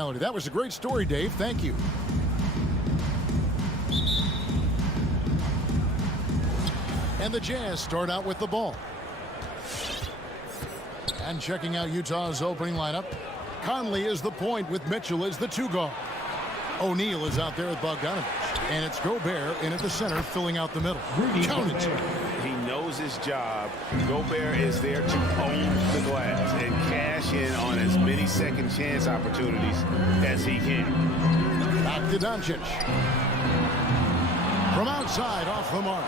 reality. That was a great story, Dave. Thank you. And the Jazz start out with the ball. And checking out Utah's opening lineup, Conley is the point with Mitchell as the 2 guard. O'Neal is out there with Bogdanovich. And it's Gobert in at the center, filling out the middle. Count it. He knows his job. Gobert is there to own the glass and cash in on as many second chance opportunities as he can. Back to Doncic. From outside, off the mark.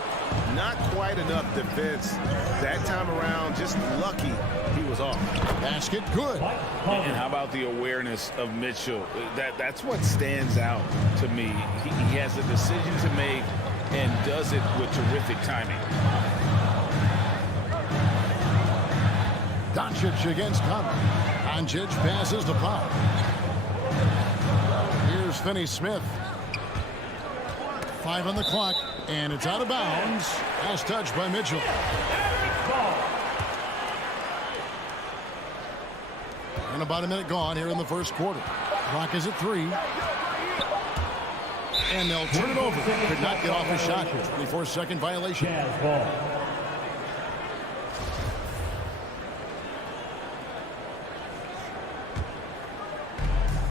Not quite enough defense that time around. Just lucky he was off. Basket good. And how about the awareness of Mitchell? That's what stands out to me. He has a decision to make and does it with terrific timing. Doncic against Conley. Doncic passes to Powell. Here's Finney-Smith. 5 on the clock, and it's out of bounds. Last touch by Mitchell. And about a minute gone here in the first quarter. Clock is at 3. And they'll turn it over. Could not get off a shot. 24-second violation.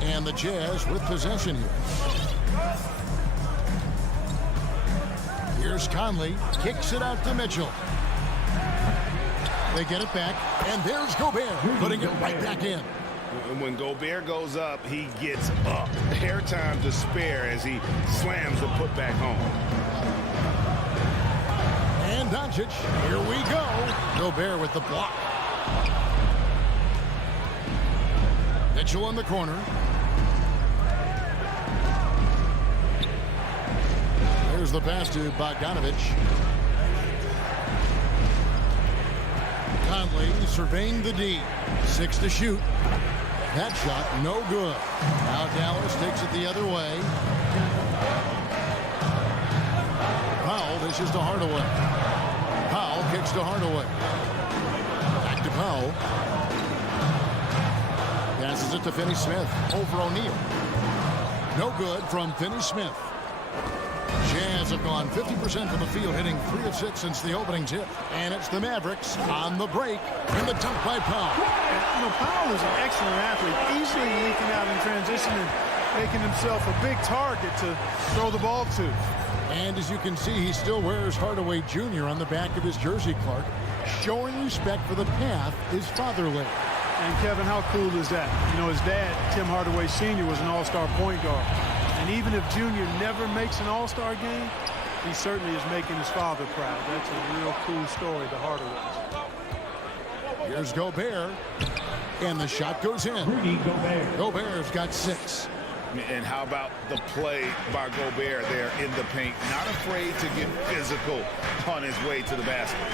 And the Jazz with possession here. Here's Conley, kicks it out to Mitchell. They get it back, and there's Gobert, putting it right back in. When Gobert goes up, he gets up. Airtime to spare as he slams the putback home. And Doncic, here we go. Gobert with the block. Mitchell in the corner. There's the pass to Bogdanovich. Conley surveying the D. 6 to shoot. That shot no good. Now Dallas takes it the other way. Powell dishes to Hardaway. Powell kicks to Hardaway. Back to Powell. Passes it to Finney-Smith. Over O'Neal. No good from Finney-Smith. Jazz have gone 50% from the field, hitting 3 of 6 since the opening tip. And it's the Mavericks on the break. And the dunk by Powell. You know, Powell is an excellent athlete, easily leaking out in transition and making himself a big target to throw the ball to. And as you can see, he still wears Hardaway Jr. on the back of his jersey, Clark. Showing respect for the path his father laid. And Kevin, how cool is that? You know, his dad, Tim Hardaway Sr., was an all-star point guard. And even if Junior never makes an all-star game, he certainly is making his father proud. That's a real cool story, the Hardaways. Here's Gobert. And the shot goes in. Gobert's got 6. And how about the play by Gobert there in the paint? Not afraid to get physical on his way to the basket.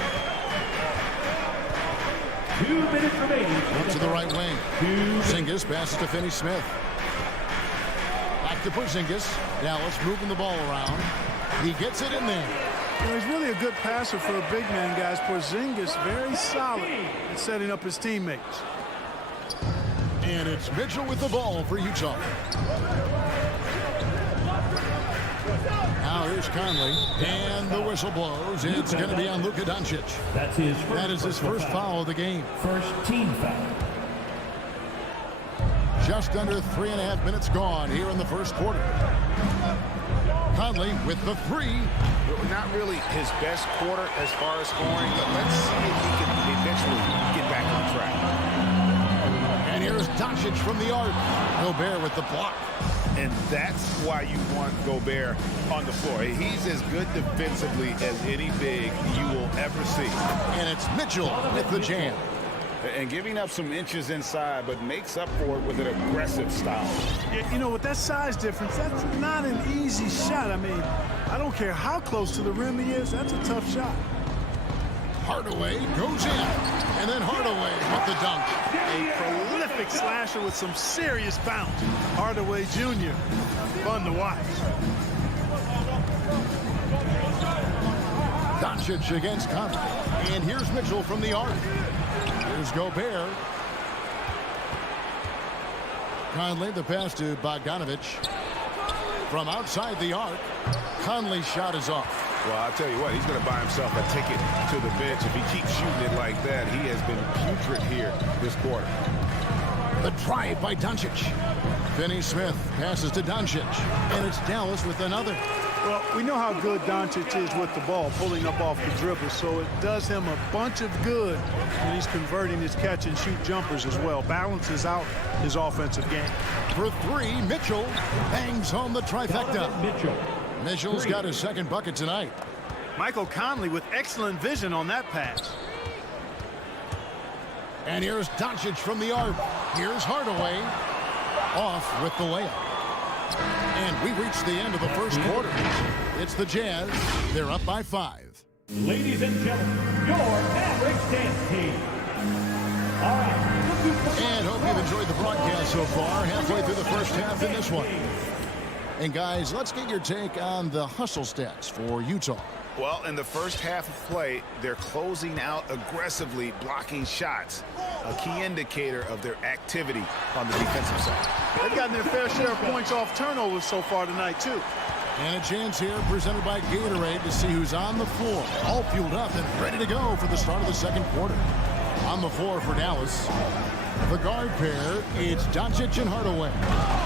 2 minutes remaining. Up to the right wing. Porzingis passes to Finney-Smith. Back to Porzingis. Dallas moving the ball around. He gets it in there. You know, he's really a good passer for a big man, guys. Porzingis very solid in setting up his teammates. And it's Mitchell with the ball for Utah. Now here's Conley. And the whistle blows. It's going to be on Luka Doncic. That is his first foul of the game. First team foul. Just under 3.5 minutes gone here in the first quarter. Conley with the 3. Not really his best quarter as far as scoring, but let's see if he can eventually get back on track. And here's Doncic from the arc. Gobert with the block. And that's why you want Gobert on the floor. He's as good defensively as any big you will ever see. And it's Mitchell with the jam. And giving up some inches inside, but makes up for it with an aggressive style. You know, with that size difference, that's not an easy shot. I mean, I don't care how close to the rim he is. That's a tough shot. Hardaway goes in. And then Hardaway with the dunk. A prolific slasher with some serious bounce. Hardaway Jr. Fun to watch. Doncic against Conley. And here's Mitchell from the arc. Here's Gobert. Conley, the pass to Bogdanovich. From outside the arc, Conley's shot is off. Well, I'll tell you what, he's going to buy himself a ticket to the bench. If he keeps shooting it like that, he has been putrid here this quarter. The drive by Doncic. Finney Smith passes to Doncic, and it's Dallas with another. Well, we know how good Doncic is with the ball, pulling up off the dribble, so it does him a bunch of good when he's converting his catch-and-shoot jumpers as well. Balances out his offensive game. For three, Mitchell bangs home the trifecta. Mitchell's got his second bucket tonight. Michael Conley with excellent vision on that pass. And here's Doncic from the arc. Here's Hardaway. Off with the layup. And we reached the end of the first quarter. It's the Jazz. They're up by 5. Ladies and gentlemen, your Mavericks dance team. All right. And hope you've enjoyed the broadcast so far. Halfway through the first half in this one. And guys, let's get your take on the hustle stats for Utah. Well, in the first half of play, they're closing out aggressively, blocking shots. A key indicator of their activity on the defensive side. They've gotten their fair share of points off turnovers so far tonight, too. And a chance here presented by Gatorade to see who's on the floor. All fueled up and ready to go for the start of the second quarter. On the floor for Dallas, the guard pair, it's Doncic and Hardaway.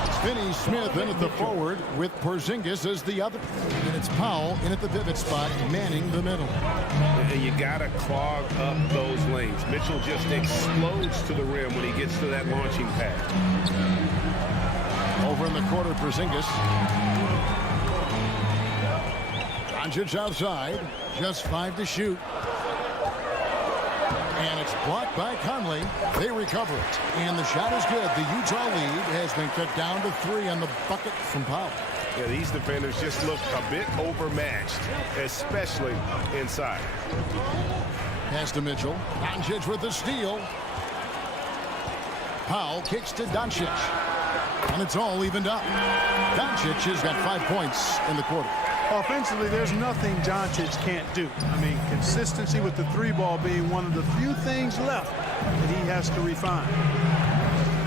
It's Finney Smith in at the forward with Porzingis as the other. And it's Powell in at the pivot spot, manning the middle. And you got to clog up those lanes. Mitchell just explodes to the rim when he gets to that launching pad. Over in the corner, Porzingis. Doncic outside, just 5 to shoot. And it's blocked by Conley. They recover it. And the shot is good. The Utah lead has been cut down to 3 on the bucket from Powell. Yeah, these defenders just look a bit overmatched, especially inside. Pass to Mitchell. Doncic with the steal. Powell kicks to Doncic. And it's all evened up. Doncic has got 5 points in the quarter. Offensively, there's nothing Doncic can't do. I mean, consistency with the 3-ball being one of the few things left that he has to refine.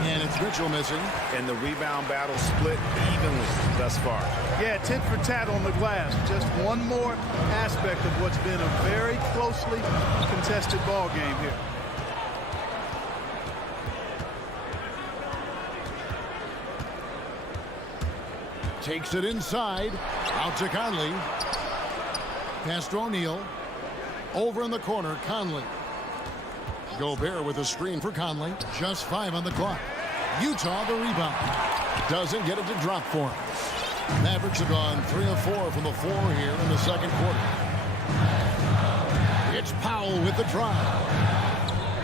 And it's Mitchell missing. And the rebound battle split evenly thus far. Yeah, tit for tat on the glass. Just one more aspect of what's been a very closely contested ball game here. Takes it inside. Out to Conley. Pass to O'Neal. Over in the corner, Conley. Gobert with a screen for Conley. Just 5 on the clock. Utah the rebound. Doesn't get it to drop for him. Mavericks have gone 3 of 4 from the floor here in the second quarter. It's Powell with the drive.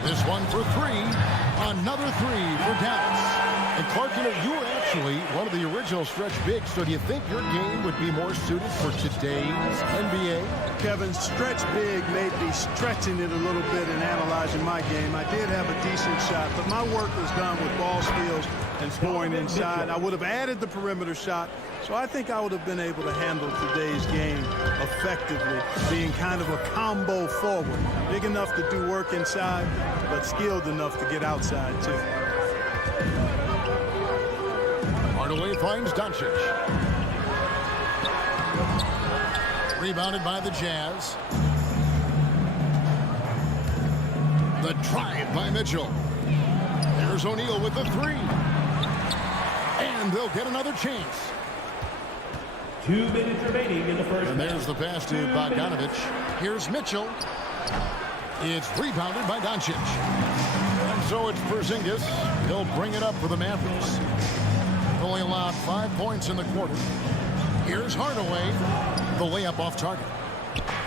This one for 3. Another 3 for Dallas. And Clark, you know, you were actually one of the original stretch bigs, so do you think your game would be more suited for today's NBA? Kevin, stretch big made me stretching it a little bit and analyzing my game. I did have a decent shot, but my work was done with ball skills and scoring inside. I would have added the perimeter shot, so I think I would have been able to handle today's game effectively, being kind of a combo forward. Big enough to do work inside, but skilled enough to get outside, too. Hardaway finds Doncic. Rebounded by the Jazz. The drive by Mitchell. There's O'Neal with the 3. And they'll get another chance. 2 minutes remaining in the first. And there's the pass to Bogdanovich. Here's Mitchell. It's rebounded by Doncic. And so it's Porzingis. He'll bring it up for the Mavericks. Only allowed 5 points in the quarter. Here's Hardaway. The layup off target.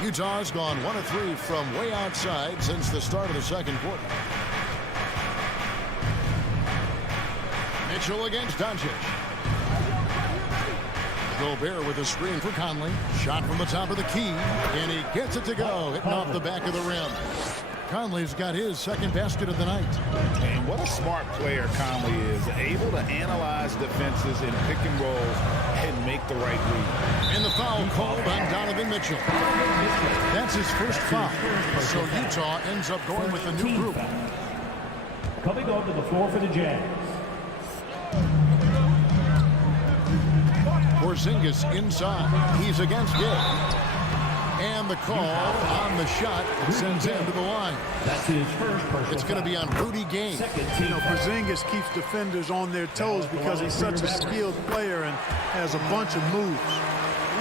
Utah's gone 1 of 3 from way outside since the start of the second quarter. Mitchell against Doncic. Gobert with a screen for Conley. Shot from the top of the key. And he gets it to go. Hitting off the back of the rim. Conley's got his second basket of the night. And what a smart player Conley is. Able to analyze defenses in pick and rolls and make the right read. And the foul called on Donovan Mitchell. That's his first foul. So Utah ends up going with a new group. Coming onto the floor for the Jazz. Porzingis inside. He's against Gay. And the call on the shot that sends him to the line. That's his first personal It's going to be on Rudy Gay. You know, Porzingis keeps defenders on their toes because he's such a skilled player and has a bunch of moves.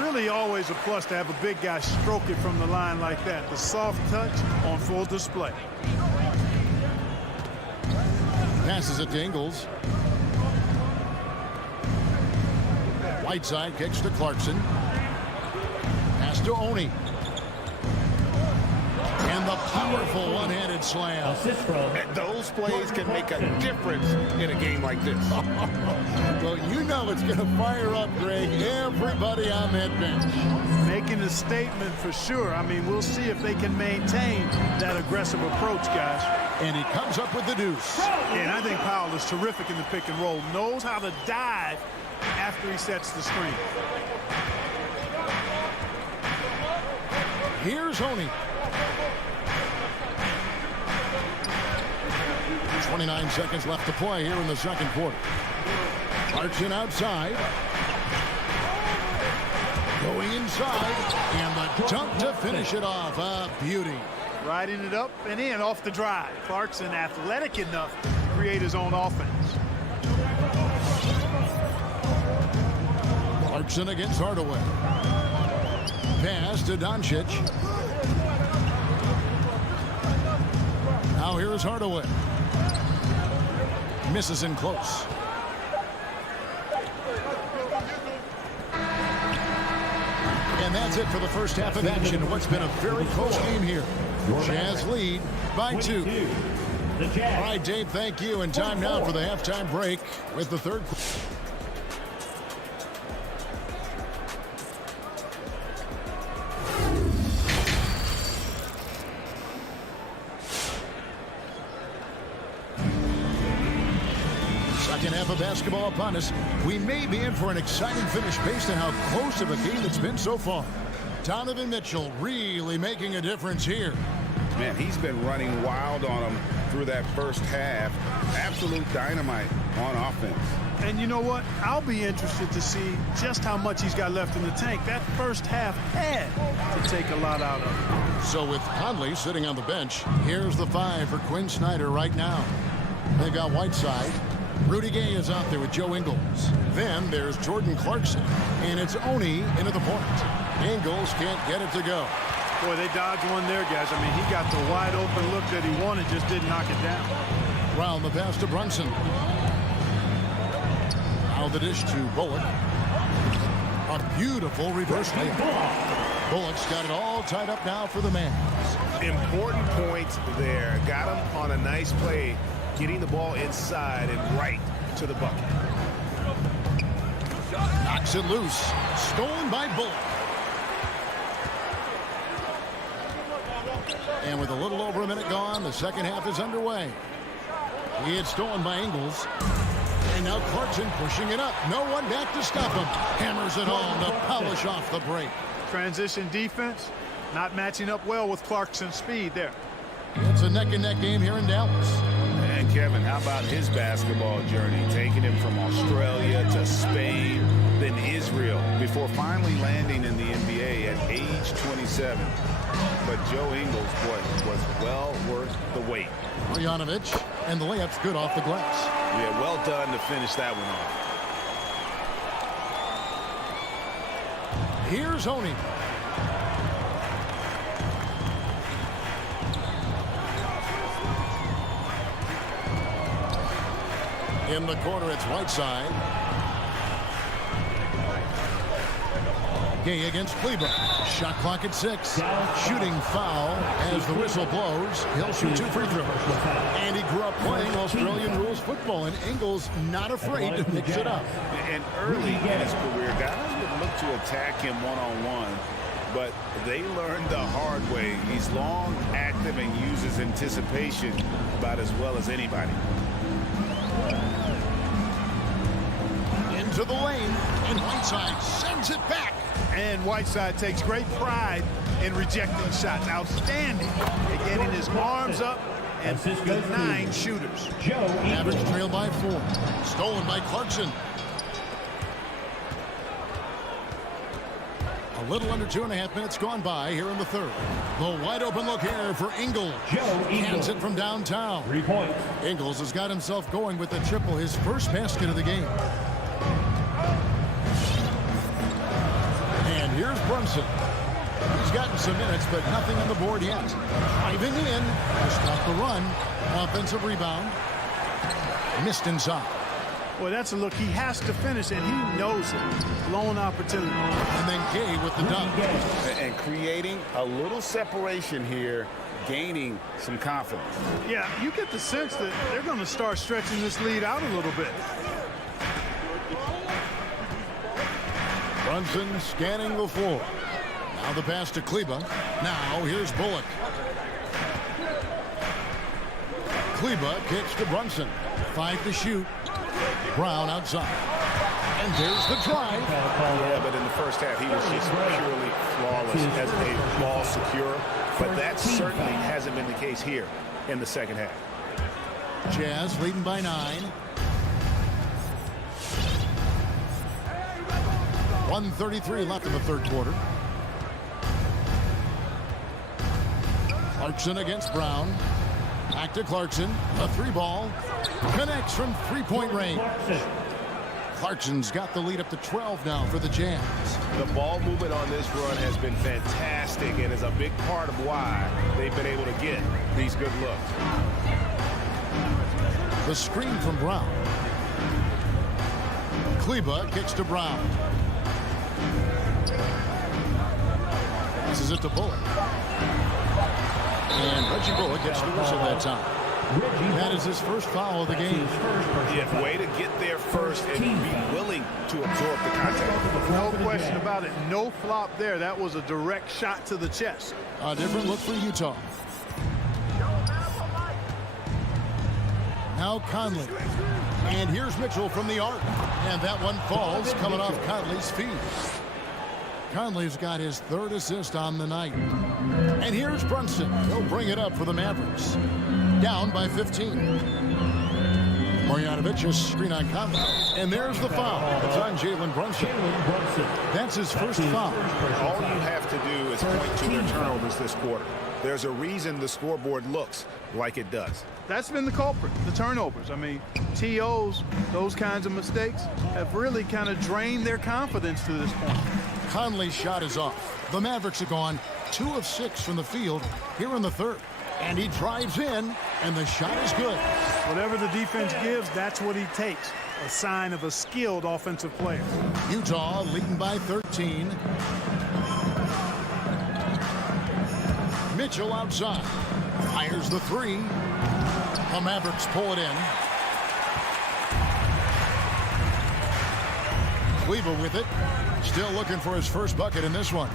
Really always a plus to have a big guy stroke it from the line like that. The soft touch on full display. Passes it to Ingles. Whiteside kicks to Clarkson. Pass to Oney. And the powerful one-handed slam. assist from And those plays can make a difference in a game like this. Well, you know it's going to fire up, Greg, everybody on that bench. Making a statement for sure. I mean, we'll see if they can maintain that aggressive approach, guys. And he comes up with the deuce. And I think Powell is terrific in the pick and roll. Knows how to dive after he sets the screen. Here's Oney. 29 seconds left to play here in the second quarter. Clarkson outside. Going inside. And the dunk to finish it off. A beauty. Riding it up and in off the drive. Clarkson athletic enough to create his own offense. Clarkson against Hardaway. Pass to Doncic. Now here's Hardaway. Misses in close. And that's it for the first half of action. What's been a very close game here. Jazz lead by 2. the Jazz. All right, Dave, thank you. And time now for the halftime break with the third quarter. Second half of basketball upon us. We may be in for an exciting finish based on how close of a game it's been so far. Donovan Mitchell really making a difference here. Man, he's been running wild on him through that first half. Absolute dynamite on offense. And you know what? I'll be interested to see just how much he's got left in the tank. That first half had to take a lot out of him. So with Conley sitting on the bench, here's the 5 for Quinn Snyder right now. They've got Whiteside. Rudy Gay is out there with Joe Ingles. Then there's Jordan Clarkson. And it's Oney into the point. Ingles can't get it to go. Boy, they dodged one there, guys. I mean, he got the wide open look that he wanted, just didn't knock it down. Round the pass to Brunson. Now the dish to Bullock. A beautiful reverse layup. Bullock's got it all tied up now for the man. Important points there. Got him on a nice play, getting the ball inside and right to the bucket. Knocks it loose. Stolen by Bullock. And with a little over a minute gone, the second half is underway. It's stolen by Ingles. And now Clarkson pushing it up. No one back to stop him. Hammers it home to polish off the break. Transition defense, not matching up well with Clarkson's speed there. It's a neck-and-neck game here in Dallas. And Kevin, how about his basketball journey? Taking him from Australia to Spain, then Israel, before finally landing in the NBA at age 27. But Joe Ingles, boy, was well worth the wait. Marjanovic, and the layup's good off the glass. Yeah, well done to finish that one off. Here's Oney. In the corner, it's Whiteside. Gay against Cleveland. Shot clock at 6. Shooting foul as the whistle blows. He'll shoot 2 free throws. And he grew up playing Australian rules football, and Ingles not afraid to mix it up. And early in his career, guys would look to attack him one-on-one, but they learned the hard way. He's long, active, and uses anticipation about as well as anybody. Into the lane, and Whiteside sends it back. And Whiteside takes great pride in rejecting shots. Outstanding at getting his arms up and the 9 shooters. Mavericks trail by 4. Stolen by Clarkson. A little under 2.5 minutes gone by here in the third. The wide open look here for Ingles. Hands it from downtown. 3 points. Ingles has got himself going with the triple, his first basket of the game. And here's Brunson. He's gotten some minutes, but nothing on the board yet. Driving in to stop the run. Offensive rebound. Missed inside. Boy, that's a look he has to finish, and he knows it. Blown opportunity. And then Gay with the dunk. And creating a little separation here, gaining some confidence. Yeah, you get the sense that they're going to start stretching this lead out a little bit. Brunson scanning the floor. Now the pass to Kleba. Now here's Bullock. Kleba kicks to Brunson. 5 to shoot. Brown outside. And there's the drive. Yeah, but in the first half, he was just purely flawless as a ball secure. But that certainly hasn't been the case here in the second half. Jazz leading by 9. 1:33 left in the third quarter. Clarkson against Brown. Back to Clarkson. A 3-ball. Connects from 3-point range. Clarkson's got the lead up to 12 now for the Jazz. The ball movement on this run has been fantastic and is a big part of why they've been able to get these good looks. The screen from Brown. Kleba kicks to Brown. This is it to Bullock. And Reggie Bullock gets the whistle that time. That is his first foul of the game. Yeah, way to get there first and be willing to absorb the contact. No question about it. No flop there. That was a direct shot to the chest. A different look for Utah. Now Conley. And here's Mitchell from the arc. And that one falls coming off Conley's feet. Conley's got his 3rd assist on the night. And here's Brunson. He'll bring it up for the Mavericks. Down by 15. Marjanovic is screen on Conley. And there's the foul. It's on Jalen Brunson. That's his first foul. All you have to do is point to their turnovers this quarter. There's a reason the scoreboard looks like it does. That's been the culprit, the turnovers. I mean, TOs, those kinds of mistakes have really kind of drained their confidence to this point. Conley's shot is off. The Mavericks have gone 2 of 6 from the field here in the third. And he drives in, and the shot is good. Whatever the defense gives, that's what he takes. A sign of a skilled offensive player. Utah leading by 13. Mitchell outside. Fires the 3. The Mavericks pull it in. Kleba with it. Still looking for his first bucket in this one.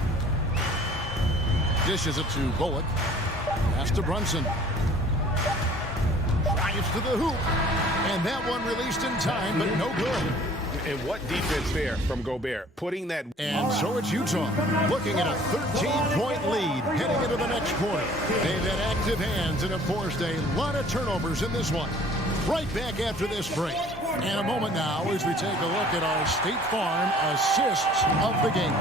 Dishes it to Bullock. Pass to Brunson. Drives to the hoop. And that one released in time, but no good. And what defense there from Gobert. Putting that... And so it's Utah looking at a 13-point lead heading into the next quarter. They've had active hands and have forced a lot of turnovers in this one. Right back after this break. And a moment now as we take a look at our State Farm assists of the game.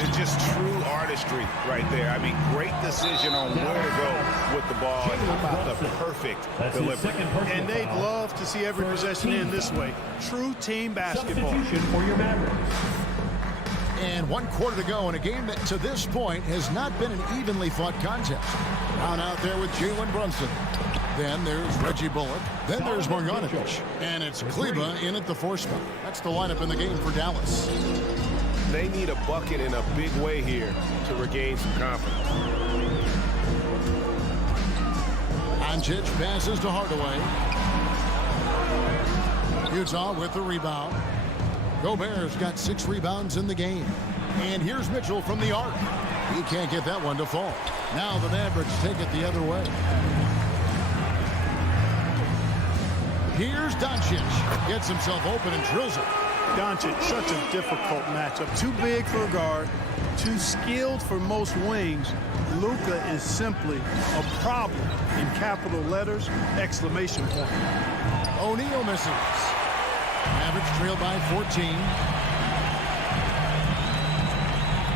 It's just true artistry right there. I mean, great decision on where to go with the ball. And how about the perfect delivery. And they'd love to see every possession in this way. True team basketball. Substitution for your Mavericks. And 1 quarter to go in a game that to this point has not been an evenly fought contest. Brown out there with Jalen Brunson. Then there's Reggie Bullock. Then there's Marjanovic. And it's Kleba in at the 4 spot. That's the lineup in the game for Dallas. They need a bucket in a big way here to regain some confidence. Doncic passes to Hardaway. Utah with the rebound. Gobert's got 6 rebounds in the game. And here's Mitchell from the arc. He can't get that one to fall. Now the Mavericks take it the other way. Here's Doncic. Gets himself open and drills it. Doncic, such a difficult matchup. Too big for a guard, too skilled for most wings. Luka is simply a problem in capital letters, exclamation point. O'Neal misses. Mavericks trail by 14.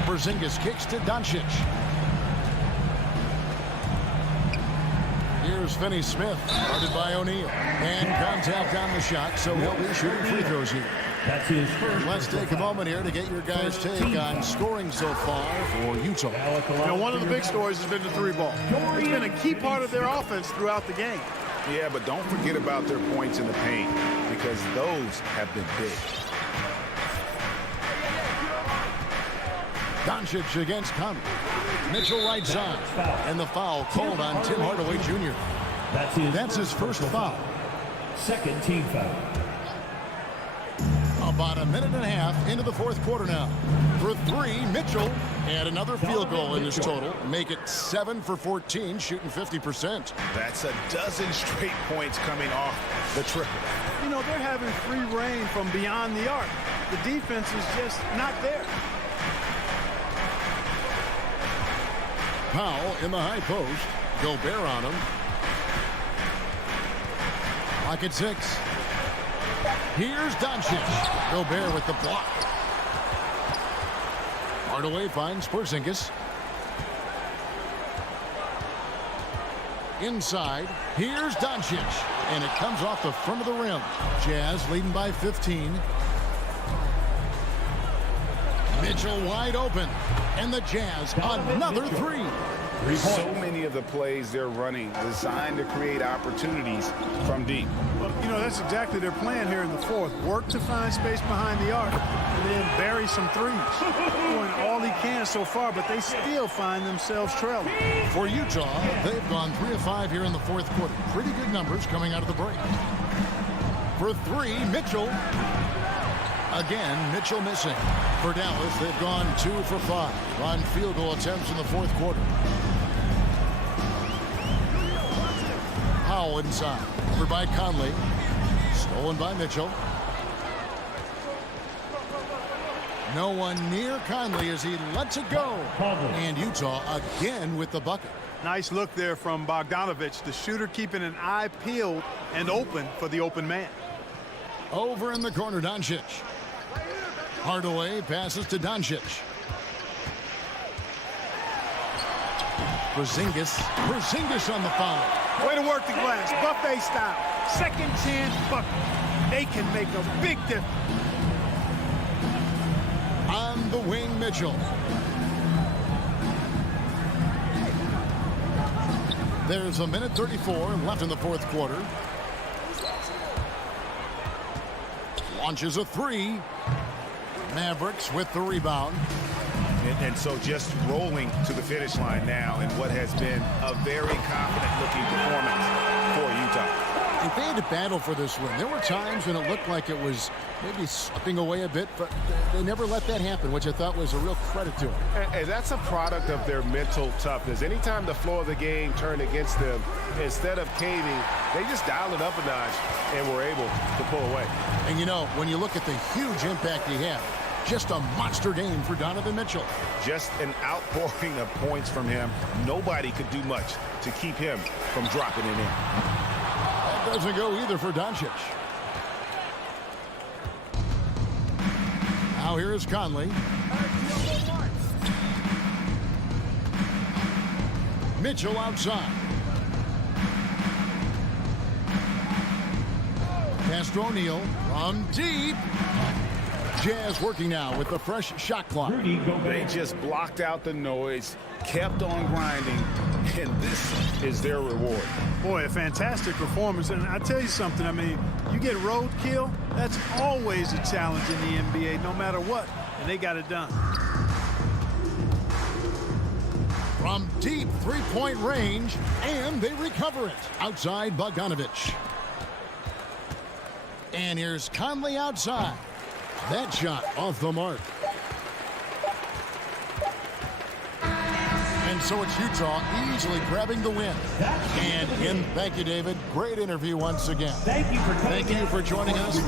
Porzingis kicks to Doncic. Here's Finney Smith, guarded by O'Neal. And contact on the shot, so he'll be shooting free throws here. That's his first. Let's take a moment here to get your guys' take on scoring so far for Utah. You know, one of the big stories has been the three ball. It's been a key part of their offense throughout the game. Yeah, but don't forget about their points in the paint, because those have been big. Doncic against Conley. Mitchell right side. And the foul called on Tim Hardaway Jr. That's his first foul. Second team foul. About a minute and a half into the fourth quarter now. For three, Mitchell. And another field goal in this total. Make it 7 for 14, shooting 50%. That's a dozen straight points coming off the triple. You know, they're having free reign from beyond the arc. The defense is just not there. Powell in the high post. Gobert on him. Pocket 6. Here's Doncic. Gobert with the block. Hardaway finds Porzingis. Inside. Here's Doncic. And it comes off the front of the rim. Jazz leading by 15. Mitchell wide open. And the Jazz another three. So many of the plays they're running designed to create opportunities from deep. Well, you know, that's exactly their plan here in the fourth. Work to find space behind the arc and then bury some threes. Doing all he can so far, but they still find themselves trailing. For Utah, they've gone 3 of 5 here in the fourth quarter. Pretty good numbers coming out of the break. For three, Mitchell. Again, Mitchell missing. For Dallas, they've gone 2 for 5 on field goal attempts in the fourth quarter. Powell inside. Over by Conley. Stolen by Mitchell. No one near Conley as he lets it go. And Utah again with the bucket. Nice look there from Bogdanovich, the shooter keeping an eye peeled and open for the open man. Over in the corner, Doncic. Hardaway passes to Doncic. Porzingis on the foul. Way to work the glass, buffet style. Second chance bucket. They can make a big difference. On the wing, Mitchell. There's a minute 34 left in the fourth quarter. Launches a three. Mavericks with the rebound. And so just rolling to the finish line now in what has been a very confident-looking performance for Utah. If they had to battle for this win, there were times when it looked like it was maybe slipping away a bit, but they never let that happen, which I thought was a real credit to them. And that's a product of their mental toughness. Anytime the flow of the game turned against them, instead of caving, they just dialed it up a notch and were able to pull away. And, you know, when you look at the huge impact he had, just a monster game for Donovan Mitchell. Just an outpouring of points from him. Nobody could do much to keep him from dropping it in. That doesn't go either for Doncic. Now here is Conley. Mitchell outside. Pass to O'Neal from deep. Jazz working now with the fresh shot clock. They just blocked out the noise, kept on grinding, and this is their reward. Boy, a fantastic performance. And I tell you something, I mean, you get roadkill, that's always a challenge in the NBA, no matter what. And they got it done. From deep three-point range, and they recover it. Outside Bogdanovich. And here's Conley outside. That shot off the mark. And so it's Utah easily grabbing the win. Thank you, David. Great interview once again. Thank you for joining us.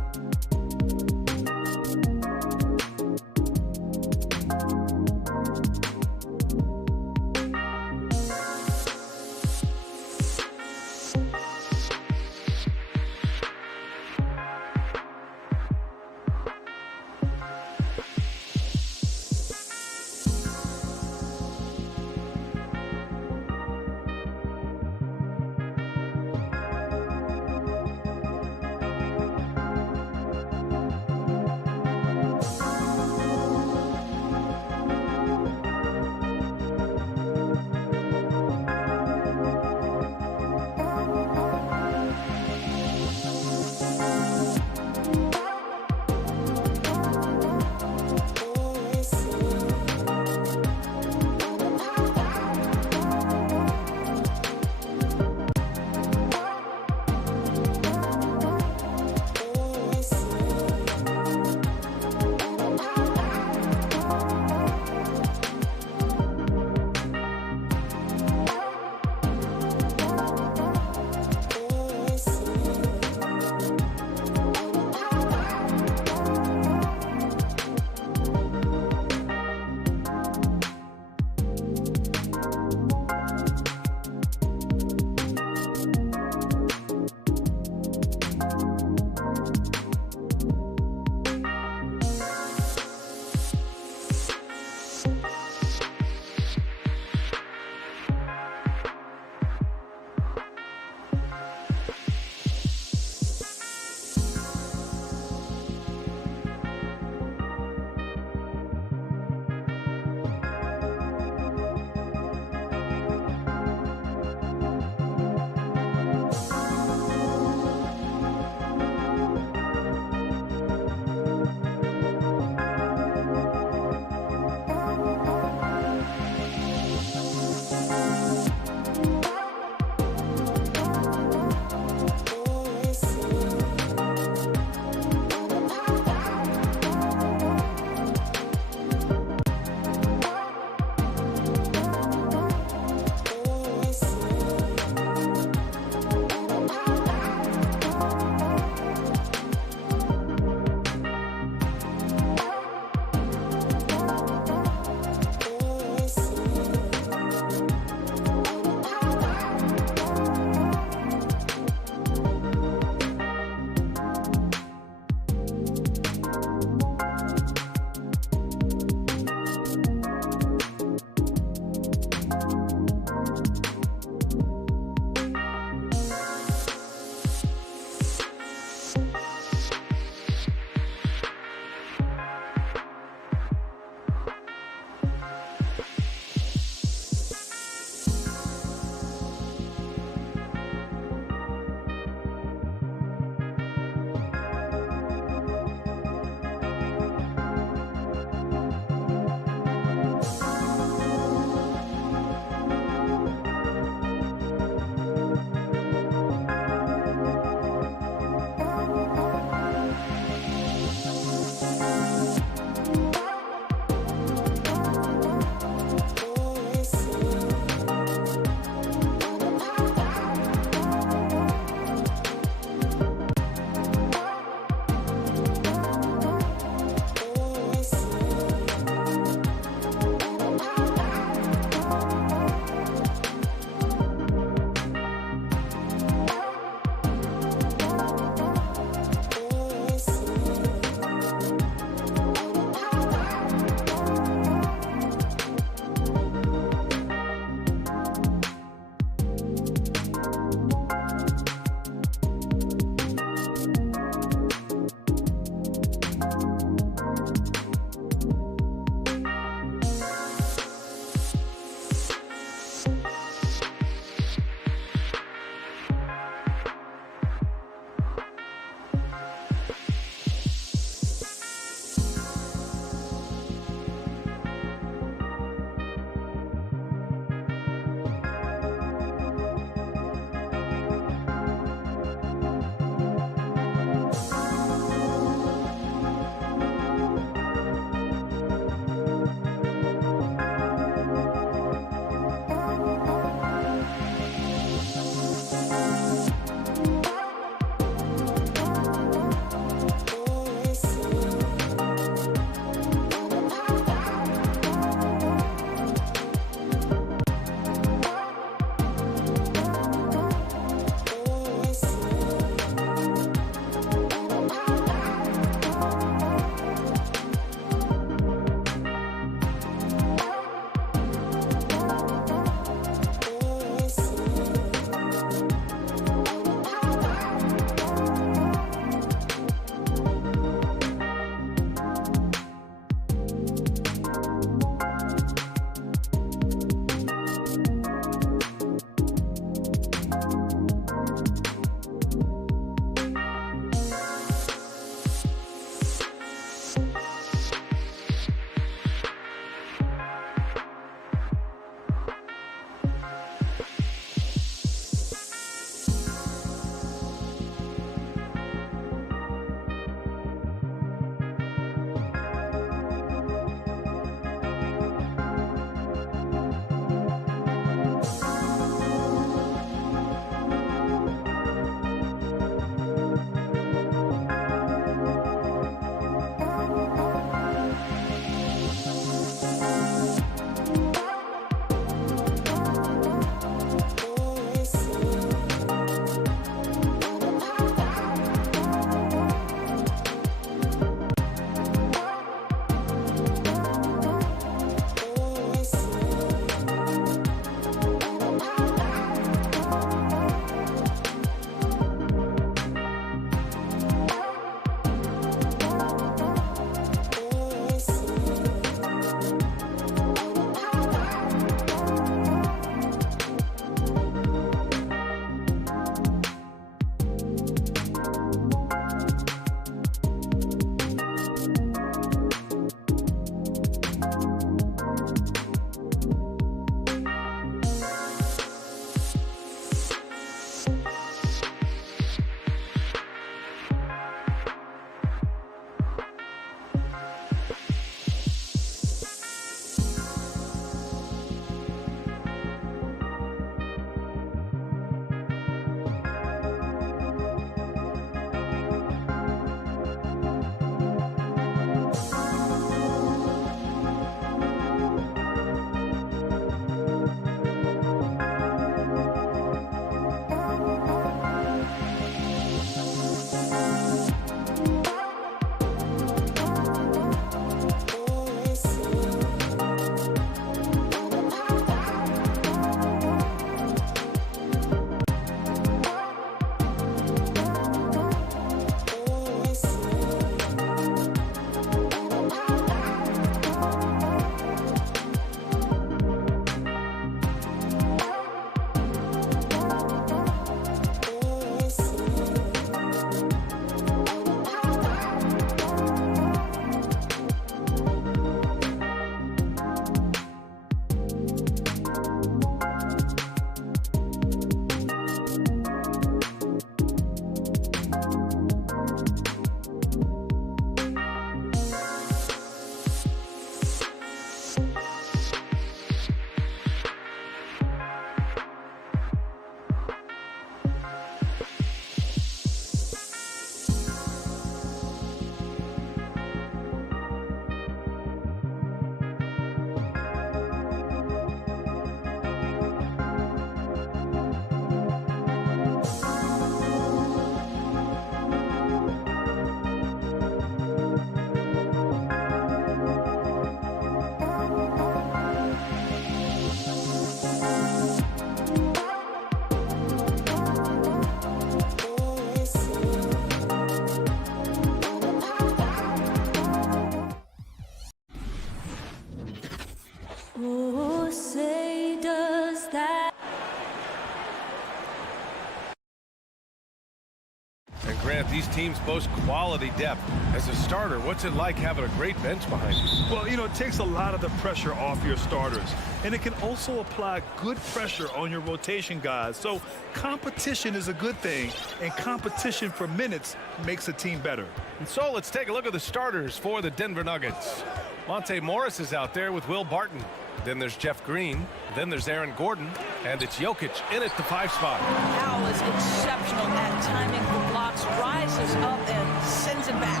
Grant, these teams boast quality depth. As a starter, what's it like having a great bench behind you? Well, you know, it takes a lot of the pressure off your starters, and it can also apply good pressure on your rotation guys. So competition is a good thing, and competition for minutes makes a team better. And so let's take a look at the starters for the Denver Nuggets. Monte Morris is out there with Will Barton. Then there's Jeff Green. Then there's Aaron Gordon. And it's Jokic in at the 5 spot. Powell is exceptional at timing for blocks, rises up and sends it back.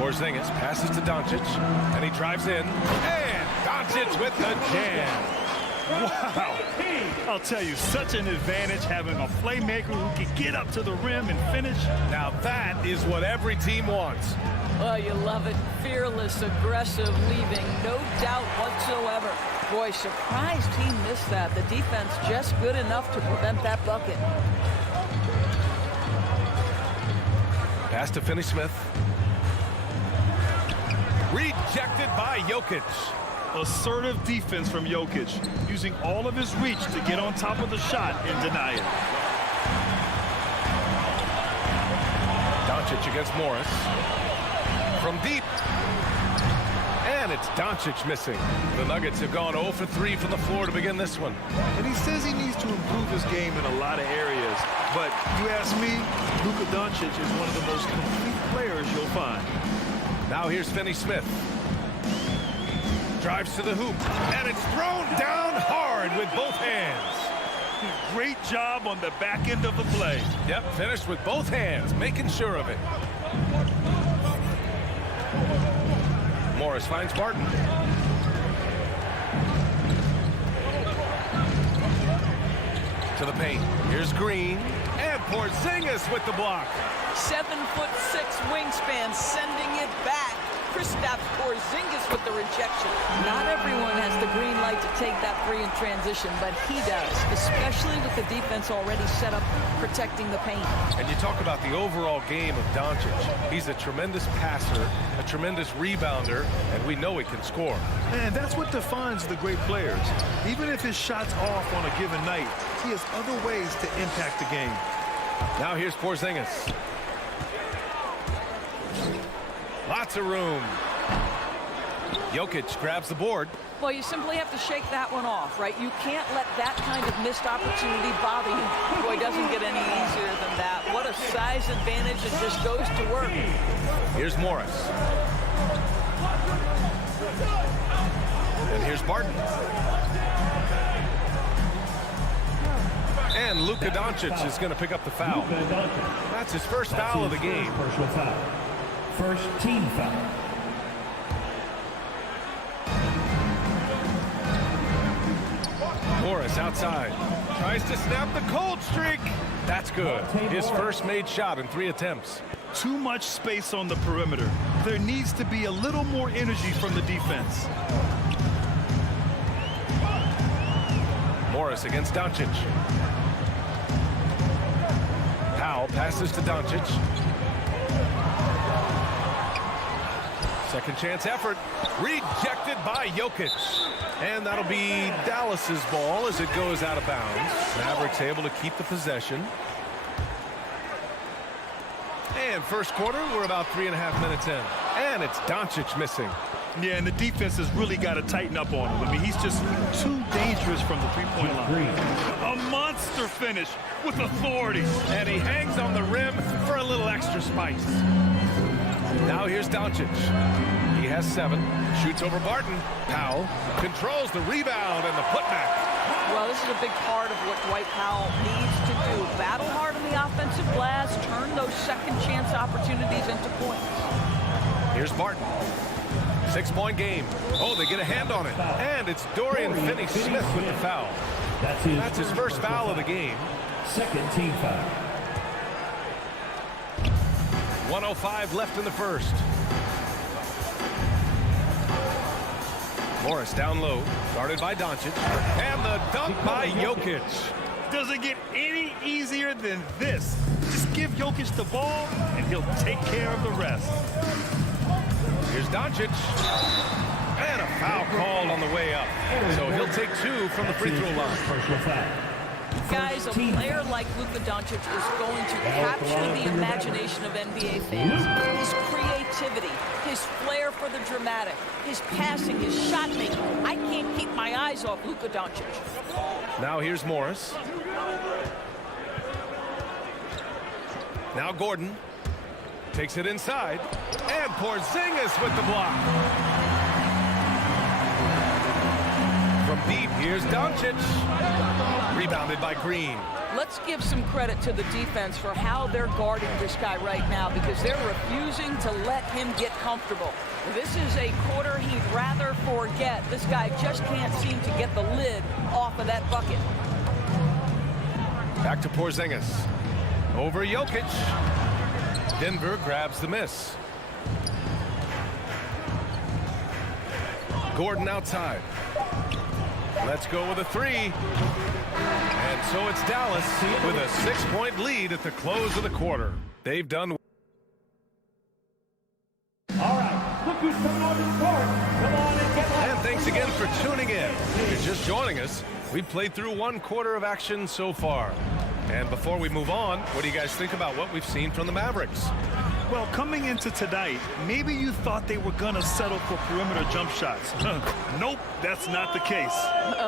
Porzingis passes to Doncic, and he drives in. And Doncic with the jam. Wow. I'll tell you, such an advantage having a playmaker who can get up to the rim and finish. Now that is what every team wants. Oh, you love it. Fearless, aggressive, leaving no doubt whatsoever. Boy, surprised he missed that. The defense just good enough to prevent that bucket. Pass to Finney-Smith. Rejected by Jokic. Assertive defense from Jokic, using all of his reach to get on top of the shot and deny it. Doncic against Morris. From deep. And it's Doncic missing. The Nuggets have gone 0 for 3 from the floor to begin this one. And he says he needs to improve his game in a lot of areas. But you ask me, Luka Doncic is one of the most complete players you'll find. Now here's Finney-Smith. Drives to the hoop. And it's thrown down hard with both hands. Great job on the back end of the play. Yep, finished with both hands, making sure of it. Morris finds Barton. To the paint. Here's Green. And Porzingis with the block. 7'6" wingspan, sending it back. Kristaps Porzingis with the rejection. Not everyone has the green light to take that three in transition, but he does, especially with the defense already set up protecting the paint. And you talk about the overall game of Doncic. He's a tremendous passer, a tremendous rebounder, and we know he can score. And that's what defines the great players. Even if his shot's off on a given night, he has other ways to impact the game. Now here's Porzingis. Lots of room. Jokic grabs the board. Well, you simply have to shake that one off, right? You can't let that kind of missed opportunity bother you. Boy, it doesn't get any easier than that. What a size advantage. It just goes to work. Here's Morris. And here's Barton. And Luka Doncic is going to pick up the foul. That's his first foul of the game. Personal foul. First team foul. Morris outside. Tries to snap the cold streak. That's good. His first made shot in 3 attempts. Too much space on the perimeter. There needs to be a little more energy from the defense. Morris against Doncic. Powell passes to Doncic. Second chance effort. Rejected by Jokic. And that'll be Dallas's ball as it goes out of bounds. Mavericks able to keep the possession. And first quarter, we're about 3.5 minutes in. And it's Doncic missing. Yeah, and the defense has really got to tighten up on him. I mean, he's just too dangerous from the three-point line. A monster finish with authority. And he hangs on the rim for a little extra spice. Now here's Doncic. He has 7. Shoots over Barton. Powell controls the rebound and the putback. Well, this is a big part of what Dwight Powell needs to do. Battle hard on the offensive glass, turn those second chance opportunities into points. Here's Barton. 6-point game. Oh, they get a hand on it. And it's Dorian Finney-Smith with the foul. That's his first foul of the game. Second team foul. 1:05 left in the first. Morris down low, guarded by Doncic. And the dunk by Jokic. Doesn't get any easier than this. Just give Jokic the ball, and he'll take care of the rest. Here's Doncic. And a foul called on the way up. So he'll take 2 from the free throw line. Personal foul. Guys, a player like Luka Doncic is going to capture the imagination of NBA fans. His creativity, his flair for the dramatic, his passing, his shot making. I can't keep my eyes off Luka Doncic. Now here's Morris. Now Gordon takes it inside, and Porzingis with the block. From deep, here's Doncic. Rebounded by Green. Let's give some credit to the defense for how they're guarding this guy right now, because they're refusing to let him get comfortable. This is a quarter he'd rather forget. This guy just can't seem to get the lid off of that bucket. Back to Porzingis. Over Jokic. Denver grabs the miss. Gordon outside. Let's go with a three. And so it's Dallas with a 6-point lead at the close of the quarter. They've done. All right, look who's coming on the court. Come on and get And thanks again for tuning in. If you're just joining us, we've played through one quarter of action so far. And before we move on, what do you guys think about what we've seen from the Mavericks? Well, coming into tonight, maybe you thought they were going to settle for perimeter jump shots. Nope, that's not the case.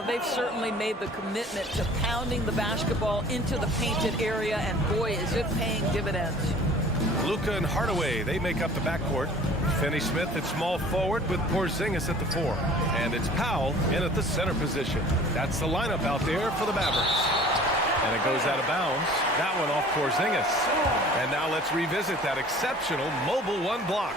They've certainly made the commitment to pounding the basketball into the painted area, and boy, is it paying dividends. Luka and Hardaway, they make up the backcourt. Finney-Smith at small forward with Porzingis at the 4. And it's Powell in at the center position. That's the lineup out there for the Mavericks. And it goes out of bounds. That one off Porzingis. And now let's revisit that exceptional mobile one block.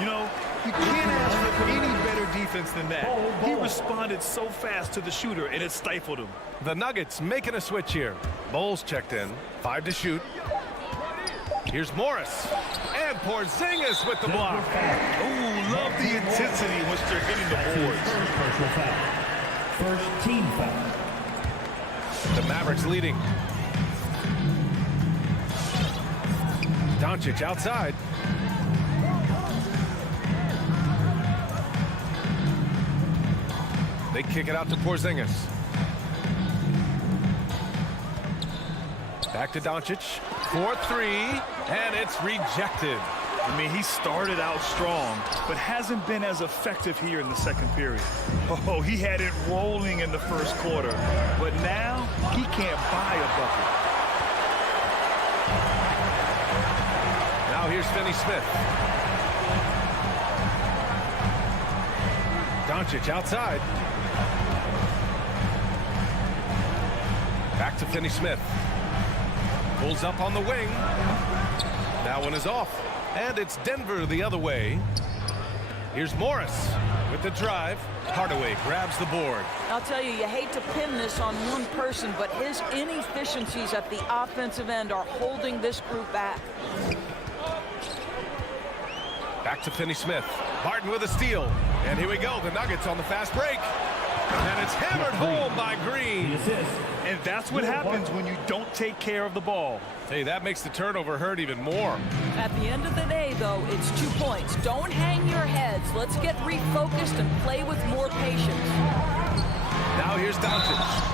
You know, you can't ask for any better defense than that. He responded so fast to the shooter, and it stifled him. The Nuggets making a switch here. Bowles checked in. 5 to shoot. Here's Morris. And Porzingis with the block. Ooh, love the intensity once they're hitting the boards. First team foul. The Mavericks leading. Doncic outside. They kick it out to Porzingis. Back to Doncic. 4-3, and it's rejected. I mean, he started out strong, but hasn't been as effective here in the second period. Oh, he had it rolling in the first quarter, but now he can't buy a bucket. Now here's Finney-Smith. Doncic outside. Back to Finney-Smith. Pulls up on the wing. That one is off. And it's Denver the other way. Here's Morris with the drive. Hardaway grabs the board. I'll tell you, you hate to pin this on one person, but his inefficiencies at the offensive end are holding this group back. Back to Finney-Smith. Barton with a steal. And here we go. The Nuggets on the fast break. And it's hammered home by Green. And that's what happens when you don't take care of the ball. Hey, that makes the turnover hurt even more. At the end of the day, though, it's 2 points. Don't hang your heads. Let's get refocused and play with more patience. Now here's Doncic.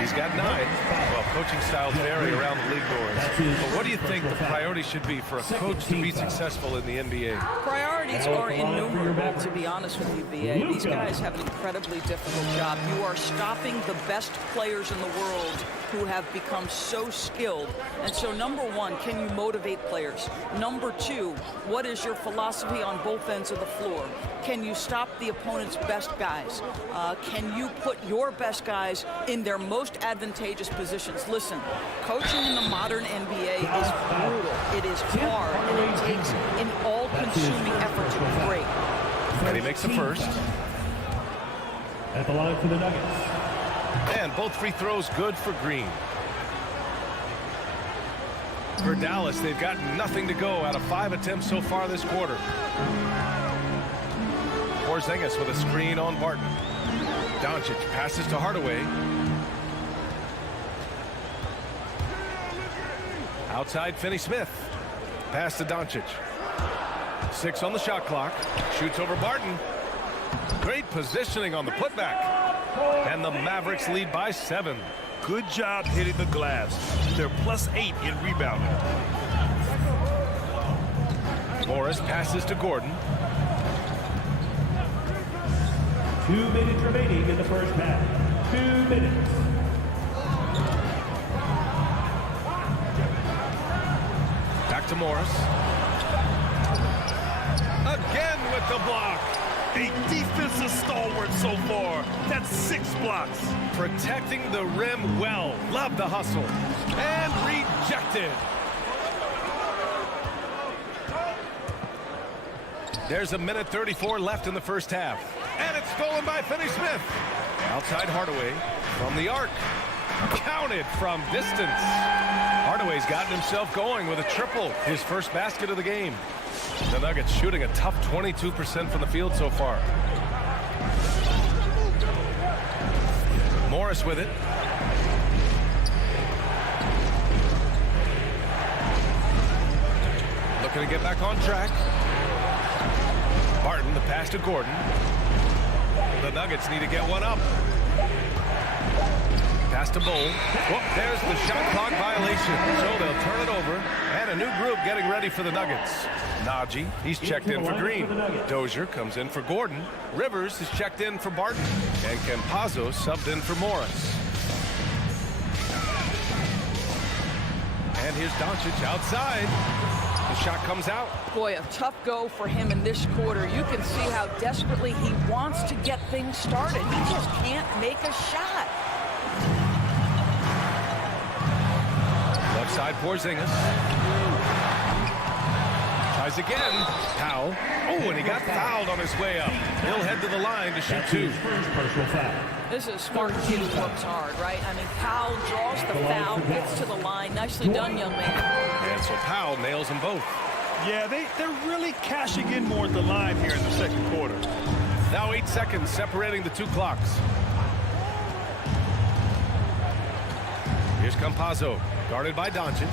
He's got 9. Well, coaching styles vary around the league doors. But what do you think the priority should be for a coach to be successful in the NBA? Priorities are innumerable, to be honest with you, BA. These guys have an incredibly difficult job. You are stopping the best players in the world who have become so skilled. And so, number 1, can you motivate players? Number 2, what is your philosophy on both ends of the floor? Can you stop the opponent's best guys? Can you put your best guys in their most advantageous positions? Listen, coaching in the modern NBA is brutal. It is hard, and it takes an all-consuming effort to be great. And he makes the first. At the line for the Nuggets. And both free throws good for Green. For Dallas, they've got nothing to go out of 5 attempts so far this quarter. Porzingis with a screen on Barton. Doncic passes to Hardaway. Outside Finney-Smith. Pass to Doncic. 6 on the shot clock. Shoots over Barton. Great positioning on the putback. And the Mavericks lead by 7. good job hitting the glass. They're +8 in rebounding. Morris passes to Gordon. 2 minutes remaining in the first half. 2 minutes. Back to Morris. Again with the block. A defensive stalwart so far. That's 6 blocks. Protecting the rim well. Love the hustle. And rejected. There's 1:34 left in the first half. And it's stolen by Finney-Smith. Outside Hardaway from the arc. Counted from distance. Hardaway's gotten himself going with a triple. His first basket of the game. The Nuggets shooting a tough 22% from the field so far. Morris with it. Looking to get back on track. Barton, the pass to Gordon. The Nuggets need to get one up. Pass to Bowl. Whoop, there's the shot clock violation. So they'll turn it over. And a new group getting ready for the Nuggets. Najee, he's checked in for Green. Dozier comes in for Gordon. Rivers is checked in for Barton. And Campazzo subbed in for Morris. And here's Doncic outside. The shot comes out. Boy, a tough go for him in this quarter. You can see how desperately he wants to get things started. He just can't make a shot. Left side, Porzingis. Tries again. Powell. Oh, and he got fouled on his way up. He'll head to the line to shoot 2. This is a smart kid who works hard, right? I mean, Powell draws the foul, gets to the line. Nicely done, young man. And so Powell nails them both. Yeah, they're really cashing in more at the line here in the second quarter. Now 8 seconds separating the 2 clocks. Here's Campazzo, guarded by Doncic.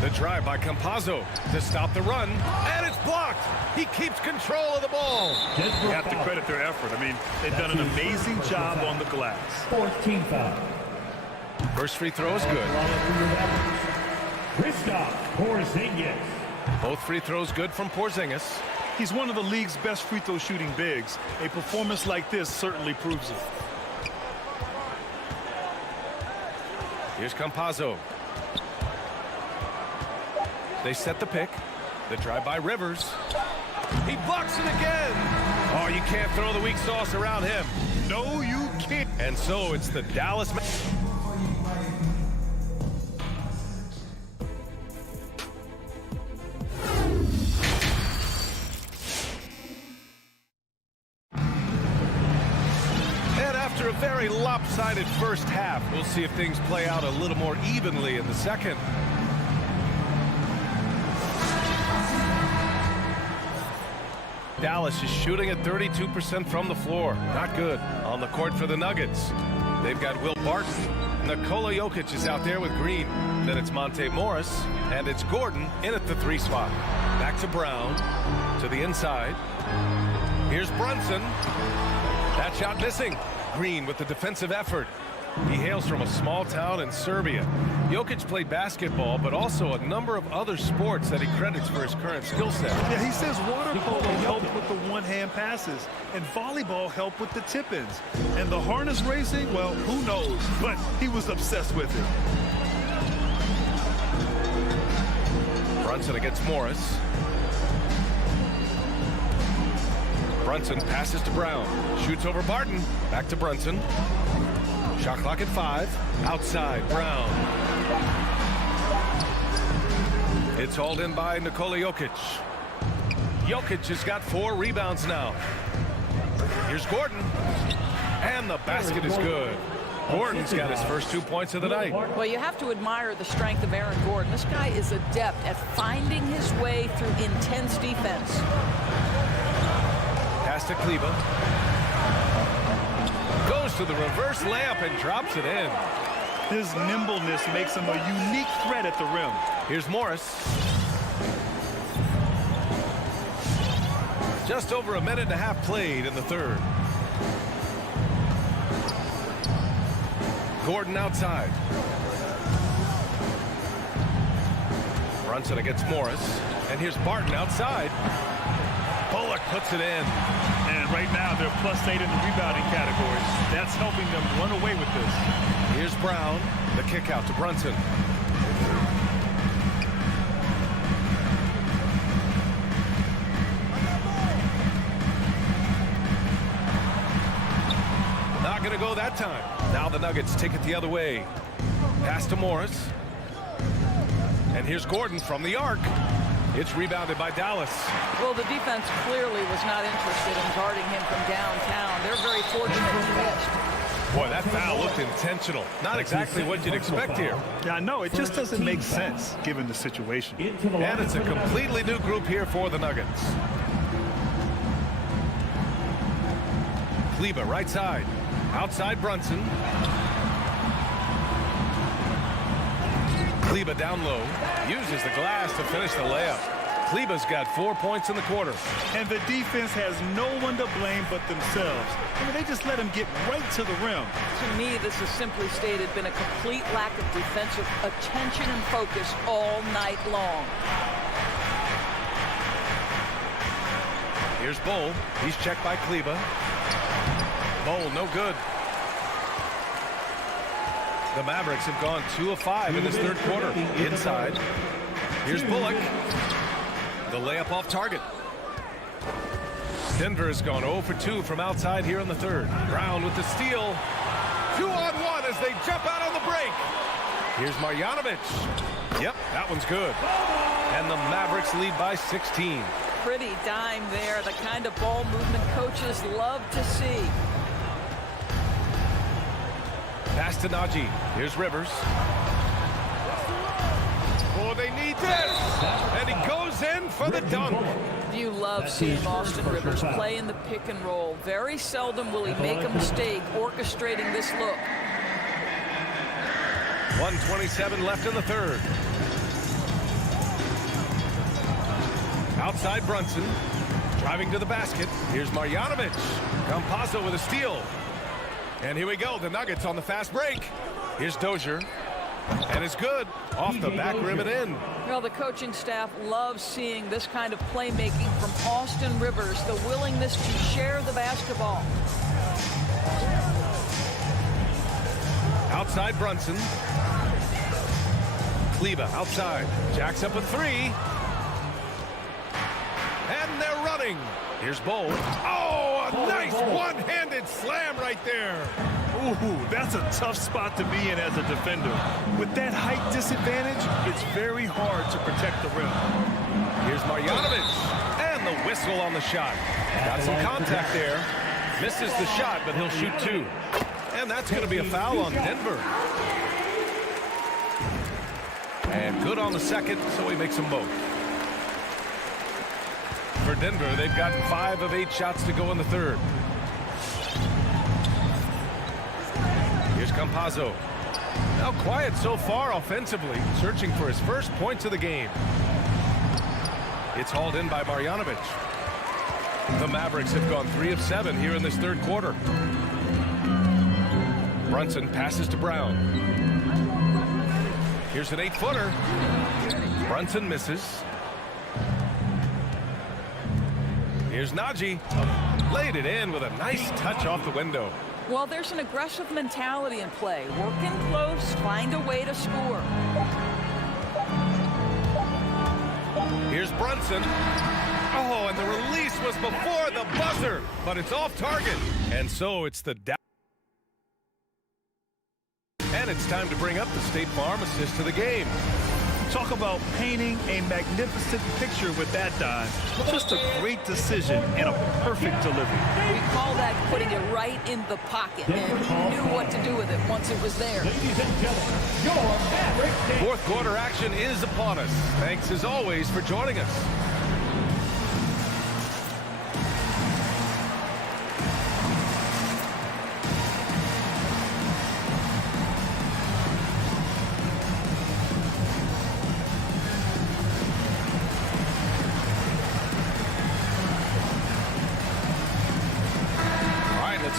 The drive by Campazzo to stop the run, and it's blocked. He keeps control of the ball. You have to credit their effort. I mean, they've done an amazing job on the glass. 14 foul. First free throw is good. Porzingis. Both free throws good from Porzingis. He's one of the league's best free throw shooting bigs. A performance like this certainly proves it. Here's Campazzo. They set the pick. The drive by Rivers. He blocks it again. Oh, you can't throw the weak sauce around him. No, you can't. And so it's the Dallas. And after a very lopsided first half, we'll see if things play out a little more evenly in the second. Dallas is shooting at 32% from the floor. Not good. On the court for the Nuggets, they've got Will Barton. Nikola Jokic is out there with Green. Then it's Monte Morris, and it's Gordon in at the 3 spot. Back to Brown, to the inside. Here's Brunson. That shot missing. Green with the defensive effort. He hails from a small town in Serbia. Jokic played basketball, but also a number of other sports that he credits for his current skill set. Yeah, he says water polo helped with the one-hand passes, and volleyball helped with the tip-ins. And the harness racing, well, who knows? But he was obsessed with it. Brunson against Morris. Brunson passes to Brown. Shoots over Barton. Back to Brunson. Shot clock at 5. Outside, Brown. It's hauled in by Nikola Jokic. Jokic has got 4 rebounds now. Here's Gordon. And the basket is good. Gordon's got his first 2 points of the night. Well, you have to admire the strength of Aaron Gordon. This guy is adept at finding his way through intense defense. Pass to Kleba. Goes to the reverse layup and drops it in. His nimbleness makes him a unique threat at the rim. Here's Morris. Just over a minute and a half played in the third. Gordon outside. Brunson against Morris. And here's Barton outside. Bullock puts it in. And right now, they're +8 in the rebounding category. That's helping them run away with this. Here's Brown. The kick out to Brunson. Not going to go that time. Now the Nuggets take it the other way. Pass to Morris. And here's Gordon from the arc. It's rebounded by Dallas. Well, the defense clearly was not interested in guarding him from downtown. They're very fortunate he missed. Boy, that foul looked intentional. Not exactly what you'd expect here. Yeah, I know. It just doesn't make sense given the situation. And it's a completely new group here for the Nuggets. Kleber right side. Outside Brunson. Kleber down low. Uses the glass to finish the layup. Kleber's got 4 points in the quarter. And the defense has no one to blame but themselves. I mean, they just let him get right to the rim. To me, this has simply stated been a complete lack of defensive attention and focus all night long. Here's Bull. He's checked by Kleber. Bull, no good. The Mavericks have gone 2 of 5 in this third quarter. Inside. Here's Bullock. The layup off target. Denver has gone 0 for 2 from outside here in the third. Brown with the steal. 2-on-1 as they jump out on the break. Here's Marjanovic. Yep, that one's good. And the Mavericks lead by 16. Pretty dime there. The kind of ball movement coaches love to see. Pass to Najee. Here's Rivers. Oh, they need this. And he goes in for the dunk. You love seeing Austin Rivers play in the pick and roll. Very seldom will he make a mistake orchestrating this look. 1:27 left in the third. Outside Brunson. Driving to the basket. Here's Marjanovic. Campazzo with a steal. And here we go. The Nuggets on the fast break. Here's Dozier. And it's good. Off the back rim and in. Well, the coaching staff loves seeing this kind of playmaking from Austin Rivers, the willingness to share the basketball. Outside Brunson. Kleber outside. Jacks up a 3. And they're running. Here's Bull. Oh, a nice one-handed slam right there. Ooh, that's a tough spot to be in as a defender. With that height disadvantage, it's very hard to protect the rim. Here's Marjanovic. And the whistle on the shot. Got some contact there. Misses the shot, but he'll shoot 2. And that's going to be a foul on Denver. And good on the second, so he makes them both. For Denver, they've gotten 5 of 8 shots to go in the third. Here's Campazzo. Now quiet so far offensively, searching for his first points of the game. It's hauled in by Marjanovic. The Mavericks have gone 3 of 7 here in this third quarter. Brunson passes to Brown. Here's an 8-footer. Brunson misses. Here's Najee. Laid it in with a nice touch off the window. Well, there's an aggressive mentality in play. Working close, find a way to score. Here's Brunson. Oh, and the release was before the buzzer, but it's off target. And so it's the down. And it's time to bring up the State Farm assist to the game. Talk about painting a magnificent picture with that dive. Just a great decision and a perfect delivery. We call that putting it right in the pocket, and he knew what to do with it once it was there. Ladies and gentlemen, your Mavericks. Fourth quarter action is upon us. Thanks as always for joining us.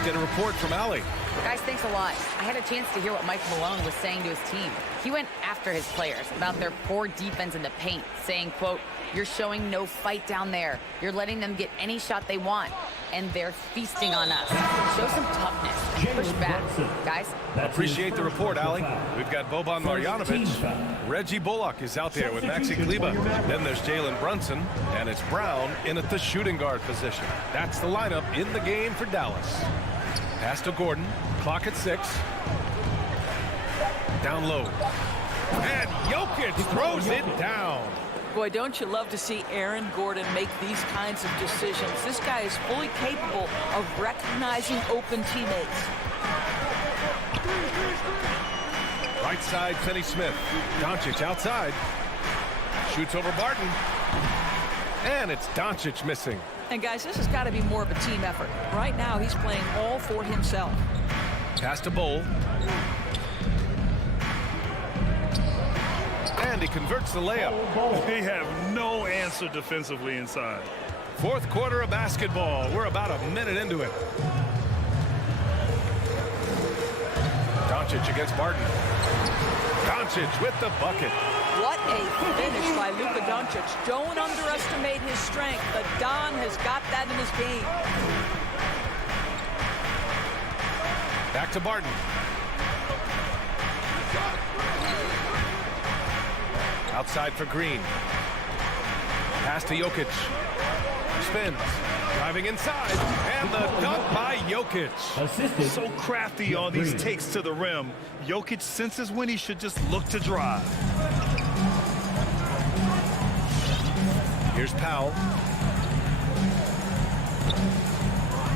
Get a report from Allie. Guys, thanks a lot. I had a chance to hear what Mike Malone was saying to his team. He went after his players about their poor defense in the paint, saying, quote, "You're showing no fight down there. You're letting them get any shot they want, and they're feasting on us. Show some toughness. Push back." Guys? Appreciate the report, Allie. We've got Boban Marjanovic. Reggie Bullock is out there with Maxi Kleba. Then there's Jalen Brunson, and it's Brown in at the shooting guard position. That's the lineup in the game for Dallas. Pass to Gordon. Clock at 6. Down low. And Jokic throws it down. Boy, don't you love to see Aaron Gordon make these kinds of decisions. This guy is fully capable of recognizing open teammates. Right side, Finney Smith. Doncic outside. Shoots over Barton. And it's Doncic missing. And guys, this has got to be more of a team effort. Right now, he's playing all for himself. Pass to Bowl. And he converts the layup. They have no answer defensively inside. Fourth quarter of basketball. We're about a minute into it. Doncic against Barton. Doncic with the bucket. What a finish by Luka Doncic. Don't underestimate his strength, but Don has got that in his game. Back to Barton. Outside for Green. Pass to Jokic. Spins. Driving inside. And the dunk by Jokic. So crafty on these takes to the rim. Jokic senses when he should just look to drive. Here's Powell.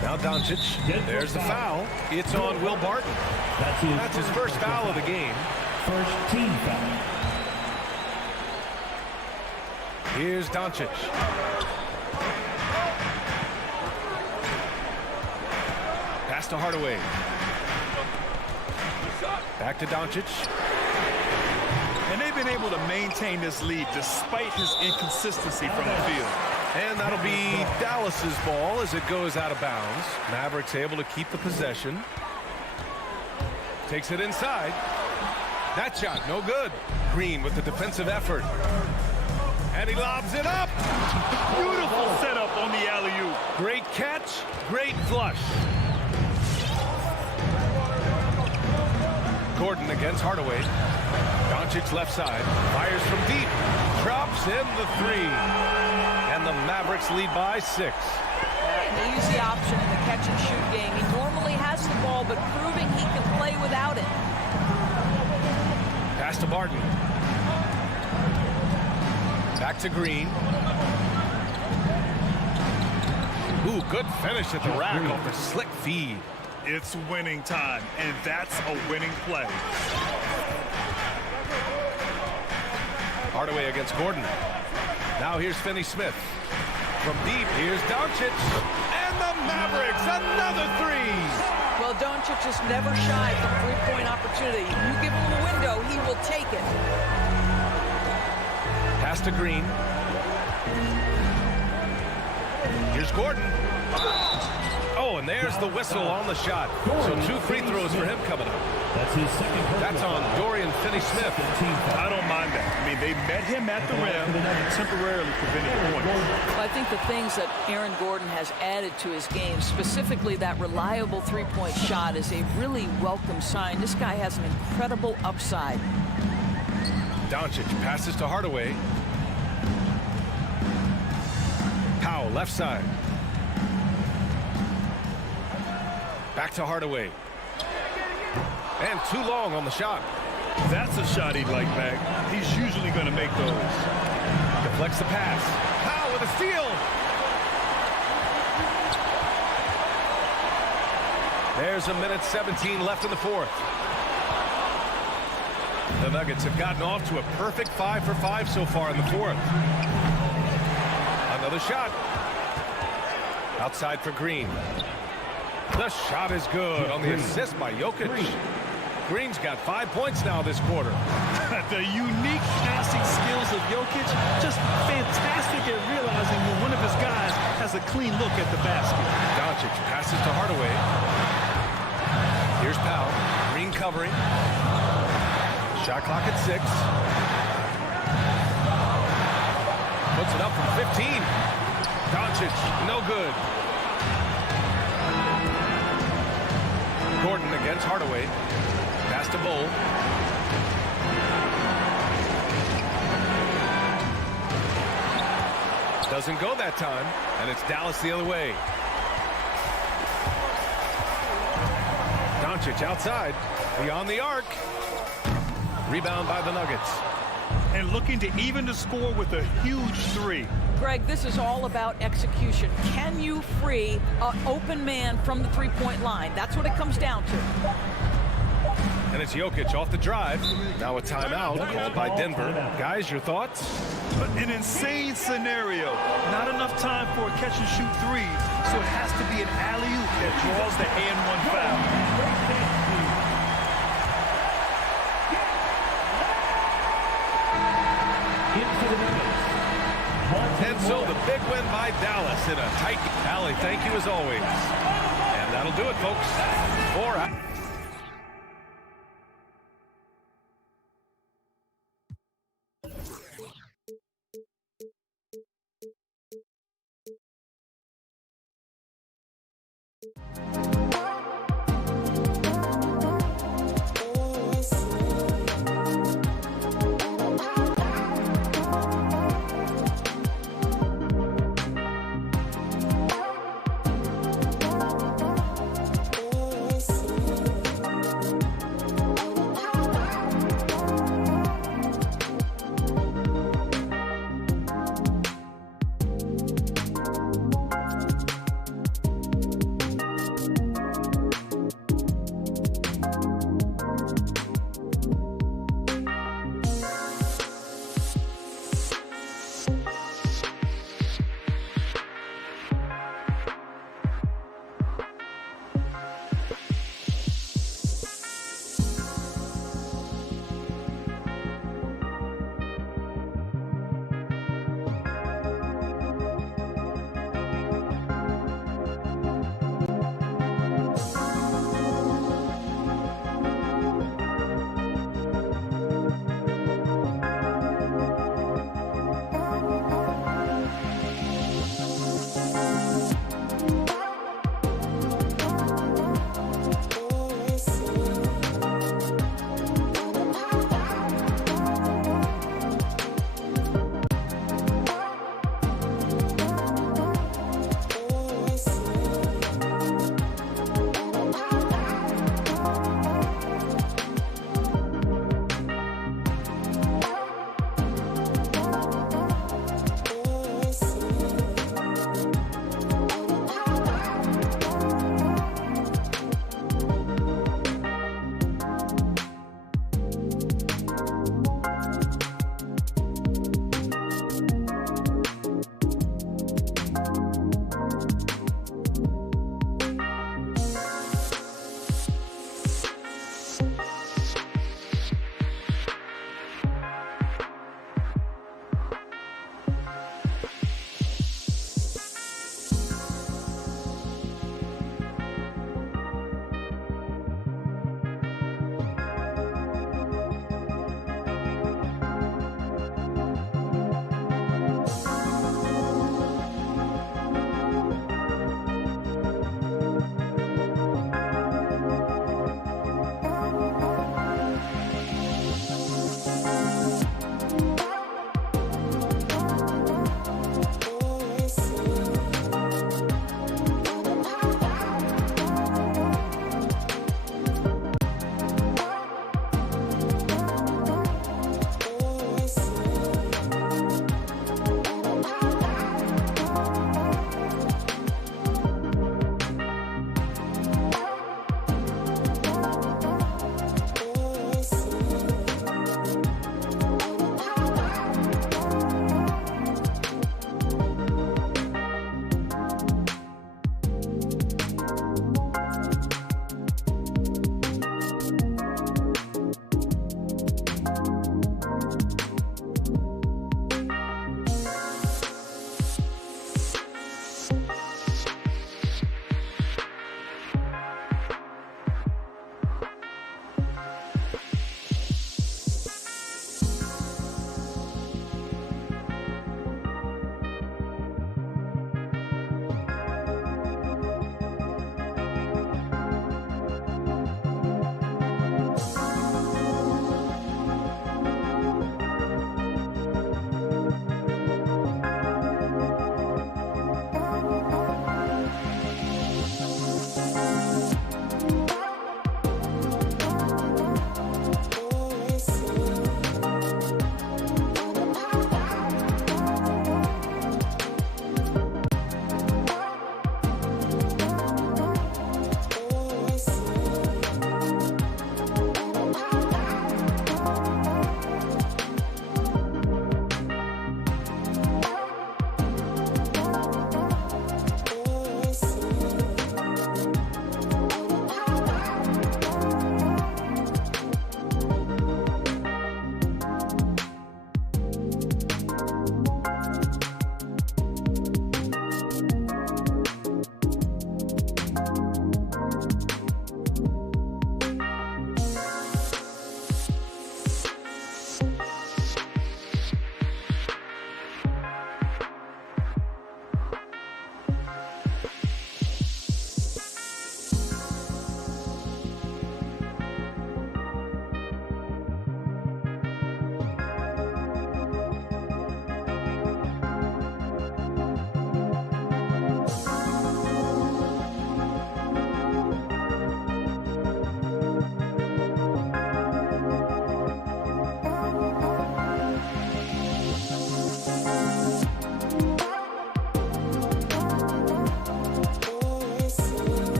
Now Doncic. There's the foul. It's on Will Barton. That's his first foul of the game. First team foul. Here's Doncic. Pass to Hardaway. Back to Doncic. And they've been able to maintain this lead despite his inconsistency from the field. And that'll be Dallas's ball as it goes out of bounds. Mavericks able to keep the possession. Takes it inside. That shot, no good. Green with the defensive effort. And he lobs it up. Beautiful setup on the alley-oop. Great catch, great flush. Gordon against Hardaway. Doncic left side. Fires from deep. Drops in the 3. And the Mavericks lead by 6. An easy option in the catch-and-shoot game. He normally has the ball, but proving he can play without it. Pass to Barton. Back to Green. Ooh, good finish at the rack off the slick feed. It's winning time, and that's a winning play. Hardaway against Gordon. Now here's Finney Smith. From deep, here's Doncic. And the Mavericks, another 3. Well, Doncic is never shy from three-point opportunity. You give him a window, he will take it. Pass to Green. Here's Gordon. Oh, and there's the whistle on the shot. So 2 free throws for him coming up. That's his second. That's on Dorian Finney-Smith. I don't mind that. I mean, they met him at the rim and temporarily prevented the points. Well, I think the things that Aaron Gordon has added to his game, specifically that reliable three-point shot, is a really welcome sign. This guy has an incredible upside. Doncic passes to Hardaway. Powell, left side. Back to Hardaway. And too long on the shot. That's a shot he'd like back. He's usually going to make those. Deflects the pass. Powell with a steal. There's a minute 17 left in the fourth. The Nuggets have gotten off to a perfect 5 for 5 so far in the fourth. Another shot. Outside for Green. The shot is good on the assist by Jokic. Green's got 5 points now this quarter. The unique passing skills of Jokic, just fantastic at realizing when one of his guys has a clean look at the basket. Doncic passes to Hardaway. Here's Powell. Green covering. Shot clock at 6. Puts it up from 15. Doncic, no good. Gordon against Hardaway. Pass to Bull. Doesn't go that time, and it's Dallas the other way. Doncic outside, beyond the arc. Rebound by the Nuggets. And looking to even the score with a huge 3. Greg, this is all about execution. Can you free an open man from the three-point line? That's what it comes down to. And it's Jokic off the drive. Now a timeout called by Denver. Guys, your thoughts? An insane scenario. Not enough time for a catch-and-shoot 3, so it has to be an alley-oop that draws the and one foul. And so the big win by Dallas in a tight game. Allie, thank you as always. And that'll do it, folks. 4 out.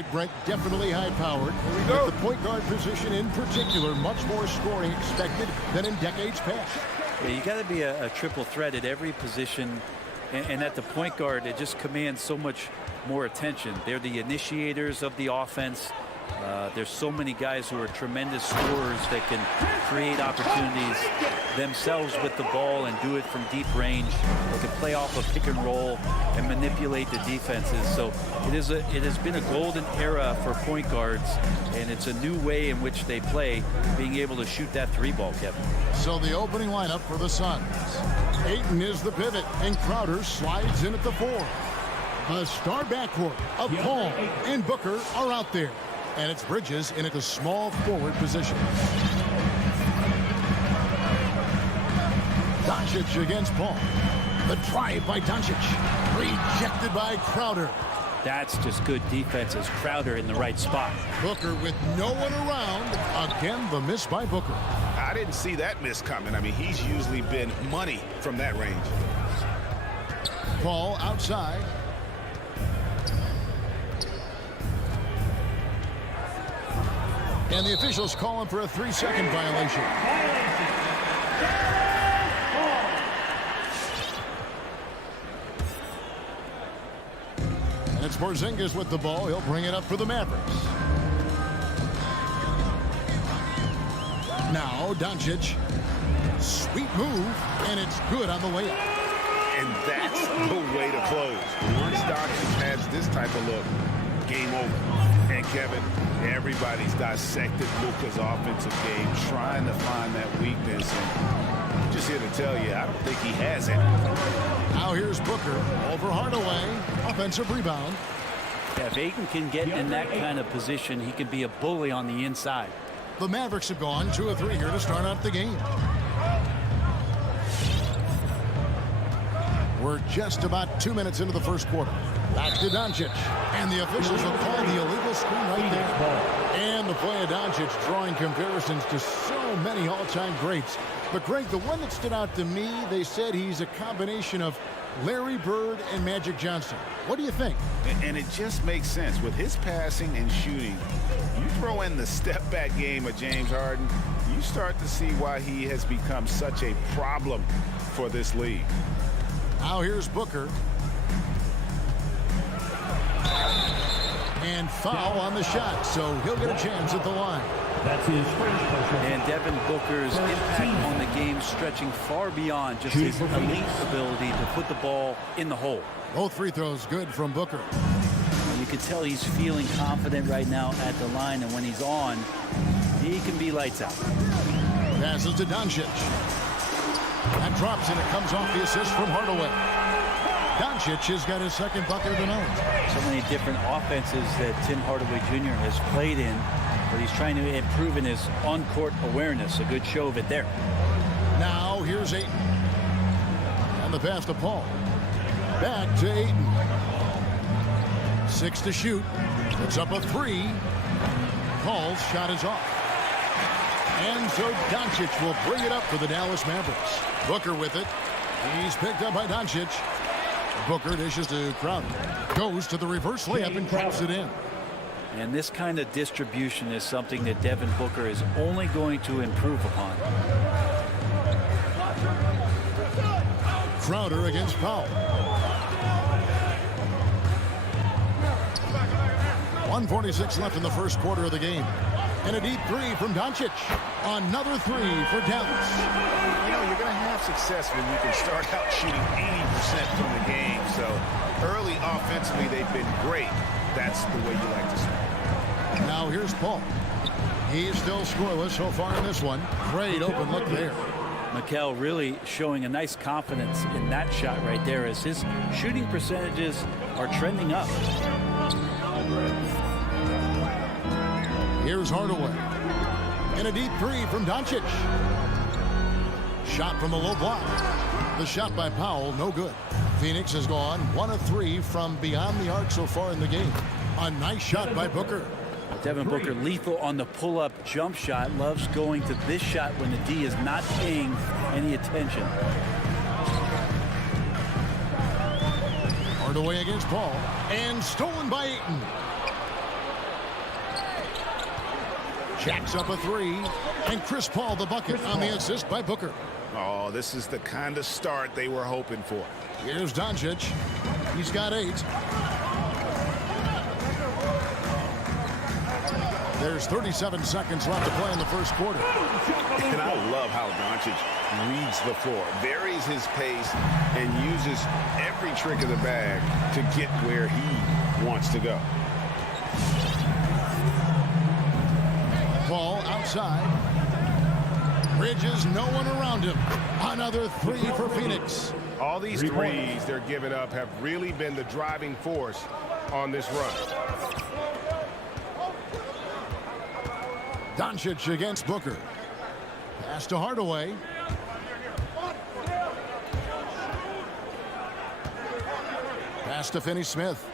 right, Brent, definitely high-powered. With the point guard position in particular, much more scoring expected than in decades past. Yeah, you got to be a triple threat at every position, and at the point guard, it just commands so much more attention. They're the initiators of the offense. There's so many guys who are tremendous scorers that can create opportunities themselves with the ball and do it from deep range. They can play off a pick and roll and manipulate the defenses. So it has been a golden era for point guards, and it's a new way in which they play, being able to shoot that three ball, Kevin. So the opening lineup for the Suns. Ayton is the pivot, and Crowder slides in at the 4. The star backcourt of Paul and Booker are out there. And it's Bridges in at the small forward position. Doncic against Paul. The drive by Doncic. Rejected by Crowder. That's just good defense as Crowder in the right spot. Booker with no one around. Again, the miss by Booker. I didn't see that miss coming. I mean, he's usually been money from that range. Paul outside. And the officials calling for a 3-second violation. And it's Porzingis with the ball. He'll bring it up for the Mavericks. Now Doncic. Sweet move, and it's good on the layup. And that's the way to close. Once Doncic has this type of look, game over. And Kevin, everybody's dissected Luka's offensive game, trying to find that weakness. And I'm just here to tell you, I don't think he has it. Now here's Booker over Hardaway. Offensive rebound. Yeah, if Ayton can get in that kind of position, he can be a bully on the inside. The Mavericks have gone 2 of 3 here to start out the game. We're just about 2 minutes into the first quarter. Back to Doncic. And the officials have called the illegal screen right there. And the play of Doncic drawing comparisons to so many all-time greats. But, Greg, the one that stood out to me, they said he's a combination of Larry Bird and Magic Johnson. What do you think? And it just makes sense. With his passing and shooting, you throw in the step-back game of James Harden, you start to see why he has become such a problem for this league. Now here's Booker. And foul on the shot, so he'll get a chance at the line. That's his first personal. And Devin Booker's impact on the game stretching far beyond just his elite ability to put the ball in the hole. Both free throws good from Booker. And you can tell he's feeling confident right now at the line, and when he's on, he can be lights out. Passes to Doncic. That drops, and it comes off the assist from Hardaway. Doncic has got his second bucket of the night. So many different offenses that Tim Hardaway Jr. has played in, but he's trying to improve in his on-court awareness. A good show of it there. Now here's Ayton. And the pass to Paul. Back to Ayton. 6 to shoot. Puts up a 3. Paul's shot is off. And so Doncic will bring it up for the Dallas Mavericks. Booker with it. He's picked up by Doncic. Booker dishes to Crowder. Goes to the reverse layup and crowds it in. And this kind of distribution is something that Devin Booker is only going to improve upon. Crowder against Powell. 1:46 left in the first quarter of the game. And a deep 3 from Doncic. Another 3 for Dallas. You know, you're going to have success when you can start out shooting 80% from the game. So early offensively, they've been great. That's the way you like to start. Now here's Paul. He is still scoreless so far in this one. Great open look there. Mikel really showing a nice confidence in that shot right there as his shooting percentages are trending up. Here's Hardaway. And a deep 3 from Doncic. Shot from the low block. The shot by Powell, no good. Phoenix has gone 1 of 3 from beyond the arc so far in the game. A nice shot by Booker. Devin Booker lethal on the pull-up jump shot. Loves going to this shot when the D is not paying any attention. Hardaway against Paul. And stolen by Ayton. Jacks up a three. And Chris Paul the bucket on the assist by Booker. Oh, this is the kind of start they were hoping for. Here's Doncic. He's got 8. There's 37 seconds left to play in the first quarter. And I love how Doncic reads the floor, varies his pace, and uses every trick of the bag to get where he wants to go. Ball outside. Bridges, no one around him. Another 3 for Phoenix. All these threes they're giving up have really been the driving force on this run. Doncic against Booker. Pass to Hardaway. Pass to Finney-Smith.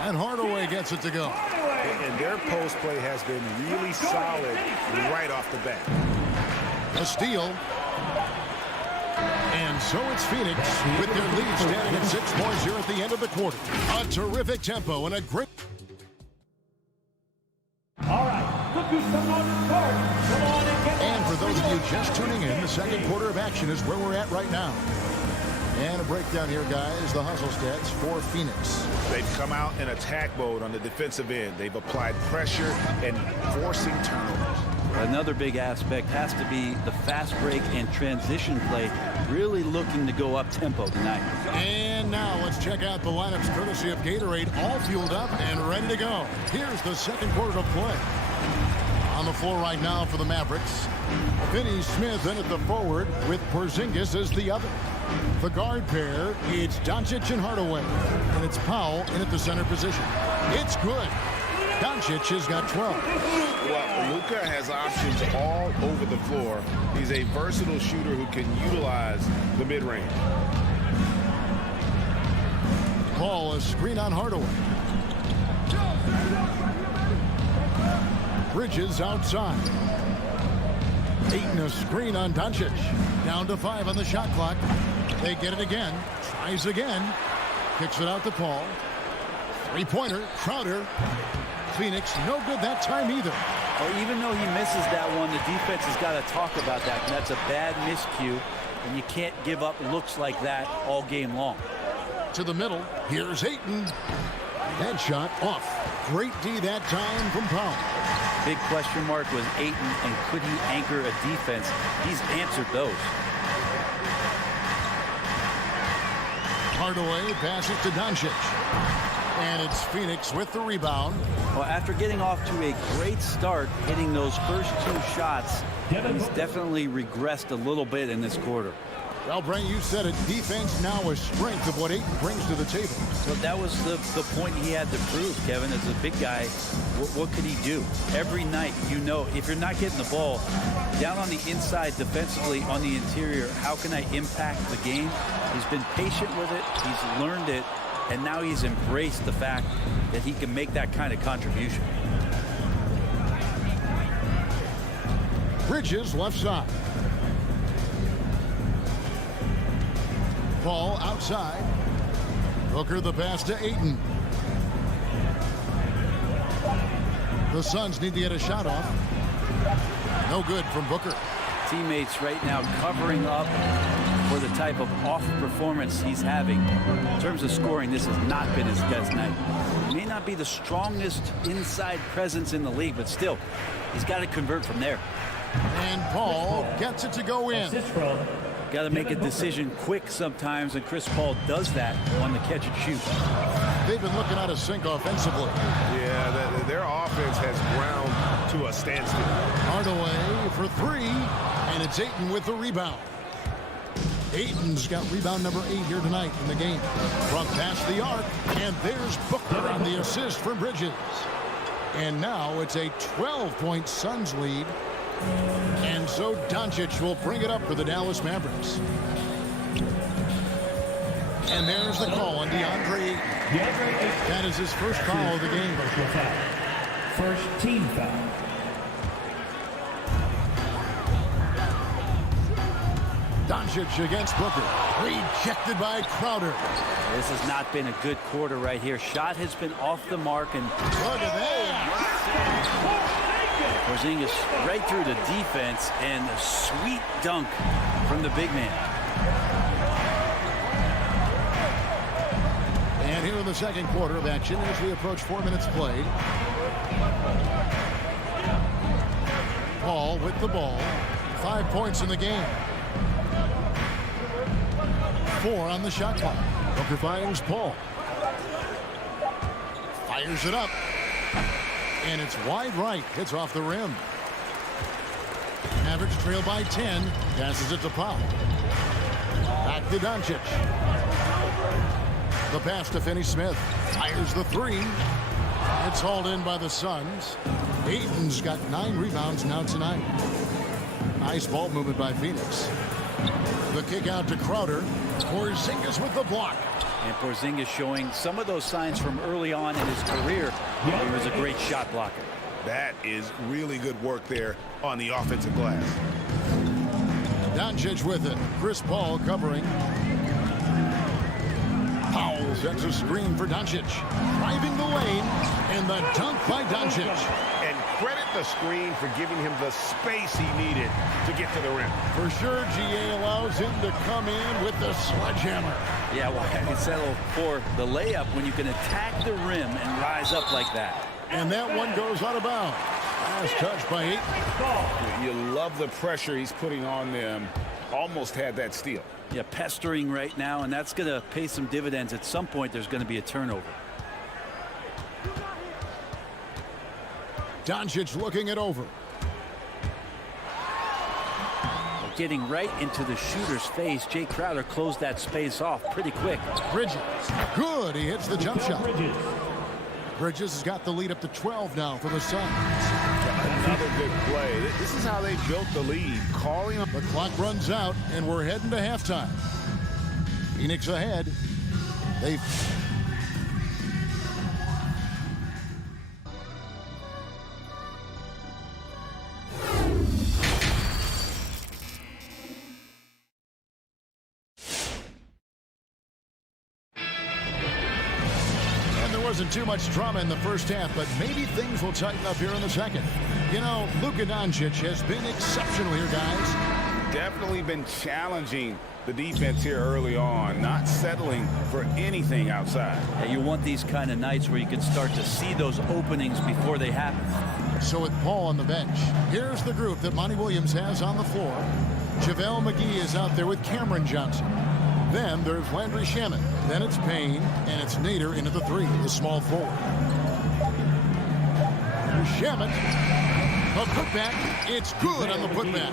And Hardaway gets it to go. And their post play has been really solid right off the bat. A steal. And so it's Phoenix with their lead standing at 6 points here at the end of the quarter. A terrific tempo and a great... All right, look who's coming on the court. Come on and get And for those of you just tuning in, the second quarter of action is where we're at right now. And a breakdown here, guys. The hustle stats for Phoenix. They've come out in attack mode on the defensive end. They've applied pressure and forcing turnovers. Another big aspect has to be the fast break and transition play, really looking to go up tempo tonight. And now let's check out the lineups courtesy of Gatorade, all fueled up and ready to go. Here's the second quarter to play. On the floor right now for the Mavericks, Finney-Smith in at the forward with Porzingis as the other. The guard pair, it's Doncic and Hardaway. And it's Powell in at the center position. It's good. Doncic has got 12. Well, Luka has options all over the floor. He's a versatile shooter who can utilize the mid-range. Paul, a screen on Hardaway. Bridges outside. Ayton, a screen on Doncic. Down to 5 on the shot clock. They get it again. Tries again. Kicks it out to Paul. Three-pointer. Crowder. Phoenix, no good that time either. Well, even though he misses that one, the defense has got to talk about that. And that's a bad miscue, and you can't give up looks like that all game long. To the middle. Here's Ayton. Headshot off. Great D that time from Powell. Big question mark was Ayton, and could he anchor a defense? He's answered those. Hardaway passes to Doncic. And it's Phoenix with the rebound. Well, after getting off to a great start, hitting those first 2 shots, he's definitely regressed a little bit in this quarter. Well, Brent, you said it. Defense now a strength of what Ayton brings to the table. So that was the point he had to prove, Kevin. As a big guy, what could he do? Every night, you know, if you're not getting the ball down on the inside defensively on the interior, how can I impact the game? He's been patient with it. He's learned it. And now he's embraced the fact that he can make that kind of contribution. Bridges left side. Paul outside. Booker the pass to Ayton. The Suns need to get a shot off. No good from Booker. Teammates right now covering up for the type of off performance he's having. In terms of scoring, this has not been his best night. He may not be the strongest inside presence in the league, but still, he's got to convert from there. And Paul gets it to go in. Got to make a decision quick sometimes, and Chris Paul does that on the catch and shoot. They've been looking out of sync offensively. Yeah, their offense has ground to a standstill. Hardaway for 3, and it's Ayton with the rebound. Ayton's got rebound number 8 here tonight in the game. From past the arc, and there's Booker on the assist from Bridges. And now it's a 12-point Suns lead. And so Doncic will bring it up for the Dallas Mavericks. And there's the call on DeAndre Ayton. That is his first foul of the game. First team foul. Doncic against Booker. Rejected by Crowder. This has not been a good quarter right here. Shot has been off the mark, and look at that. Porzingis right through the defense, and a sweet dunk from the big man. And here in the second quarter of action as we approach 4 minutes played. Paul with the ball. 5 points in the game. 4 on the shot clock. Booker finds Paul. Fires it up. And it's wide right. Hits off the rim. Mavericks trail by 10. Passes it to Paul. Back to Doncic. The pass to Finney Smith. Fires the three. It's hauled in by the Suns. Ayton's got 9 rebounds now tonight. Nice ball movement by Phoenix. The kick out to Crowder. Porzingis with the block. And Porzingis showing some of those signs from early on in his career. He was a great shot blocker. That is really good work there on the offensive glass. Doncic with it. Chris Paul covering. Powell sets a screen for Doncic. Driving the lane. And the dunk by Doncic. And credit the screen for giving him the space he needed to get to the rim. For sure, GA allows him to come in with the sledgehammer. Yeah, well, I can settle for the layup when you can attack the rim and rise up like that. And that one goes out of bounds. Last touch by Ayton. You love the pressure he's putting on them. Almost had that steal. Yeah, pestering right now, and that's going to pay some dividends. At some point, there's going to be a turnover. Doncic looking it over. Getting right into the shooter's face. Jay Crowder closed that space off pretty quick. Bridges. Good. He hits the jump shot. Bridges has got the lead up to 12 now for the Suns. Another good play. This is how they built the lead. Calling up. The clock runs out, and we're heading to halftime. Phoenix ahead. They've... Wasn't too much drama in the first half, but maybe things will tighten up here in the second. You know, Luka Doncic has been exceptional here, guys. Definitely been challenging the defense here early on, not settling for anything outside. Yeah, you want these kind of nights where you can start to see those openings before they happen. So with Paul on the bench, here's the group that Monty Williams has on the floor. JaVale McGee is out there with Cameron Johnson. Then there's Landry Shamet. Then it's Payne, and it's Nader into the three, the small forward. Shamet, the putback, it's good on the putback.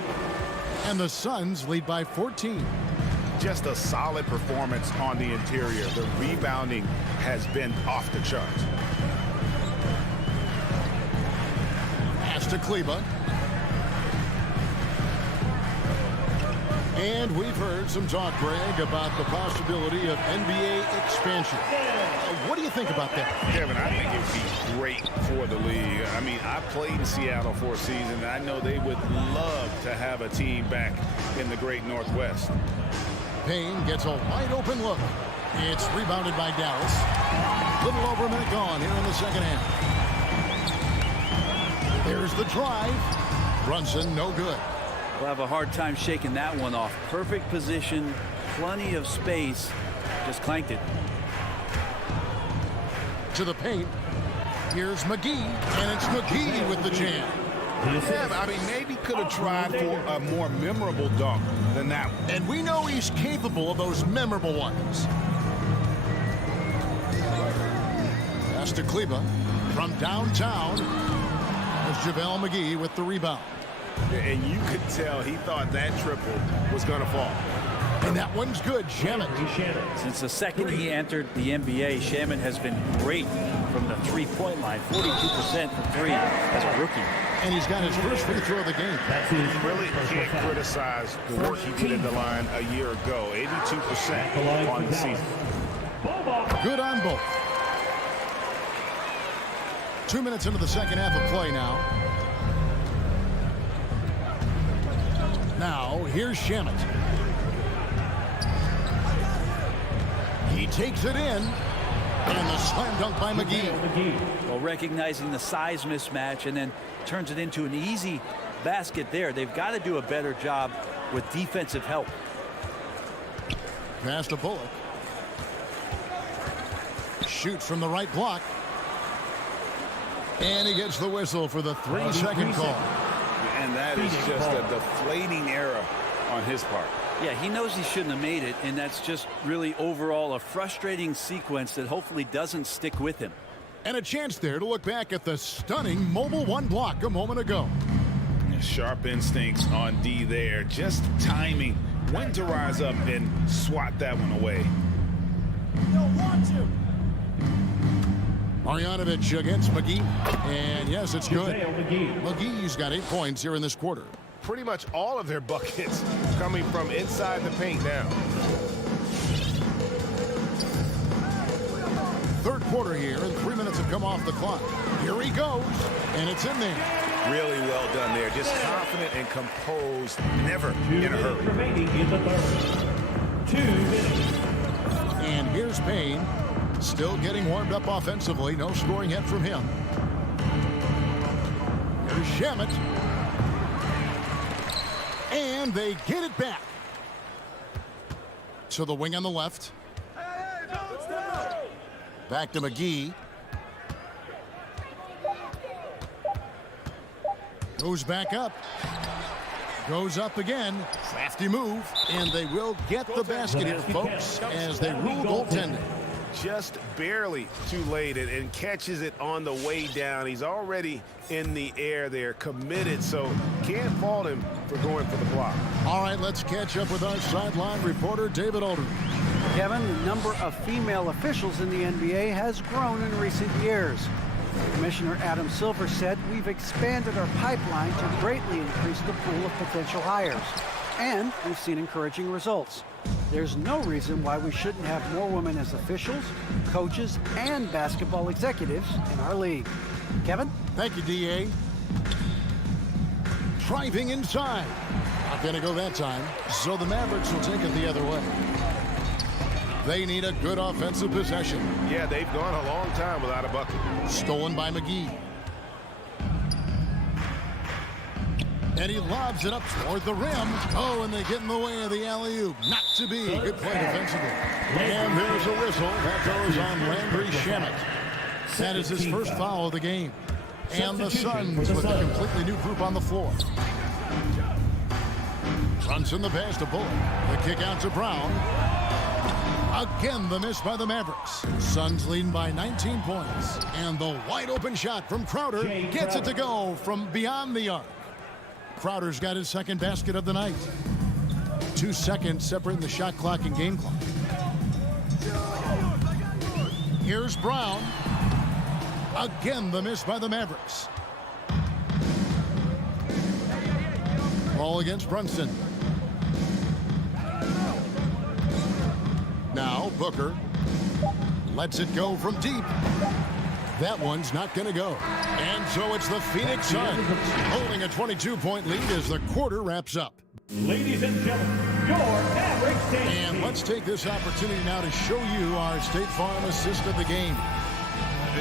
And the Suns lead by 14. Just a solid performance on the interior. The rebounding has been off the charts. Pass to Kleba. And we've heard some talk, Greg, about the possibility of NBA expansion. What do you think about that? Kevin, I think it would be great for the league. I mean, I played in Seattle for a season, and I know they would love to have a team back in the great Northwest. Payne gets a wide open look. It's rebounded by Dallas. Little over a minute gone here in the second half. There's the drive. Brunson, no good. We'll have a hard time shaking that one off. Perfect position, plenty of space. Just clanked it. To the paint. Here's McGee, and it's McGee with the jam. Yeah, I mean, maybe could have tried for a more memorable dunk than that one. And we know he's capable of those memorable ones. Pass to Kleba from downtown. There's JaVale McGee with the rebound. And you could tell he thought that triple was going to fall. And that one's good. Shamet. Since the second he entered the NBA, Shamet has been great from the three-point line. 42% from three as a rookie. And he's got his first free throw of the game. Really can't criticize the work he did at the line a year ago. 82% on the season. Good on both. 2 minutes into the second half of play now. Now, here's Shamet. He takes it in. And the slam dunk by McGee. Well, recognizing the size mismatch and then turns it into an easy basket there. They've got to do a better job with defensive help. Pass to Bullock. Shoots from the right block. And he gets the whistle for the 3-second call. And that is just a deflating error on his part. Yeah, he knows he shouldn't have made it, and that's just really overall a frustrating sequence that hopefully doesn't stick with him. And a chance there to look back at the stunning mobile one block a moment ago. Sharp instincts on D there. Just timing when to rise up and swat that one away. Marjanovic against McGee. And yes, it's good. McGee's got 8 points here in this quarter. Pretty much all of their buckets coming from inside the paint now. Third quarter here, and 3 minutes have come off the clock. Here he goes, and it's in there. Really well done there. Just confident and composed, never in a hurry. Remaining in the third. 2 minutes. And here's Payne, still getting warmed up offensively. No scoring yet from him. Here's Shamet. And they get it back. To the wing on the left. Back to McGee. Goes back up. Goes up again. Crafty move. And they will get the basket here, folks, as they rule goaltending. Just barely too late and catches it on the way down. He's already in the air there, committed, so can't fault him for going for the block. All right, let's catch up with our sideline reporter, David Aldridge. Kevin, the number of female officials in the NBA has grown in recent years. Commissioner Adam Silver said, "We've expanded our pipeline to greatly increase the pool of potential hires, and we've seen encouraging results. There's no reason why we shouldn't have more women as officials, coaches, and basketball executives in our league." Kevin? Thank you, D.A. Driving inside. Not going to go that time, so the Mavericks will take it the other way. They need a good offensive possession. Yeah, they've gone a long time without a bucket. Stolen by McGee. And he lobs it up toward the rim. Oh, and they get in the way of the alley-oop. Not to be. Good play defensively. And there's a whistle. That goes on Landry Shamet. That is his first foul of the game. And the Suns with a completely new group on the floor. Brunson the pass to Bullock. The kick out to Brown. Again, the miss by the Mavericks. Suns leading by 19 points. And the wide open shot from Crowder gets it to go from beyond the arc. Crowder's got his second basket of the night. 2 seconds separating the shot clock and game clock. Here's Brown. Again, the miss by the Mavericks. Ball against Brunson. Now Booker lets it go from deep. That one's not going to go. And so it's the Phoenix Suns holding a 22-point lead as the quarter wraps up. Ladies and gentlemen, your Mavericks team. And let's take this opportunity now to show you our State Farm assist of the game.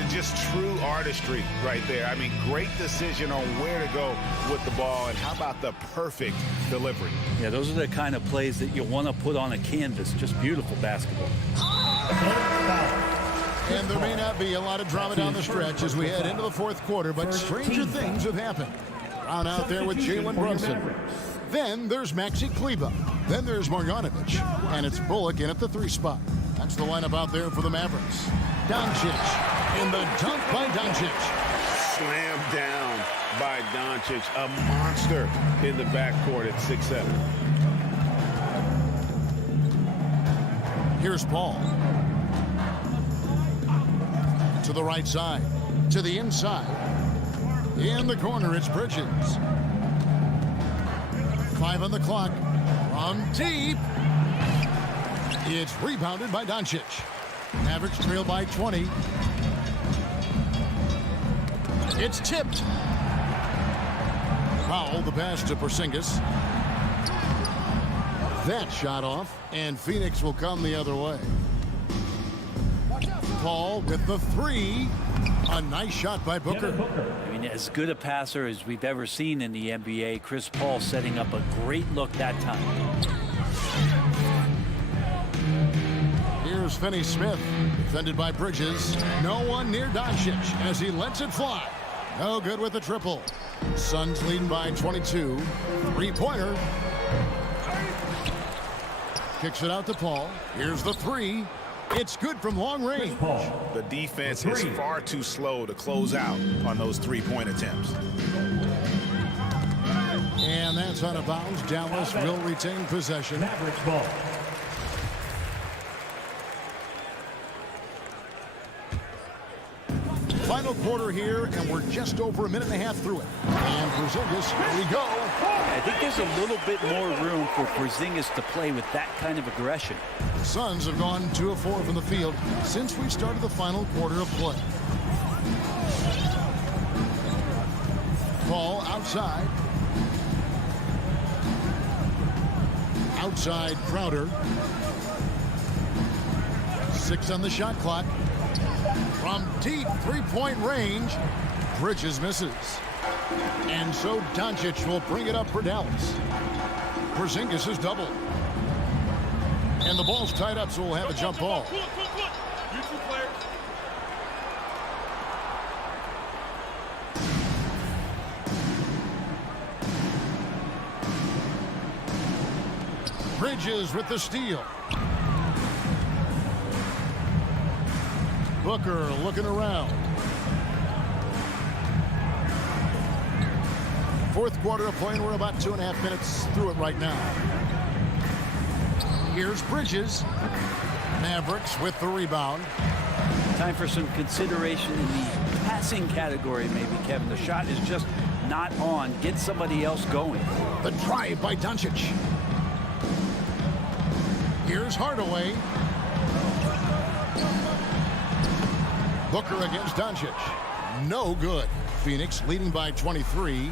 Just true artistry right there. I mean, great decision on where to go with the ball, and how about the perfect delivery? Yeah, those are the kind of plays that you want to put on a canvas. Just beautiful basketball. And there may not be a lot of drama down the stretch as we head into the fourth quarter, but stranger things have happened. Brown out there with Jalen Brunson. Then there's Maxi Kleber. Then there's Marjanovic. And it's Bullock in at the 3 spot. That's the lineup out there for the Mavericks. Doncic. In the dunk by Doncic. Slammed down by Doncic. A monster in the backcourt at 6'7". Here's Paul. To the right side. To the inside. In the corner, it's Bridges. 5 on the clock. From deep. It's rebounded by Doncic. Mavericks trail by 20. It's tipped. Powell, the pass to Porzingis. That shot off, and Phoenix will come the other way. Paul with the three. A nice shot by Booker. I mean, as good a passer as we've ever seen in the NBA. Chris Paul setting up a great look that time. Here's Finney-Smith, defended by Bridges. No one near Doncic as he lets it fly. No good with the triple. Suns leading by 22. Three-pointer. Kicks it out to Paul. Here's the three. It's good from long range. The defense is far too slow to close out on those three-point attempts. And that's out of bounds. Dallas will retain possession. Mavericks ball. Final quarter here, and we're just over a minute and a half through it. And Porzingis, here we go. I think there's a little bit more room for Porzingis to play with that kind of aggression. The Suns have gone 2 of 4 from the field since we started the final quarter of play. Paul outside. Outside Crowder. 6 on the shot clock. From deep three-point range, Bridges misses. And so Doncic will bring it up for Dallas. Porzingis is doubled. And the ball's tied up, so we'll have a jump ball. Bridges with the steal. Booker looking around. Fourth quarter of play, and we're about 2.5 minutes through it right now. Here's Bridges. Mavericks with the rebound. Time for some consideration in the passing category, maybe, Kevin. The shot is just not on. Get somebody else going. The drive by Doncic. Here's Hardaway. Booker against Doncic. No good. Phoenix leading by 23.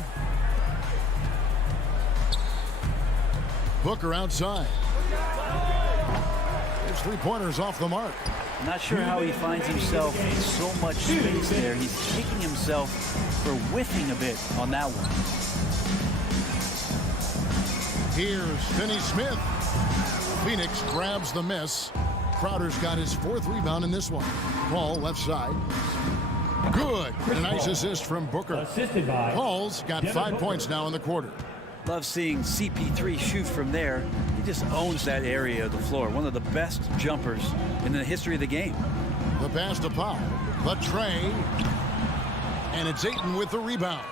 Booker outside. His three-pointers off the mark. Not sure how he finds himself in so much space there. He's kicking himself for whiffing a bit on that one. Here's Finney-Smith. Phoenix grabs the miss. Crowder's got his 4th rebound in this one. Paul left side. Good. And a nice assist from Booker. Assisted by Paul's got 5 points now in the quarter. Love seeing CP3 shoot from there. He just owns that area of the floor. One of the best jumpers in the history of the game. The pass to Powell. The tray. And it's Ayton with the rebound.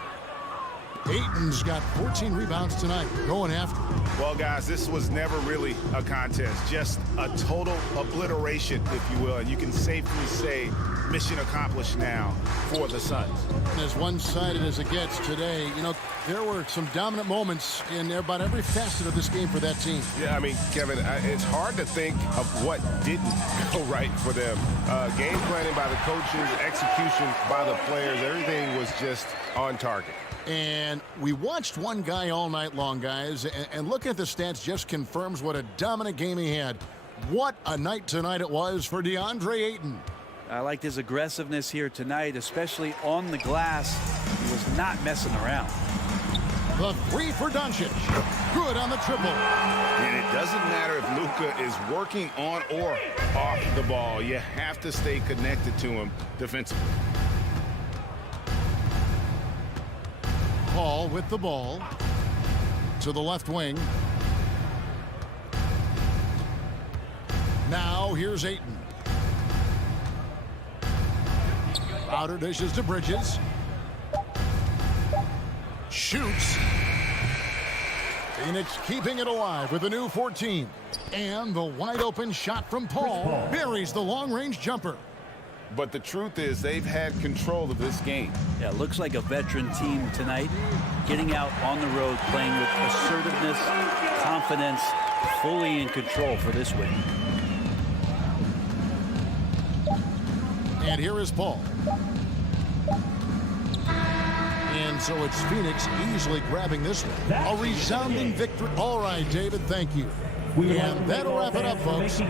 Ayton's got 14 rebounds tonight. Going after. Well, guys, this was never really a contest. Just a total obliteration, if you will. And you can safely say mission accomplished now for the Suns. As one-sided as it gets today, you know, there were some dominant moments in about every facet of this game for that team. Yeah, I mean, Kevin, it's hard to think of what didn't go right for them. Game planning by the coaches, execution by the players, everything was just on target. And we watched one guy all night long, guys, and looking at the stats just confirms what a dominant game he had. What a night tonight it was for DeAndre Ayton. I liked his aggressiveness here tonight, especially on the glass. He was not messing around. The three for Doncic. Good on the triple. And it doesn't matter if Luka is working on or off the ball. You have to stay connected to him defensively. Paul with the ball to the left wing. Now here's Ayton. Outer dishes to Bridges. Shoots. Phoenix keeping it alive with a new 14. And the wide open shot from Paul buries the long-range jumper. But the truth is they've had control of this game. Yeah, looks like a veteran team tonight, getting out on the road, playing with assertiveness, confidence, fully in control for this win. And here is Paul. And so it's Phoenix easily grabbing this one. A resounding victory. All right, David, thank you. And that'll wrap it up, folks.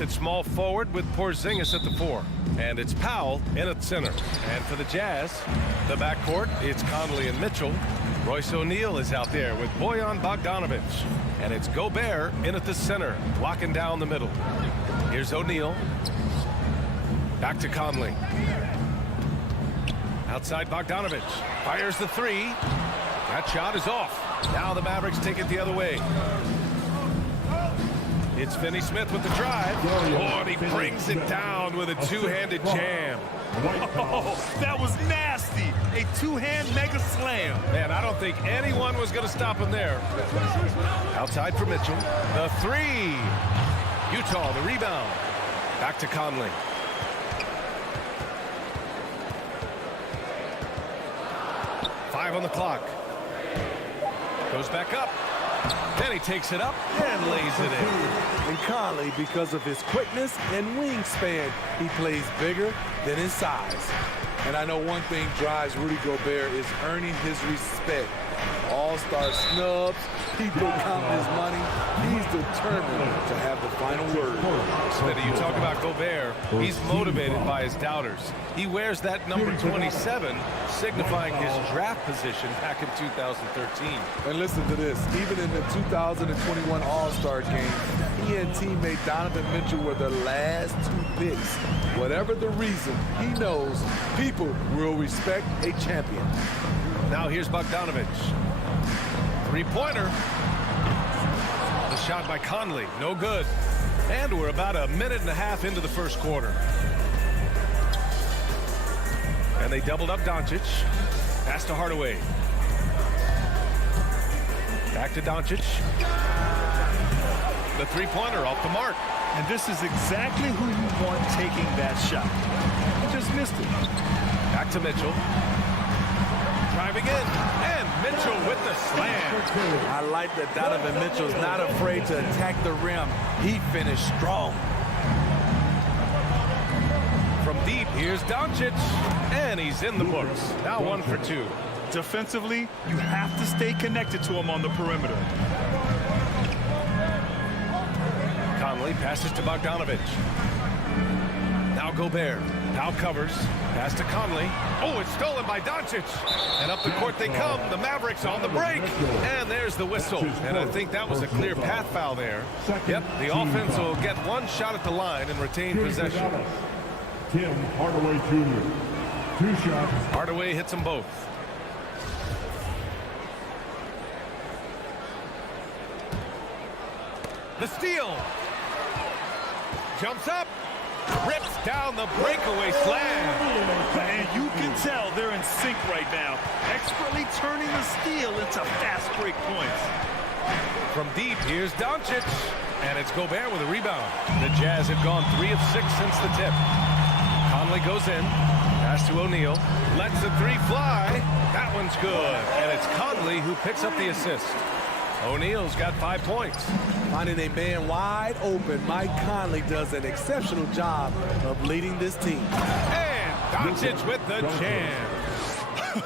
Smith at small forward with Porzingis at the 4. And it's Powell in at center. And for the Jazz, the backcourt, it's Conley and Mitchell. Royce O'Neal is out there with Bojan Bogdanovic. And it's Gobert in at the center, locking down the middle. Here's O'Neal. Back to Conley. Outside Bogdanovic. Fires the 3. That shot is off. Now the Mavericks take it the other way. It's Finney Smith with the drive. Oh, and he brings it down with a two-handed jam. Oh, that was nasty. A two-hand mega slam. Man, I don't think anyone was going to stop him there. Outside for Mitchell. The 3. Utah, the rebound. Back to Conley. Five on the clock. Goes back up. Then he takes it up and lays it in. And Conley, because of his quickness and wingspan, he plays bigger than his size. And I know one thing drives Rudy Gobert is earning his respect. All-star snubs, people counting his money. He's determined to have the final word. Smitty, you talk about Gobert. He's motivated by his doubters. He wears that number 27, signifying his draft position back in 2013. And listen to this. Even in the 2021 All-Star game, he and teammate Donovan Mitchell were the last 2 picks. Whatever the reason, he knows people will respect a champion. Now here's Bogdanovic. Three-pointer. The shot by Conley. No good. And we're about a minute and a half into the first quarter. And they doubled up Doncic. Pass to Hardaway. Back to Doncic. The three-pointer off the mark. And this is exactly who you want taking that shot. He just missed it. Back to Mitchell. Driving in, and Mitchell with the slam. I like that Donovan Mitchell's not afraid to attack the rim. He finished strong. From deep, here's Doncic, and he's in the books. Now 1 for 2. Defensively, you have to stay connected to him on the perimeter. Conley passes to Bogdanovic. Now Gobert. Now covers. Pass to Conley. Oh, it's stolen by Doncic. And up the court they come. The Mavericks on the break. And there's the whistle. And I think that was a clear path foul there. Yep, the offense will get one shot at the line and retain possession. Tim Hardaway Jr. 2 shots. Hardaway hits them both. The steal. Jumps up. Rips down the breakaway slam. And you can tell they're in sync right now. Expertly turning the steal into fast break points. From deep, here's Doncic. And it's Gobert with a rebound. The Jazz have gone 3 of 6 since the tip. Conley goes in. Pass to O'Neal. Lets the 3 fly. That one's good. And it's Conley who picks up the assist. O'Neal's got 5 points. Finding a man wide open, Mike Conley does an exceptional job of leading this team. And Doncic with the jam.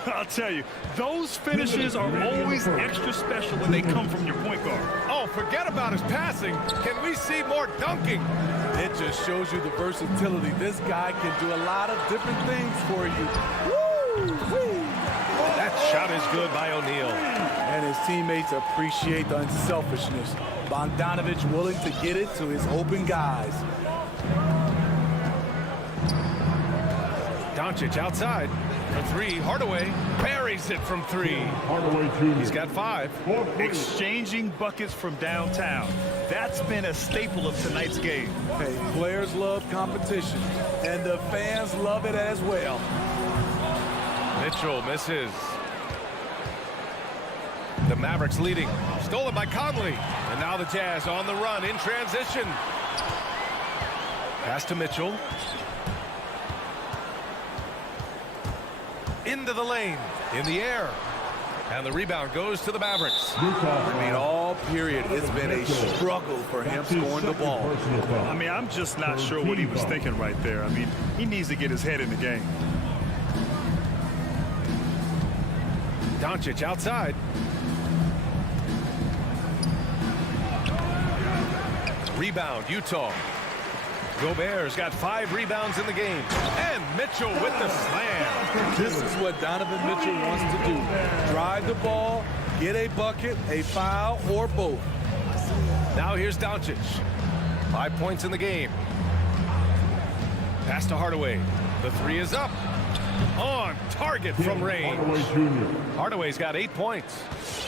I'll tell you, those finishes are always extra special when they come from your point guard. Oh, forget about his passing. Can we see more dunking? It just shows you the versatility. This guy can do a lot of different things for you. Woo! That shot is good by O'Neal. And his teammates appreciate the unselfishness. Bogdanovic willing to get it to his open guys. Doncic outside. For 3, Hardaway buries it from 3. Hardaway Jr. He's got 5. Exchanging buckets from downtown. That's been a staple of tonight's game. Hey, players love competition, and the fans love it as well. Mitchell misses. The Mavericks leading. Stolen by Conley. And now the Jazz on the run in transition. Pass to Mitchell. Into the lane. In the air. And the rebound goes to the Mavericks. I mean, all period, it's been a struggle for him scoring the ball. I mean, I'm just not sure what he was thinking right there. I mean, he needs to get his head in the game. Doncic outside. Rebound, Utah. Gobert's got 5 rebounds in the game. And Mitchell with the slam. This is what Donovan Mitchell wants to do. Drive the ball, get a bucket, a foul, or both. Now here's Doncic. 5 points in the game. Pass to Hardaway. The 3 is up. On target from range. Hardaway's got 8 points.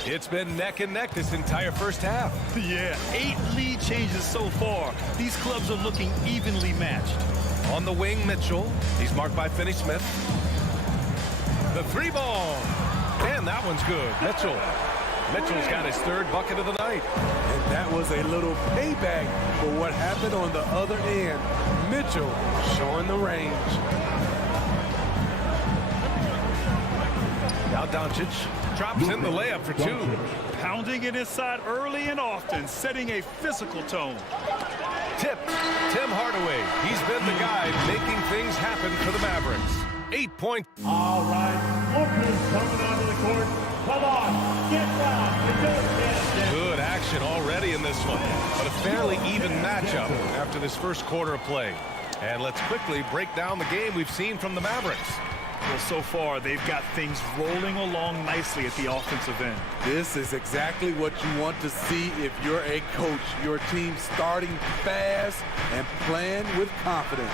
It's been neck and neck this entire first half. Yeah, 8 lead changes so far. These clubs are looking evenly matched. On the wing, Mitchell. He's marked by Finney-Smith. The 3 ball. And that one's good. Mitchell's got his 3rd bucket of the night. And that was a little payback for what happened on the other end. Mitchell showing the range. Now Doncic drops in the layup for 2. Pounding it inside early and often, setting a physical tone. Tipped. Tim Hardaway. He's been the guy making things happen for the Mavericks. 8 points. All right, look who's coming onto the court. Come on, get down. Good action already in this one, but a fairly even matchup after this first quarter of play. And let's quickly break down the game we've seen from the Mavericks. Well, so far, they've got things rolling along nicely at the offensive end. This is exactly what you want to see if you're a coach. Your team starting fast and playing with confidence.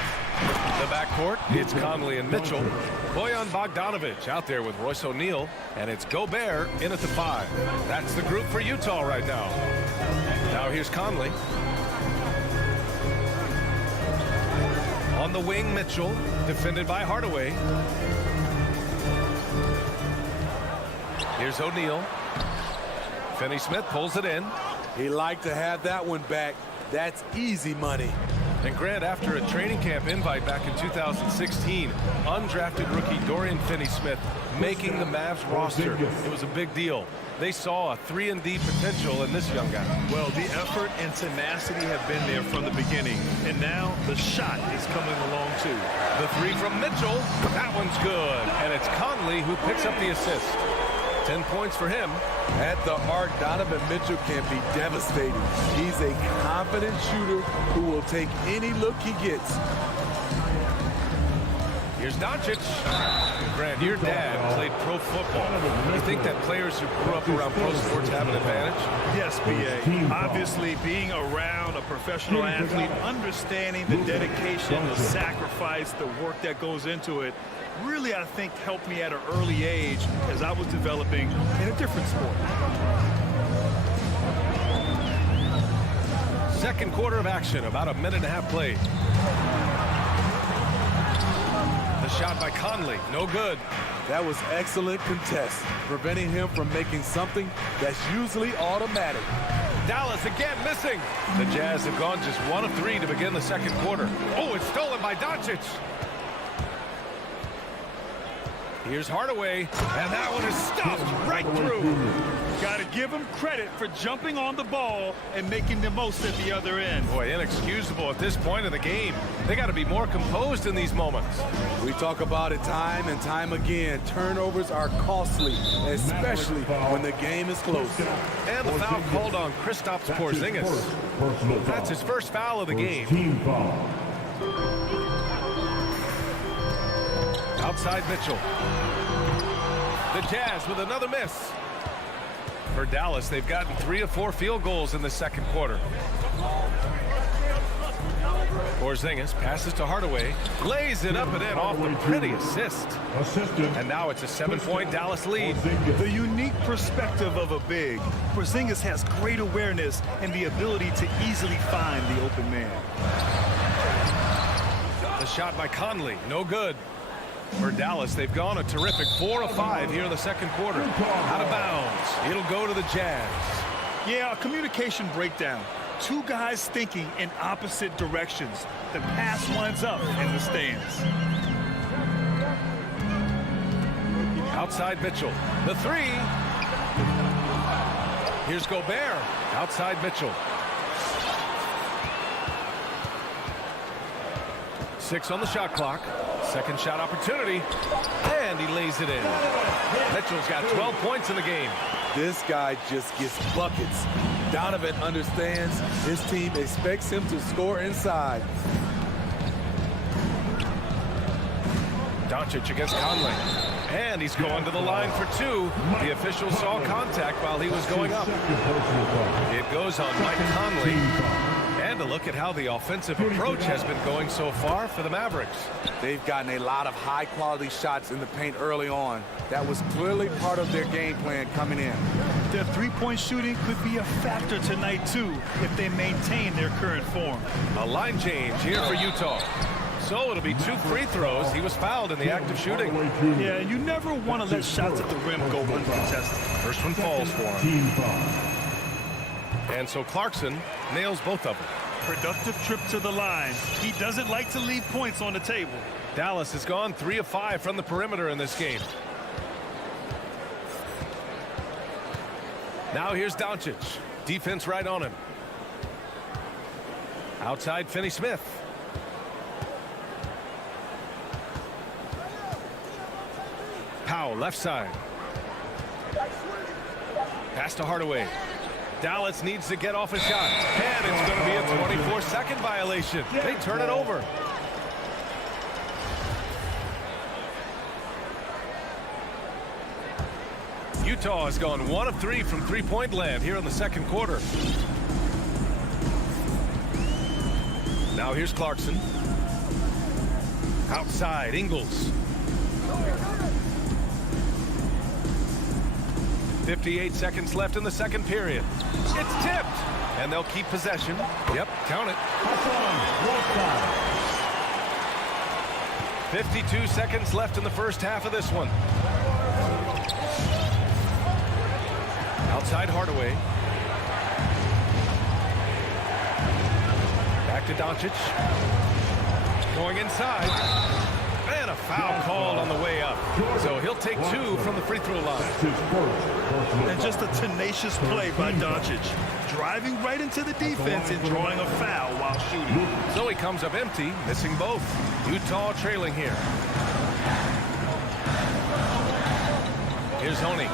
The backcourt, it's Conley and Mitchell. Bojan Bogdanovic out there with Royce O'Neal, and it's Gobert in at the 5. That's the group for Utah right now. Now here's Conley. On the wing, Mitchell, defended by Hardaway. Here's O'Neal. Finney-Smith pulls it in. He liked to have that one back. That's easy money. And Grant, after a training camp invite back in 2016, undrafted rookie Dorian Finney-Smith making the Mavs roster. It was a big deal. They saw a 3-and-D potential in this young guy. Well, the effort and tenacity have been there from the beginning, and now the shot is coming along too. The 3 from Mitchell, that one's good. And it's Conley who picks up the assist. 10 points for him. At the arc, Donovan Mitchell can be devastating. He's a confident shooter who will take any look he gets. Here's Doncic. Grant, your dad played pro football. Do you think that players who grew up around pro sports have an advantage? Yes, B.A. Obviously, being around a professional athlete, understanding the dedication, the sacrifice, the work that goes into it, really, I think, helped me at an early age as I was developing in a different sport. Second quarter of action, about a minute and a half played. The shot by Conley, no good. That was excellent contest, preventing him from making something that's usually automatic. Dallas again missing. The Jazz have gone just 1 of 3 to begin the second quarter. Oh, it's stolen by Doncic. Here's Hardaway, and that one is stuffed right through. Got to give him credit for jumping on the ball and making the most at the other end. Boy, inexcusable at this point in the game. They got to be more composed in these moments. We talk about it time and time again. Turnovers are costly, especially when the game is close. And the foul called on Kristaps Porzingis. That's his first foul of the game. Team foul. Outside Mitchell. The Jazz with another miss. For Dallas, they've gotten 3 of 4 field goals in the second quarter. Porzingis passes to Hardaway, lays it up and in off the pretty assist. And now it's a 7-point Dallas lead. The unique perspective of a big. Porzingis has great awareness and the ability to easily find the open man. The shot by Conley, no good. For Dallas, they've gone a terrific 4 of 5 here in the second quarter. Out of bounds. It'll go to the Jazz. Yeah, a communication breakdown. 2 guys thinking in opposite directions. The pass winds up in the stands. Outside Mitchell. The 3. Here's Gobert. Outside Mitchell. 6 on the shot clock. Second shot opportunity, and he lays it in. Mitchell's got 12 points in the game. This guy just gets buckets. Donovan understands his team expects him to score inside. Doncic against Conley. And he's going to the line for two. The official saw contact while he was going up. It goes on Mike Conley. And a look at how the offensive approach has been going so far for the Mavericks. They've gotten a lot of high-quality shots in the paint early on. That was clearly part of their game plan coming in. Their three-point shooting could be a factor tonight, too, if they maintain their current form. A line change here for Utah. So it'll be 2 free throws. He was fouled in the act of shooting. Yeah, you never want to let shots at the rim go uncontested. First one falls for him. And so Clarkson nails both of them. Productive trip to the line. He doesn't like to leave points on the table. Dallas has gone 3 of 5 from the perimeter in this game. Now here's Doncic. Defense right on him. Outside Finney Smith. Powell left side. Pass to Hardaway. Dallas needs to get off a shot. And it's going to be a 24-second violation. They turn it over. Utah has gone 1 of 3 from three-point land here in the second quarter. Now here's Clarkson. Outside, Ingles. 58 seconds left in the second period. It's tipped. And they'll keep possession. Yep, count it. 52 seconds left in the first half of this one. Outside Hardaway. Back to Doncic. Going inside. And a foul called on the way up. So he'll take 2 from the free throw line. And just a tenacious play by Doncic. Driving right into the defense and drawing a foul while shooting. So he comes up empty, missing both. Utah trailing here. Here's Honey.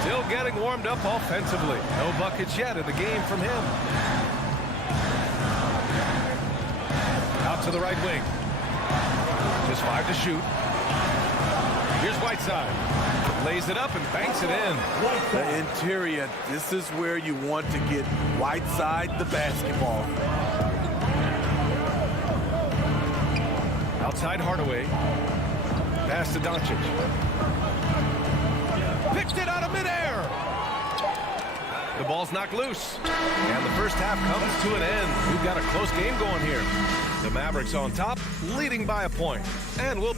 Still getting warmed up offensively. No buckets yet in the game from him. Out to the right wing. Just 5 to shoot. Here's Whiteside. Lays it up and banks it in. The interior, this is where you want to get Whiteside the basketball. Outside Hardaway. Pass to Doncic. Picked it out of midair. The ball's knocked loose. And the first half comes to an end. We've got a close game going here. The Mavericks on top, leading by a point. And we'll...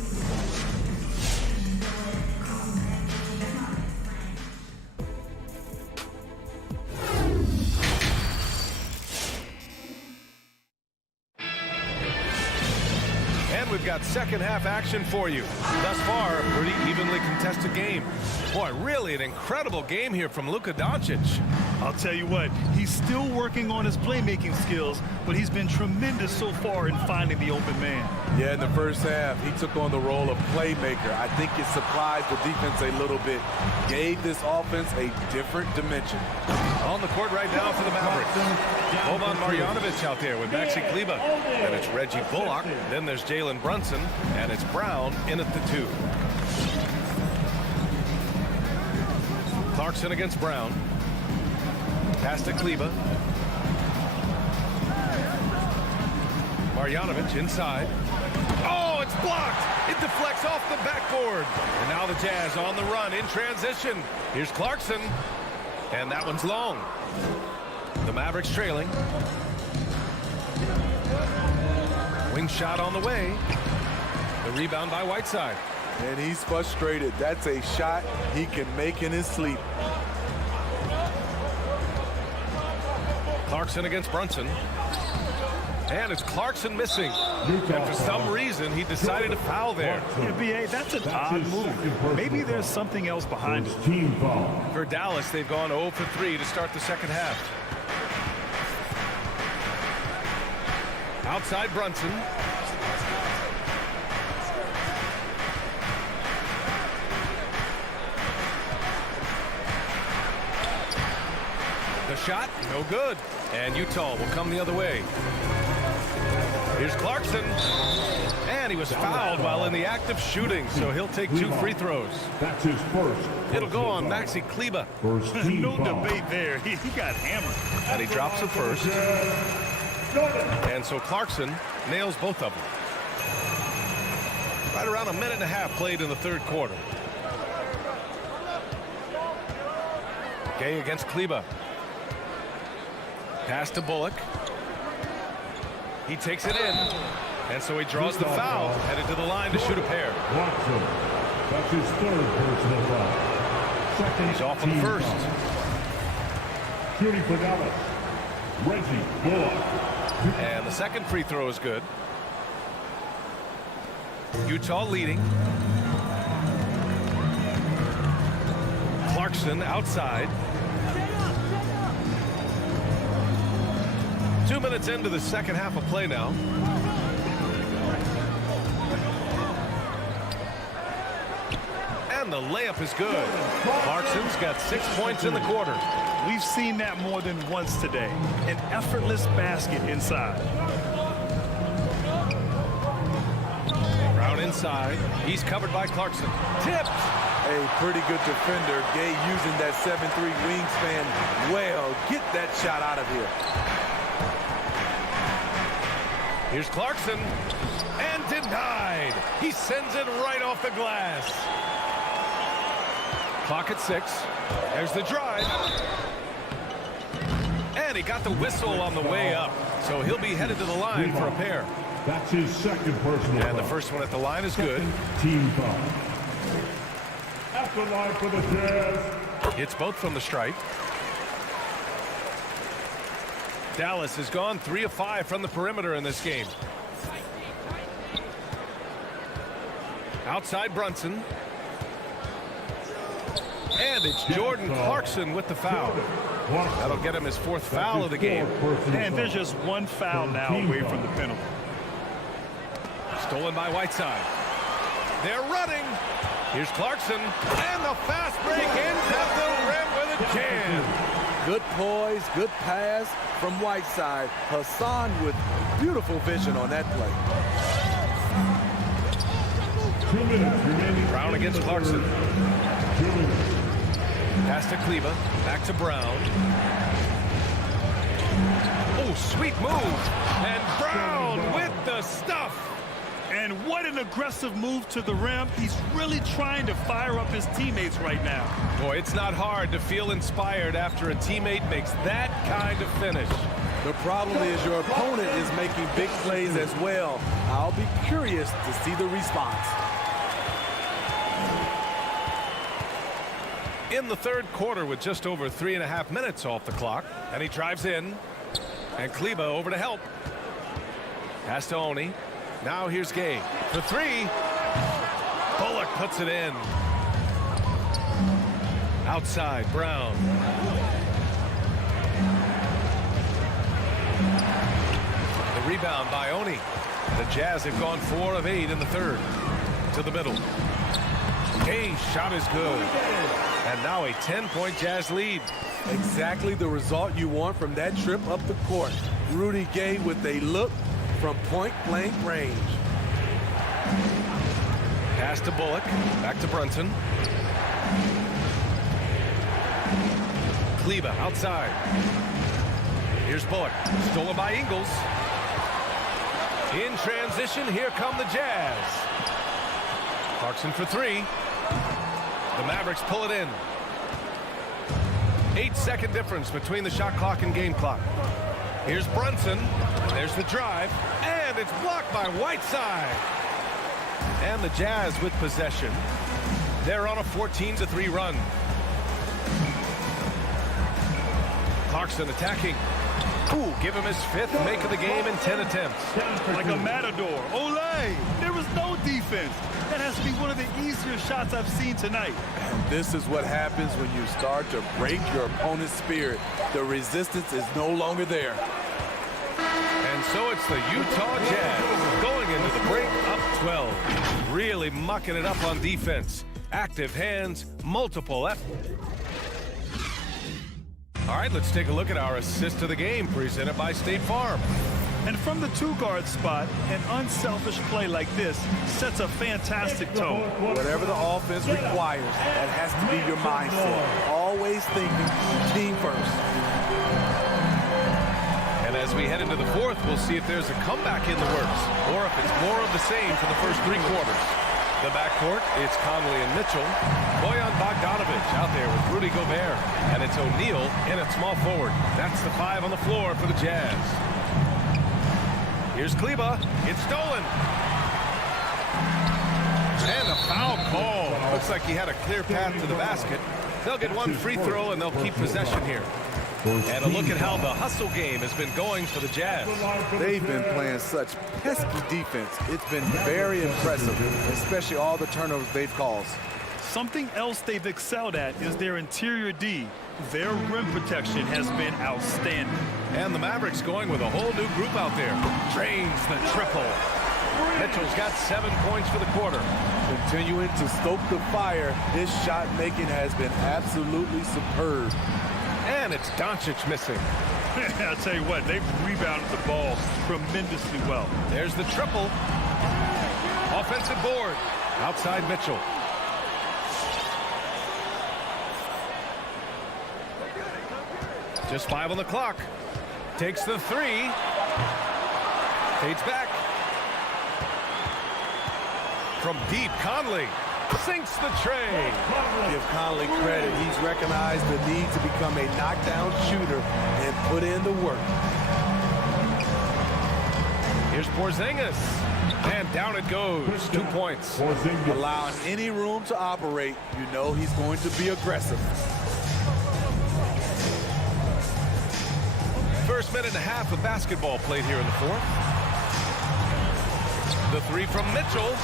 We've got second half action for you. Thus far, a pretty evenly contested game. Boy, really an incredible game here from Luka Doncic. I'll tell you what, he's still working on his playmaking skills, but he's been tremendous so far in finding the open man. Yeah, in the first half, he took on the role of playmaker. I think it surprised the defense a little bit. Gave this offense a different dimension. On the court right now for the Mavericks. Boban Marjanovic out there with Maxi Kleber. And it's Reggie Bullock. Then there's Jalen Brunson. And it's Brown in at the 2. Clarkson against Brown. Pass to Kleber. Marjanovic inside. Oh, it's blocked. It deflects off the backboard. And now the Jazz on the run in transition. Here's Clarkson. And that one's long. The Mavericks trailing. Wing shot on the way. The rebound by Whiteside. And he's frustrated. That's a shot he can make in his sleep. Clarkson against Brunson. And it's Clarkson missing. And for some reason, he decided to foul there. Yeah, B.A., that's an odd move. Maybe there's something else behind it. For Dallas, they've gone 0 for 3 to start the second half. Outside Brunson. The shot, no good. And Utah will come the other way. Here's Clarkson. And he was fouled while in the act of shooting, so he'll take 2 free throws. That's his first. It'll go on Maxi Kleber. No debate there. He got hammered. And he drops the first. And so Clarkson nails both of them. Right around a minute and a half played in the third quarter. Gay against Kleber. Pass to Bullock. He takes it in. And so he draws the foul, headed to the line to shoot a pair. Watson. That's his third personal foul. Second. He's off on the first. Shooting for Dallas. Reggie Bullock. And the second free throw is good. Utah leading. Clarkson outside. 2 minutes into the second half of play now. And the layup is good. Clarkson's got 6 points in the quarter. We've seen that more than once today. An effortless basket inside. Brown inside. He's covered by Clarkson. Tipped. A pretty good defender. Gay using that 7'3" wingspan well. Get that shot out of here. Here's Clarkson. And denied. He sends it right off the glass. Clock at 6. There's the drive. And he got the whistle on the way up. So he'll be headed to the line for a pair. That's his second personal foul. And the first one at the line is good. Team foul. At the line for the Jazz. It's both from the stripe. Dallas has gone 3 of 5 from the perimeter in this game. Outside Brunson. And it's Jordan Clarkson with the foul. That'll get him his 4th foul of the game. And there's just one foul now away from the penalty. Stolen by Whiteside. They're running. Here's Clarkson. And the fast break ends at the rim with a jam. Good poise, good pass from Whiteside. Hassan with beautiful vision on that play. 2 minutes remaining. Brown against Clarkson. 2 minutes. Pass to Kleber. Back to Brown. Oh, sweet move. And Brown with the stuff. And what an aggressive move to the rim. He's really trying to fire up his teammates right now. Boy, it's not hard to feel inspired after a teammate makes that kind of finish. The problem is your opponent is making big plays as well. I'll be curious to see the response. In the third quarter with just over 3.5 minutes off the clock. And he drives in. And Kleber over to help. Pass to Oni. Now here's Gay for 3. Bullock puts it in. Outside, Brown. The rebound by Oni. The Jazz have gone 4 of 8 in the third. To the middle. Gay's shot is good. And now a 10-point Jazz lead. Exactly the result you want from that trip up the court. Rudy Gay with a look from point-blank range. Pass to Bullock. Back to Brunson. Kleber outside. Here's Bullock. Stolen by Ingles. In transition, here come the Jazz. Clarkson for 3. The Mavericks pull it in. 8-second difference between the shot clock and game clock. Here's Brunson. There's the drive. And it's blocked by Whiteside. And the Jazz with possession. They're on a 14-3 run. Clarkson attacking. Ooh, give him his 5th make of the game in 10 attempts. Like a matador. Olay! There was no defense. That has to be one of the easier shots I've seen tonight. And this is what happens when you start to break your opponent's spirit. The resistance is no longer there. And so it's the Utah Jazz going into the break up 12. Really mucking it up on defense. Active hands, multiple efforts. All right, let's take a look at our assist of the game presented by State Farm. And from the two-guard spot, an unselfish play like this sets a fantastic tone. Whatever the offense requires, that has to be your mindset. Always thinking team first. And as we head into the fourth, we'll see if there's a comeback in the works or if it's more of the same for the first 3 quarters. The backcourt, it's Conley and Mitchell. Bojan Bogdanovic out there with Rudy Gobert. And it's O'Neal in at small forward. That's the 5 on the floor for the Jazz. Here's Kleba. It's stolen. And a foul call. Looks like he had a clear path to the basket. They'll get 1 free throw and they'll keep possession here. And a look at how the hustle game has been going for the Jazz. They've been playing such pesky defense. It's been very impressive, especially all the turnovers they've caused. Something else they've excelled at is their interior D. Their rim protection has been outstanding. And the Mavericks going with a whole new group out there. Drains the triple. Mitchell's got 7 points for the quarter. Continuing to stoke the fire, his shot making has been absolutely superb. And it's Doncic missing. I'll tell you what, they've rebounded the ball tremendously well. There's the triple. Offensive board. Outside Mitchell. Just 5 on the clock. Takes the 3. Fades back. From deep, Conley sinks the tray. Give Conley credit. He's recognized the need to become a knockdown shooter and put in the work. Here's Porzingis. And down it goes. 2 points. Allowing any room to operate, you know he's going to be aggressive. First minute and a half of basketball played here in the fourth. The 3 from Mitchell.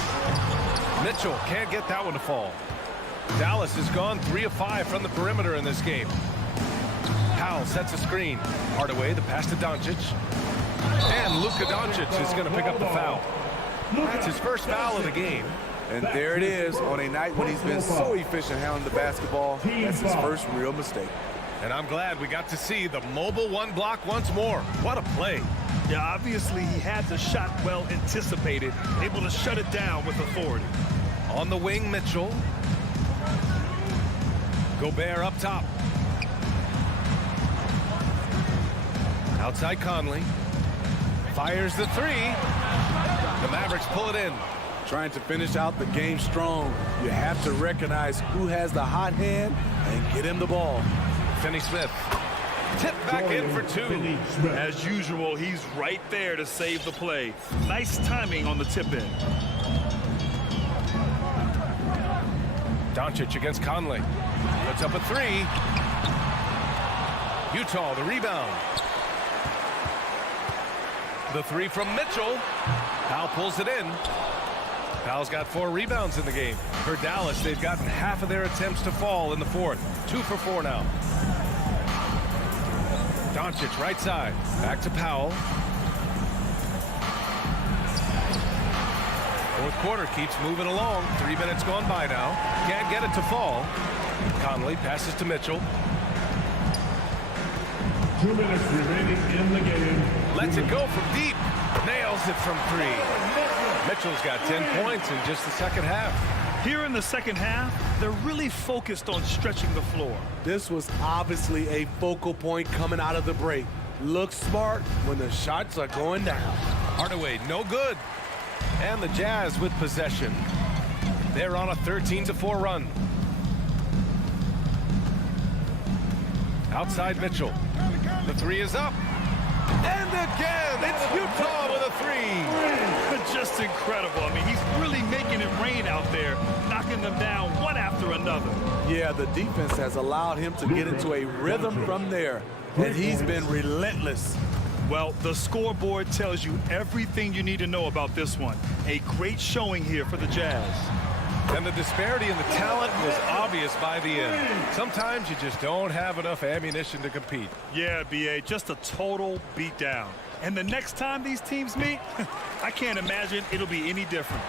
Mitchell can't get that one to fall. Dallas has gone 3 of 5 from the perimeter in this game. Powell sets a screen. Hardaway, the pass to Doncic. And Luka Doncic is going to pick up the foul. That's his first foul of the game. And there it is on a night when he's been so efficient handling the basketball. That's his first real mistake. And I'm glad we got to see the mobile 1 block once more. What a play. Yeah, obviously he had the shot well anticipated, able to shut it down with authority. On the wing, Mitchell. Gobert up top. Outside Conley. Fires the 3. The Mavericks pull it in. Trying to finish out the game strong. You have to recognize who has the hot hand and get him the ball. Finney Smith. Tip back in for 2. As usual, he's right there to save the play. Nice timing on the tip in. Doncic against Conley. Puts up a 3. Utah, the rebound. The 3 from Mitchell. Powell pulls it in. Powell's got 4 rebounds in the game. For Dallas, they've gotten half of their attempts to fall in the fourth. 2 for 4 now. Doncic right side. Back to Powell. Fourth quarter keeps moving along. 3 minutes gone by now. Can't get it to fall. Conley passes to Mitchell. 2 minutes remaining in the game. Lets it go from deep. Nails it from 3. Mitchell's got 10 points in just the second half. Here in the second half, they're really focused on stretching the floor. This was obviously a focal point coming out of the break. Look smart when the shots are going down. Hardaway, no good. And the Jazz with possession. They're on a 13-4 run. Outside Mitchell. The 3 is up. And again, it's Utah with a 3. Just incredible. I mean, he's really making it rain out there, knocking them down one after another. Yeah, the defense has allowed him to get into a rhythm from there, and he's been relentless. Well, the scoreboard tells you everything you need to know about this one. A great showing here for the Jazz. And the disparity in the talent was obvious by the end. Sometimes you just don't have enough ammunition to compete. Yeah, B.A., just a total beatdown. And the next time these teams meet, I can't imagine it'll be any different.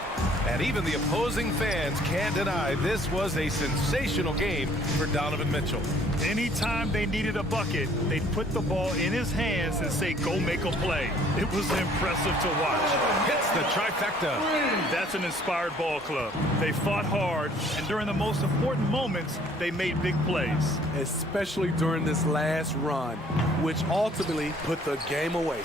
And even the opposing fans can't deny this was a sensational game for Donovan Mitchell. Anytime they needed a bucket, they'd put the ball in his hands and say, go make a play. It was impressive to watch. Hits the trifecta. That's an inspired ball club. They fought hard, and during the most important moments, they made big plays. Especially during this last run, which ultimately put the game away.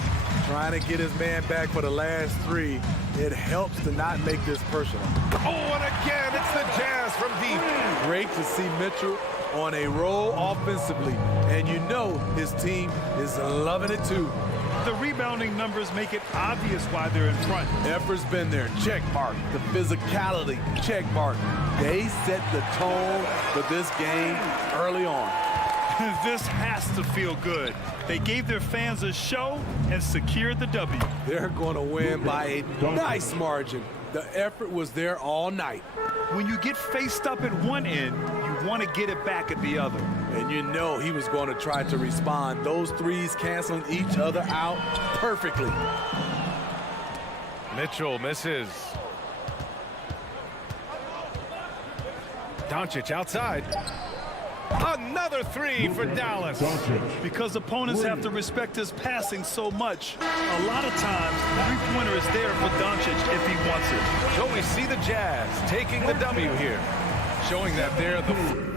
Trying to get his man back for the last three, it helps to not make this personal. Oh, and again, it's the Jazz from deep. Great to see Mitchell on a roll offensively, and you know his team is loving it too. The rebounding numbers make it obvious why they're in front. Effort's been there, check mark. The physicality, check mark. They set the tone for this game early on. This has to feel good. They gave their fans a show and secured the W. They're going to win by a nice margin. The effort was there all night. When you get faced up at one end, you want to get it back at the other. And you know he was going to try to respond. Those threes canceling each other out perfectly. Mitchell misses. Doncic outside. Another three for Dallas. Because opponents have to respect his passing so much, a lot of times, the three-pointer is there for Doncic if he wants it. So we see the Jazz taking the W here, showing that they're the...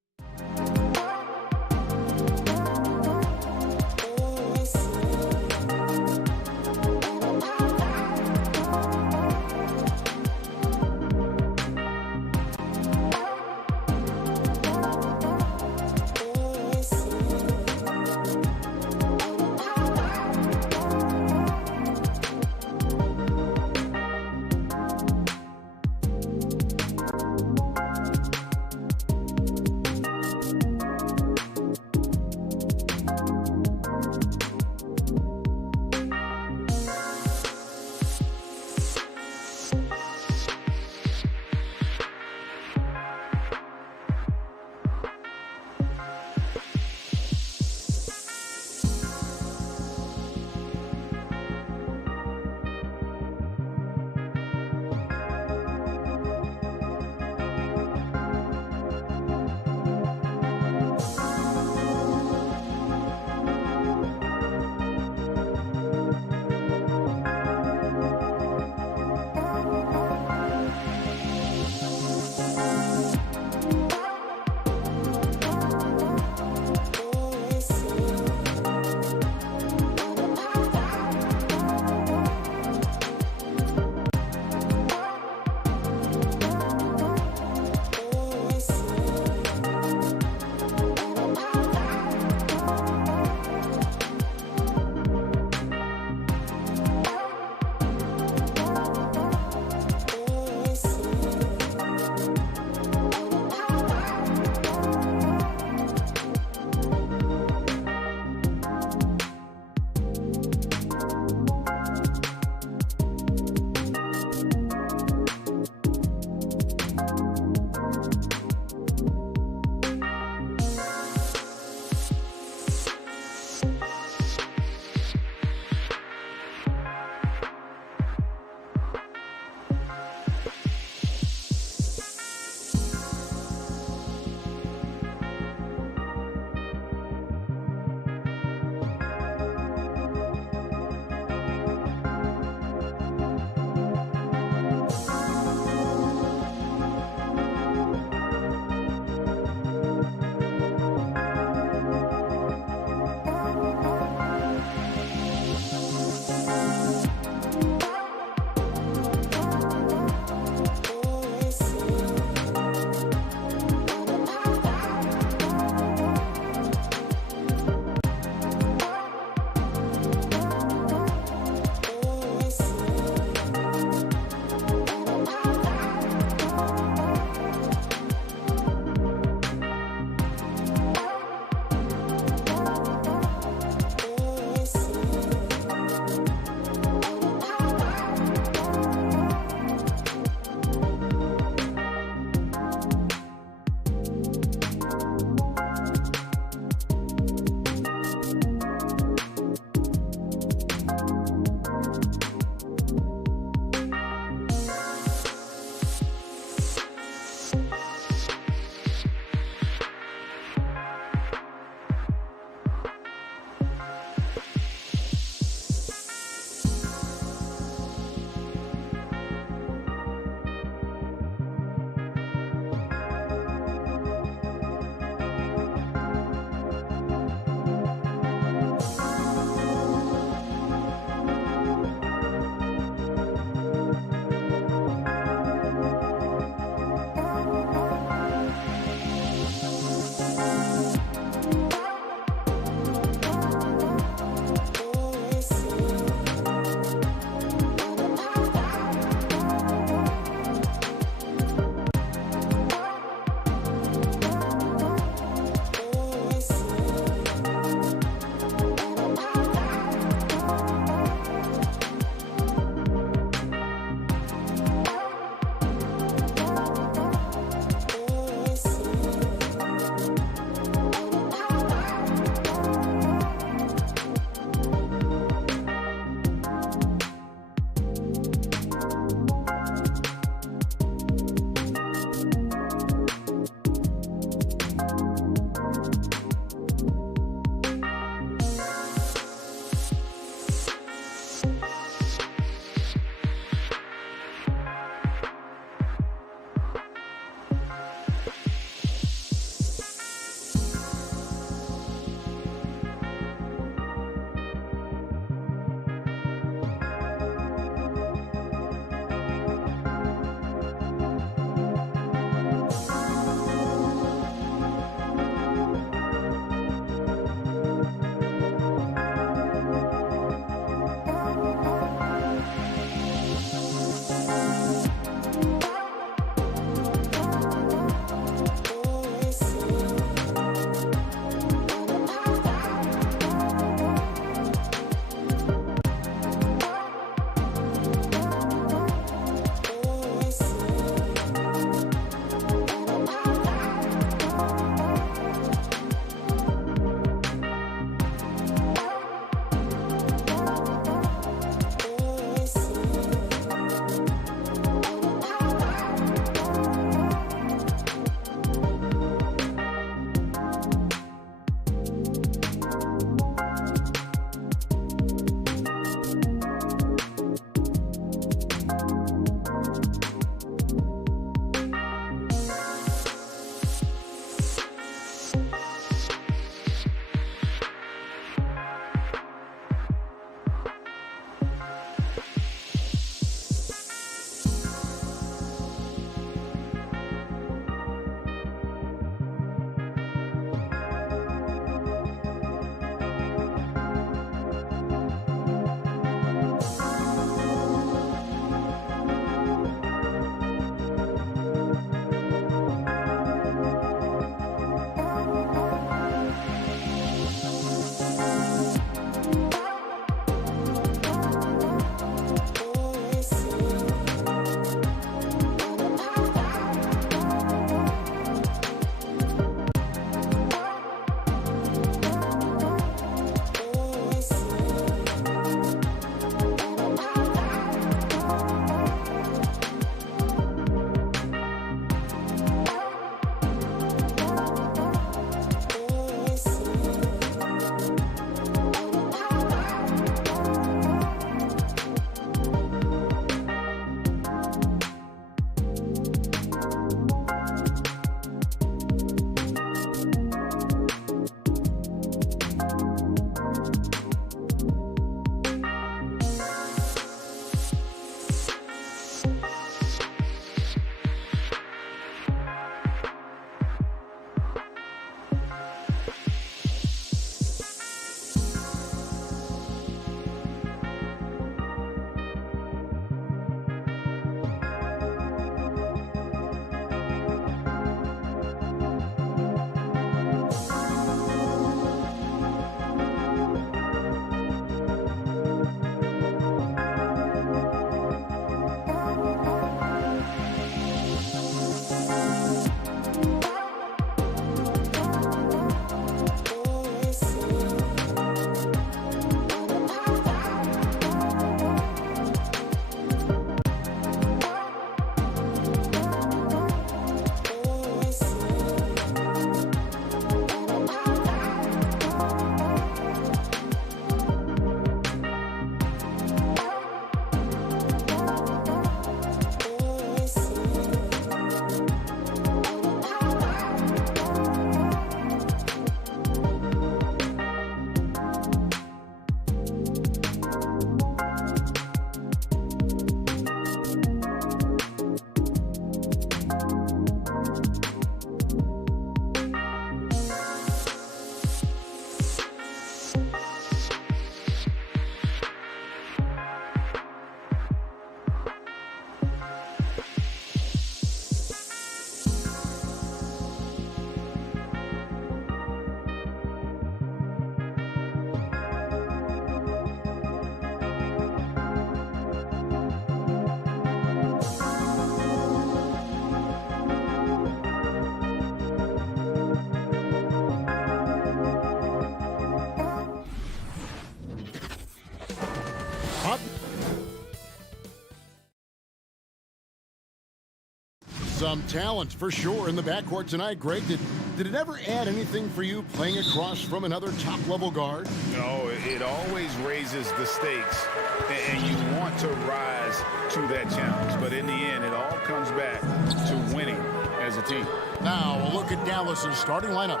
Some talent for sure in the backcourt tonight, Greg. Did it ever add anything for you playing across from another top-level guard? No, it always raises the stakes, and you want to rise to that challenge. But in the end, it all comes back to winning as a team. Now, a look at Dallas's starting lineup.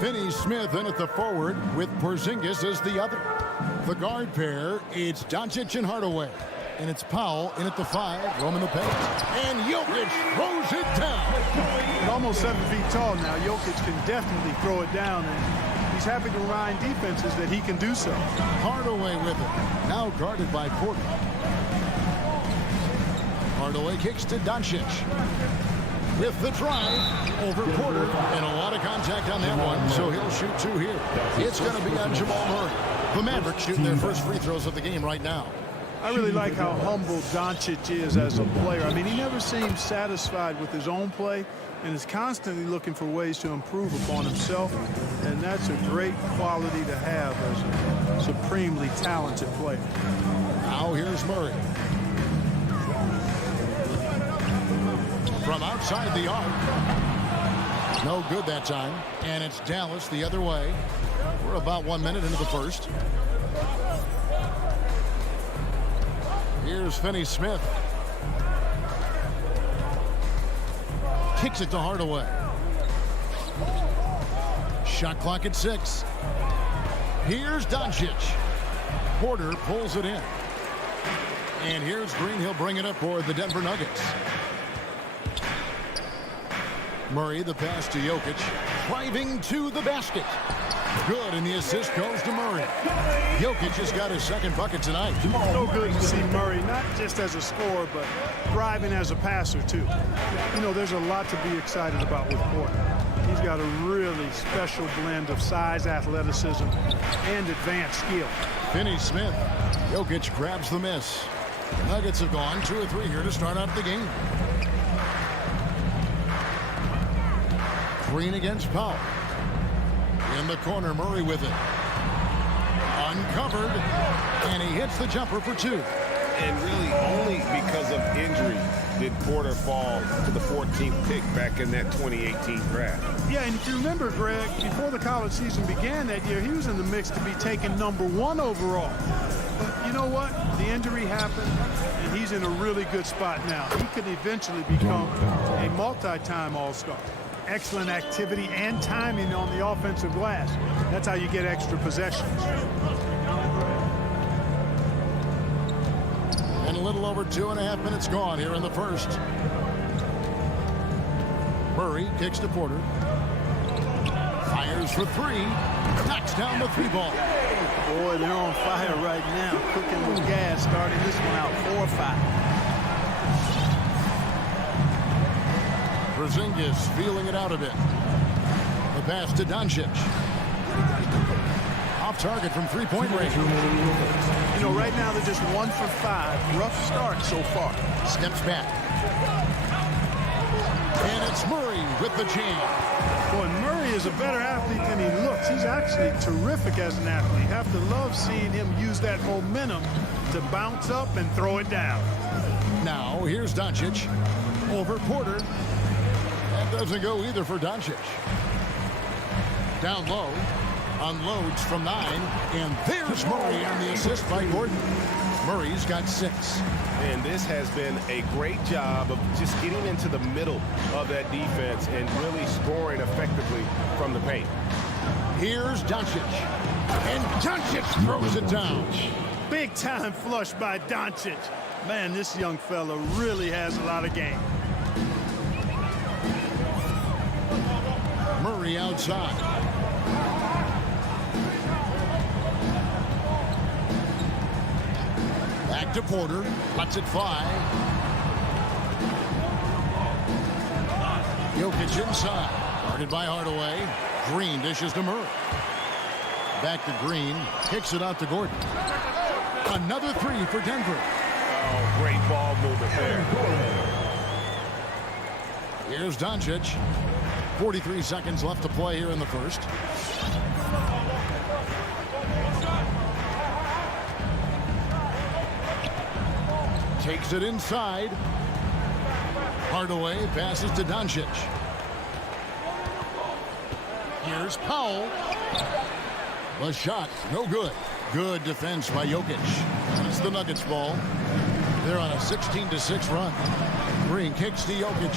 Finney Smith in at the forward with Porzingis as the other. The guard pair, it's Doncic and Hardaway. And it's Powell in at the 5, roaming the paint. And Jokic throws it down. He's almost 7 feet tall now. Jokic can definitely throw it down, and he's happy to remind defenses that he can do so. Hardaway with it. Now guarded by Porter. Hardaway kicks to Doncic. With the drive over Porter. And a lot of contact on that one, so he'll shoot 2 here. It's going to be on Jamal Murray. The Mavericks shooting their first free throws of the game right now. I really like how humble Doncic is as a player. I mean, he never seems satisfied with his own play and is constantly looking for ways to improve upon himself. And that's a great quality to have as a supremely talented player. Now here's Murray. From outside the arc. No good that time. And it's Dallas the other way. We're about 1 minute into the first. Here's Finney Smith. Kicks it to Hardaway. Shot clock at 6. Here's Doncic. Porter pulls it in. And here's Green. He'll bring it up for the Denver Nuggets. Murray, the pass to Jokic. Driving to the basket. Good, and the assist goes to Murray. Jokic just got his second bucket tonight. So good to see Murray, not just as a scorer, but thriving as a passer, too. You know, there's a lot to be excited about with Porter. He's got a really special blend of size, athleticism, and advanced skill. Finney Smith. Jokic grabs the miss. The Nuggets have gone 2 or 3 here to start out the game. Green against Powell. In the corner, Murray with it. Uncovered, and he hits the jumper for 2. And really only because of injury did Porter fall to the 14th pick back in that 2018 draft. Yeah, and if you remember, Greg, before the college season began that year, he was in the mix to be taken #1 overall. But you know what? The injury happened, and he's in a really good spot now. He could eventually become a multi-time All-Star. Excellent activity and timing on the offensive glass. That's how you get extra possessions. And a little over 2.5 minutes gone here in the first. Murray kicks to Porter. Fires for 3. Knocks down the 3-ball. Boy, they're on fire right now. Cooking with gas, starting this one out 4-5. Porzingis feeling it out a bit. The pass to Doncic. Off target from 3-point range. You know, right now they're just 1 for 5. Rough start so far. Steps back. And it's Murray with the jam. Boy, Murray is a better athlete than he looks. He's actually terrific as an athlete. Have to love seeing him use that momentum to bounce up and throw it down. Now, here's Doncic. Over Porter. That doesn't go either for Doncic. Down low. Unloads from 9. And there's Murray on the assist by Gordon. Murray's got 6. And this has been a great job of just getting into the middle of that defense and really scoring effectively from the paint. Here's Doncic. And Doncic throws it down. Big time flush by Doncic. Man, this young fella really has a lot of game. Murray outside. Back to Porter. Lets it fly. Jokic inside. Guarded by Hardaway. Green dishes to Murray. Back to Green. Kicks it out to Gordon. Another 3 for Denver. Oh, great ball movement there. Here's Doncic. 43 seconds left to play here in the first. Takes it inside. Hardaway passes to Doncic. Here's Powell. The shot, no good. Good defense by Jokic. It's the Nuggets ball. They're on a 16-6 run. Green kicks to Jokic.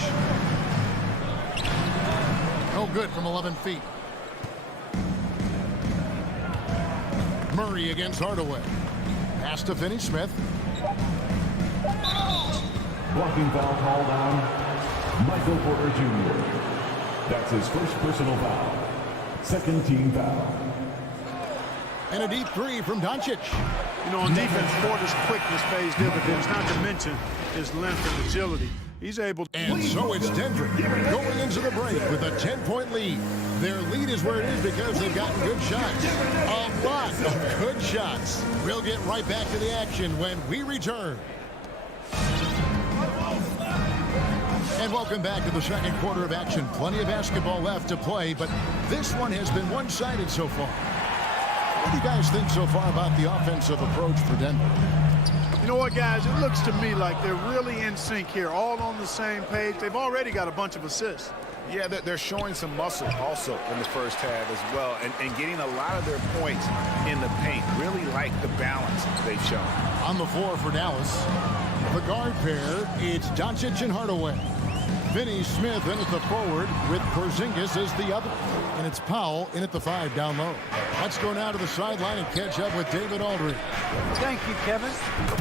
No good from 11 feet. Murray against Hardaway. Pass to Finney-Smith. Blocking foul called on Michael Porter Jr. That's his first personal foul. Second team foul. And a deep three from Doncic. You know, on defense, Porter's quickness pays dividends, not to mention his length and agility. He's able to... And so it's Denver going into the break with a 10-point lead. Their lead is where it is because they've gotten good shots. A lot of good shots. We'll get right back to the action when we return. And welcome back to the second quarter of action. Plenty of basketball left to play, but this one has been one-sided so far. What do you guys think so far about the offensive approach for Denver? You know what, guys? It looks to me like they're really in sync here, all on the same page. They've already got a bunch of assists. Yeah, they're showing some muscle also in the first half as well, and getting a lot of their points in the paint. Really like the balance they've shown. On the floor for Dallas, the guard pair, it's Doncic and Hardaway. Finney-Smith in at the forward with Porzingis as the other. And it's Powell in at the 5 down low. Let's go now to the sideline and catch up with David Aldridge. Thank you, Kevin.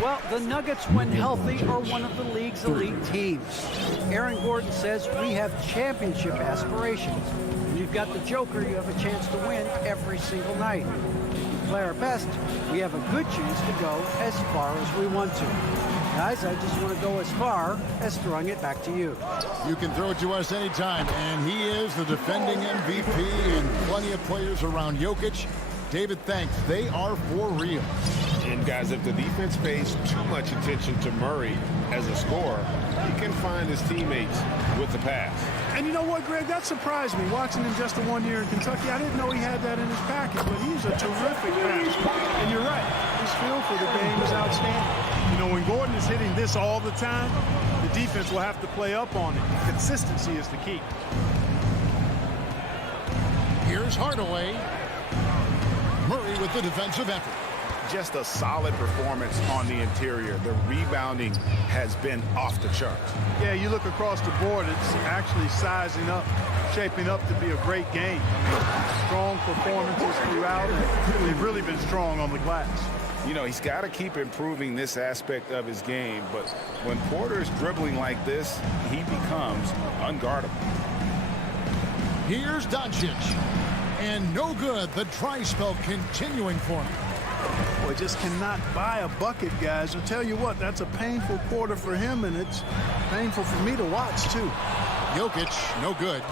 Well, the Nuggets, when healthy, are one of the league's elite teams. Aaron Gordon says we have championship aspirations. When you've got the Joker, you have a chance to win every single night. If we play our best, we have a good chance to go as far as we want to. Guys, I just want to go as far as throwing it back to you. You can throw it to us anytime, and he is the defending MVP and plenty of players around Jokic. David, thanks. They are for real. And guys, if the defense pays too much attention to Murray as a scorer, he can find his teammates with the pass. And you know what, Greg? That surprised me. Watching him just the 1 year in Kentucky, I didn't know he had that in his package, but he's a terrific passer. And you're right. His feel for the game is outstanding. You know, when Gordon is hitting this all the time, the defense will have to play up on it. Consistency is the key. Here's Hardaway. Murray with the defensive effort. Just a solid performance on the interior. The rebounding has been off the charts. Yeah, you look across the board, it's actually sizing up, shaping up to be a great game. Strong performances throughout. They've really been strong on the glass. You know, he's got to keep improving this aspect of his game, but when Porter's dribbling like this, he becomes unguardable. Here's Doncic. And no good. The dry spell continuing for him. Boy, just cannot buy a bucket, guys. I'll tell you what, that's a painful quarter for him, and it's painful for me to watch, too. Jokic, no good.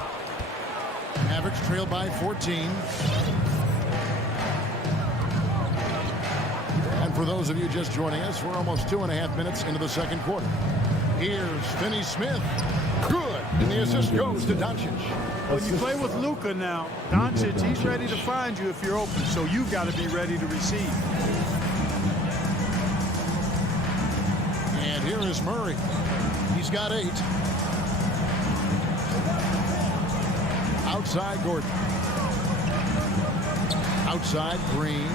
Mavericks trailed by 14. And for those of you just joining us, we're almost 2.5 minutes into the second quarter. Here's Finney-Smith. Good. And the assist goes to Doncic. When you play with Luka now, Doncic, he's ready to find you if you're open, so you've got to be ready to receive. And here is Murray. He's got 8. Outside Gordon. Outside Green.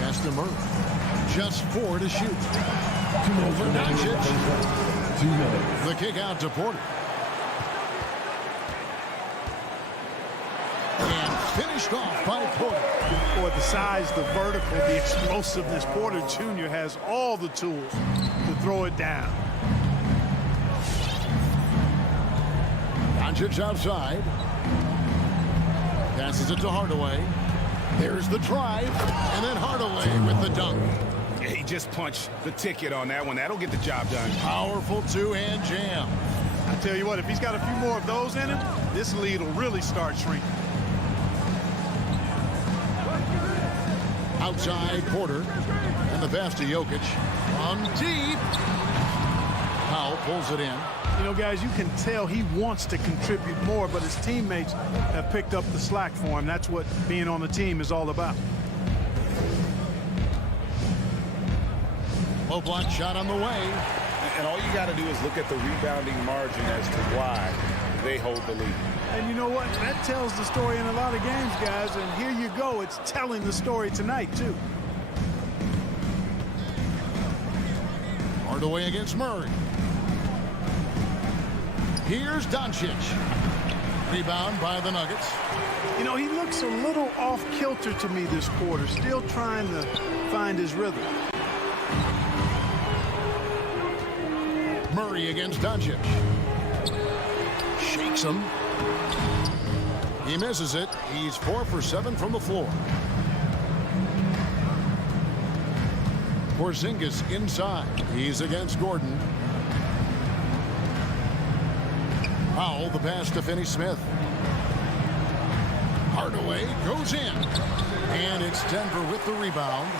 Pass to Murray. Just 4 to shoot. Over Doncic. The kick out to Porter. And finished off by Porter. Boy, the size, the vertical, the explosiveness. Porter Jr. has all the tools to throw it down. Doncic outside. Passes it to Hardaway. There's the drive. And then Hardaway with the dunk. Yeah, he just punched the ticket on that one. That'll get the job done. Powerful two-hand jam. I tell you what, if he's got a few more of those in him, this lead will really start shrinking. Outside Porter. And the pass to Jokic. From deep. Powell pulls it in. You know, guys, you can tell he wants to contribute more, but his teammates have picked up the slack for him. That's what being on the team is all about. Low block shot on the way. And all you you got to do is look at the rebounding margin as to why they hold the lead. And you know what? That tells the story in a lot of games, guys. And here you go. It's telling the story tonight, too. Hardaway against Murray. Here's Doncic. Rebound by the Nuggets. You know, he looks a little off kilter to me this quarter. Still trying to find his rhythm. Murray against Doncic. Shakes him. He misses it. He's 4 for 7 from the floor. Porzingis inside. He's against Gordon. Powell, the pass to Finney-Smith. Hardaway goes in. And it's Denver with the rebound.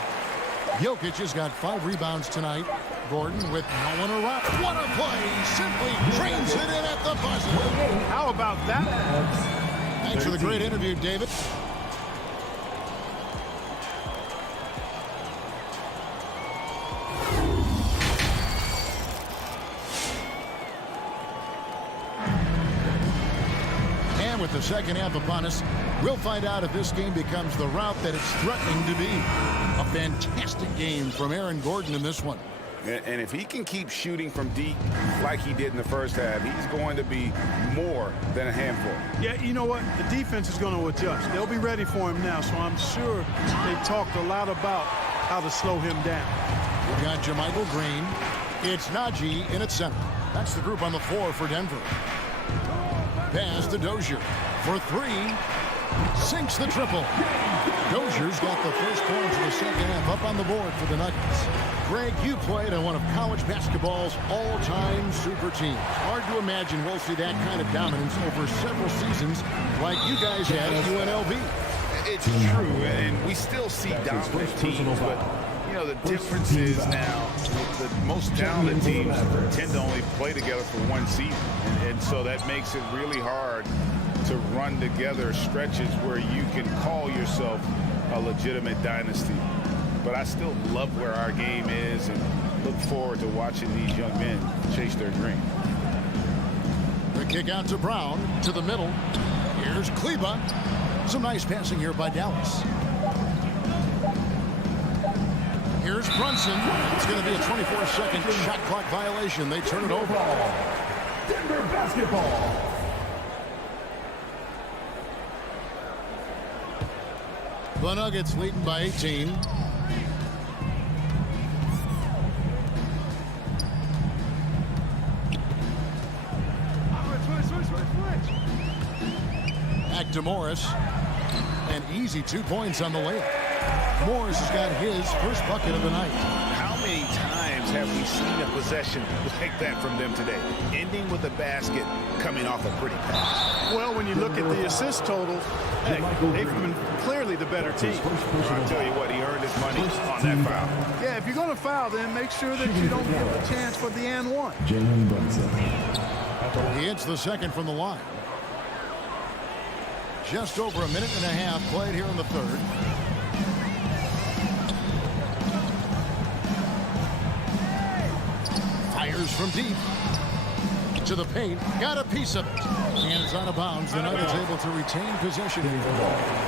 Jokic has got 5 rebounds tonight. Gordon with no one around. What a play! Simply drains it in at the buzzer. How about that? Thanks for the great interview, David. And with the second half upon us, we'll find out if this game becomes the route that it's threatening to be. A fantastic game from Aaron Gordon in this one. And if he can keep shooting from deep like he did in the first half, he's going to be more than a handful. Yeah, you know what? The defense is going to adjust. They'll be ready for him now, so I'm sure they've talked a lot about how to slow him down. We got JaMychal Green. It's Najee in its center. That's the group on the floor for Denver. Pass to Dozier for 3. Sinks the triple. Dozier's got the first points of the second half up on the board for the Nuggets. Greg, you played on one of college basketball's all-time super teams. Hard to imagine we'll see that kind of dominance over several seasons like you guys had at UNLV. It's true, and we still see dominant teams, but you know, the difference is now the most talented teams tend to only play together for one season, and so that makes it really hard to run together stretches where you can call yourself a legitimate dynasty. But I still love where our game is and look forward to watching these young men chase their dream. The kick out to Brown to the middle. Here's Kleba. Some nice passing here by Dallas. Here's Brunson. It's going to be a 24-second shot clock violation. They turn it over. Denver basketball. The Nuggets leading by 18. Back to Morris. An easy 2 points on the layup. Morris has got his first bucket of the night. How many times have we seen a possession like that from them today? Ending with a basket coming off a pretty pass. Well, when you look at the assist totals, hey, they've been clearly the better team. I'll tell you what, he earned his money on that foul. Yeah, if you're going to foul, then make sure that you don't give a chance for the and one. Jalen Brunson. He hits the second from the line. Just over a minute and a half played here in the third. Fires from deep. To the paint. Got a piece of it. And it's out of bounds. The Nuggets able to retain possession.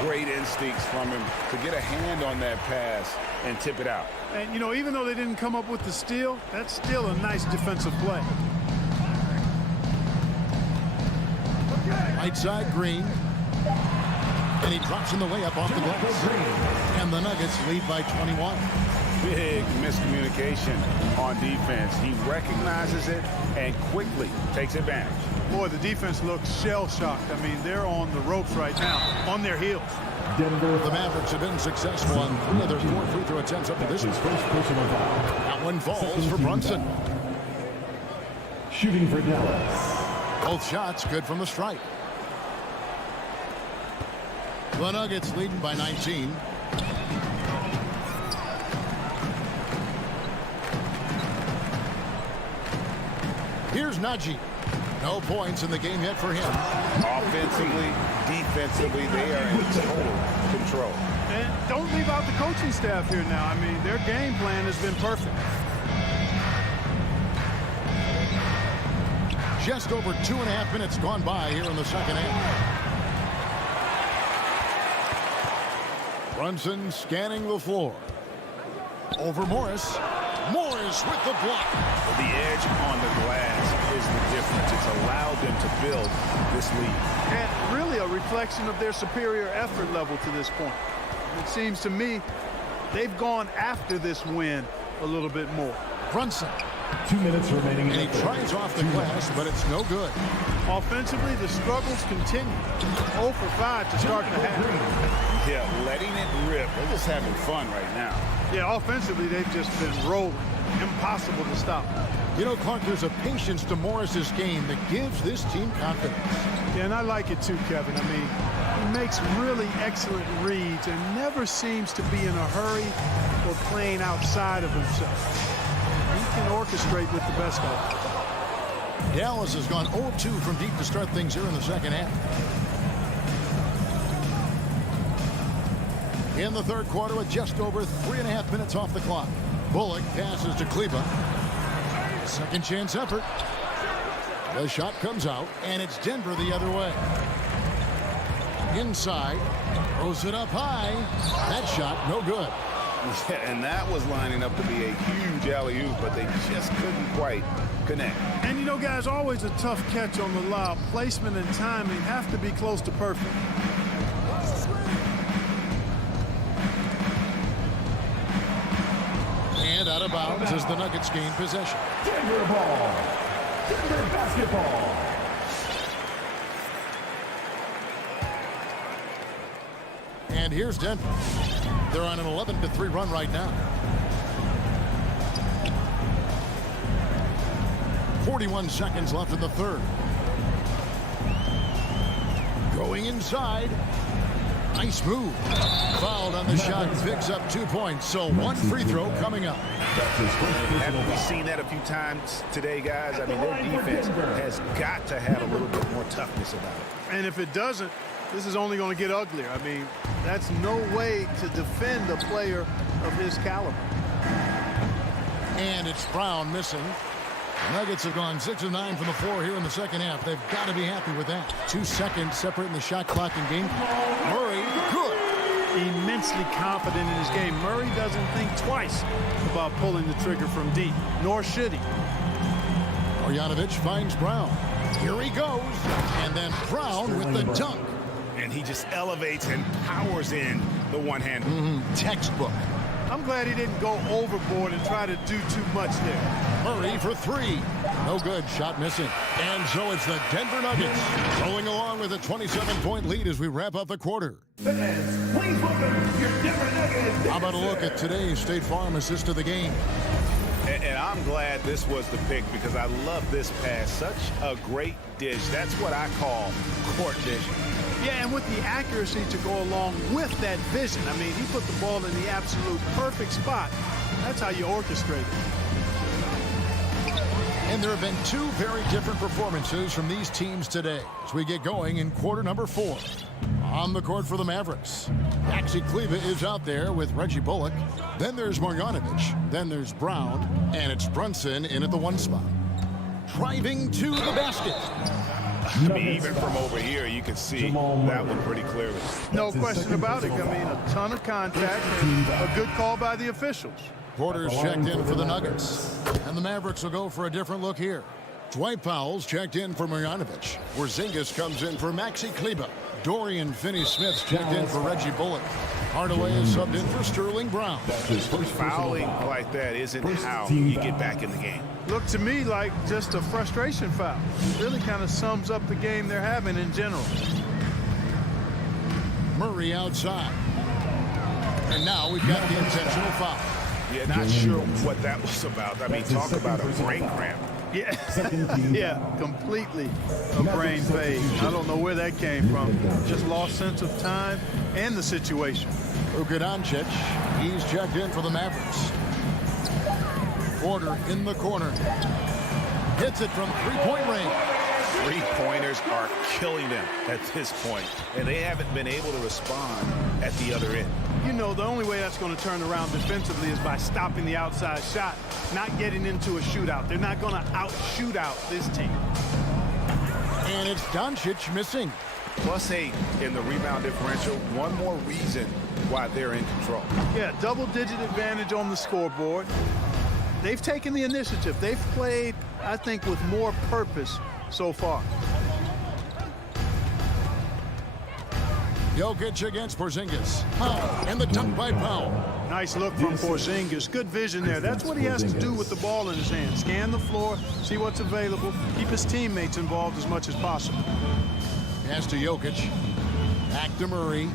Great instincts from him to get a hand on that pass and tip it out. And, you know, even though they didn't come up with the steal, that's still a nice defensive play. Right side, Green. And he drops in the layup off the glass. And the Nuggets lead by 21. Big miscommunication on defense. He recognizes it and quickly takes advantage. Boy, the defense looks shell-shocked. I mean, they're on the ropes right now, on their heels. Denver. The Mavericks have been successful on 3 of their 4 free throw attempts up to this His first personal foul. That one falls for Brunson. Shooting for Dallas. Both shots good from the stripe. The Nuggets leading by 19. Here's Najee. No points in the game yet for him. Offensively, defensively, they are in total control. And don't leave out the coaching staff here now. I mean, their game plan has been perfect. Just over 2.5 minutes gone by here in the second half. Brunson scanning the floor. Over Morris. Morris with the block. The edge on the glass is the difference. It's allowed them to build this lead. And really a reflection of their superior effort level to this point. It seems to me they've gone after this win a little bit more. Brunson. 2 minutes remaining. And he tries off the glass, but it's no good. Offensively, the struggles continue. 0 for 5 to start the half. Yeah, letting it rip. They're just having fun right now. Yeah, offensively, they've just been rolling. Impossible to stop. You know, Clark, there's a patience to Morris's game that gives this team confidence. Yeah, and I like it too, Kevin. I mean, he makes really excellent reads and never seems to be in a hurry or playing outside of himself. He can orchestrate with the best of them. Dallas has gone 0-2 from deep to start things here in the second half. In the third quarter with just over 3.5 minutes off the clock. Bullock passes to Kleba. Second chance effort. The shot comes out, and it's Denver the other way. Inside. Throws it up high. That shot, no good. Yeah, and that was lining up to be a huge alley-oop, but they just couldn't quite connect. And you know, guys, always a tough catch on the lob. Placement and timing have to be close to perfect. And out of bounds as the Nuggets gain possession. Denver ball. Denver basketball. And here's Denver. They're on an 11-3 run right now. 41 seconds left in the third. Going inside. Nice move. Fouled on the shot. Picks up 2 points. So one free throw coming up. Haven't we seen that a few times today, guys? I mean, their defense has got to have a little bit more toughness about it. And if it doesn't, this is only going to get uglier. I mean, that's no way to defend a player of his caliber. And it's Brown missing. The Nuggets have gone 6 of 9 from the floor here in the second half. They've got to be happy with that. 2 seconds separating the shot clock and game. Murray, good. Immensely confident in his game. Murray doesn't think twice about pulling the trigger from deep, nor should he. Marjanovic finds Brown. Here he goes. And then Brown with the dunk. And he just elevates and powers in the one-hander. Textbook. I'm glad he didn't go overboard and try to do too much there. Murray for 3. No good. Shot missing. And so it's the Denver Nuggets rolling along with a 27-point lead as we wrap up the quarter. Fans, please welcome your Denver Nuggets. How about a look at today's State Farm assist of the game? And I'm glad this was the pick because I love this pass. Such a great dish. That's what I call court vision. Yeah, and with the accuracy to go along with that vision. I mean, he put the ball in the absolute perfect spot. That's how you orchestrate it. And there have been 2 very different performances from these teams today as we get going in quarter number 4. On the court for the Mavericks, Maxi Kleber is out there with Reggie Bullock. Then there's Marjanovic. Then there's Brown. And it's Brunson in at the 1 spot. Driving to the basket. I mean, even from over here, you can see that one pretty clearly. No question about it. I mean, a ton of contact and a good call by the officials. Porter's checked in for the Nuggets. And the Mavericks will go for a different look here. Dwight Powell's checked in for Marjanovic. Porzingis comes in for Maxi Kleber. Dorian Finney-Smith's checked in for Reggie Bullock. Hardaway is subbed in for Sterling Brown. Fouling like that isn't how you get back in the game. Looked to me like just a frustration foul. Really kind of sums up the game they're having in general. Murray outside. And now we've got the intentional foul. Yeah, not sure what that was about. I mean, talk about a brain cramp. Yeah, yeah, completely a brain fade. I don't know where that came from. Just lost sense of time and the situation. Luka Doncic, he's checked in for the Mavericks. Porter in the corner. Hits it from three-point range. Three-pointers are killing them at this point, and they haven't been able to respond at the other end. You know, the only way that's going to turn around defensively is by stopping the outside shot, not getting into a shootout. They're not going to out-shootout this team. And it's Doncic missing. +8 in the rebound differential. One more reason why they're in control. Yeah, double-digit advantage on the scoreboard. They've taken the initiative. They've played, I think, with more purpose so far. Jokic against Porzingis. And the dunk by Powell. Nice look from Porzingis. Good vision there. That's what he has to do with the ball in his hand. Scan the floor, see what's available, keep his teammates involved as much as possible. Pass to Jokic. Back to Murray.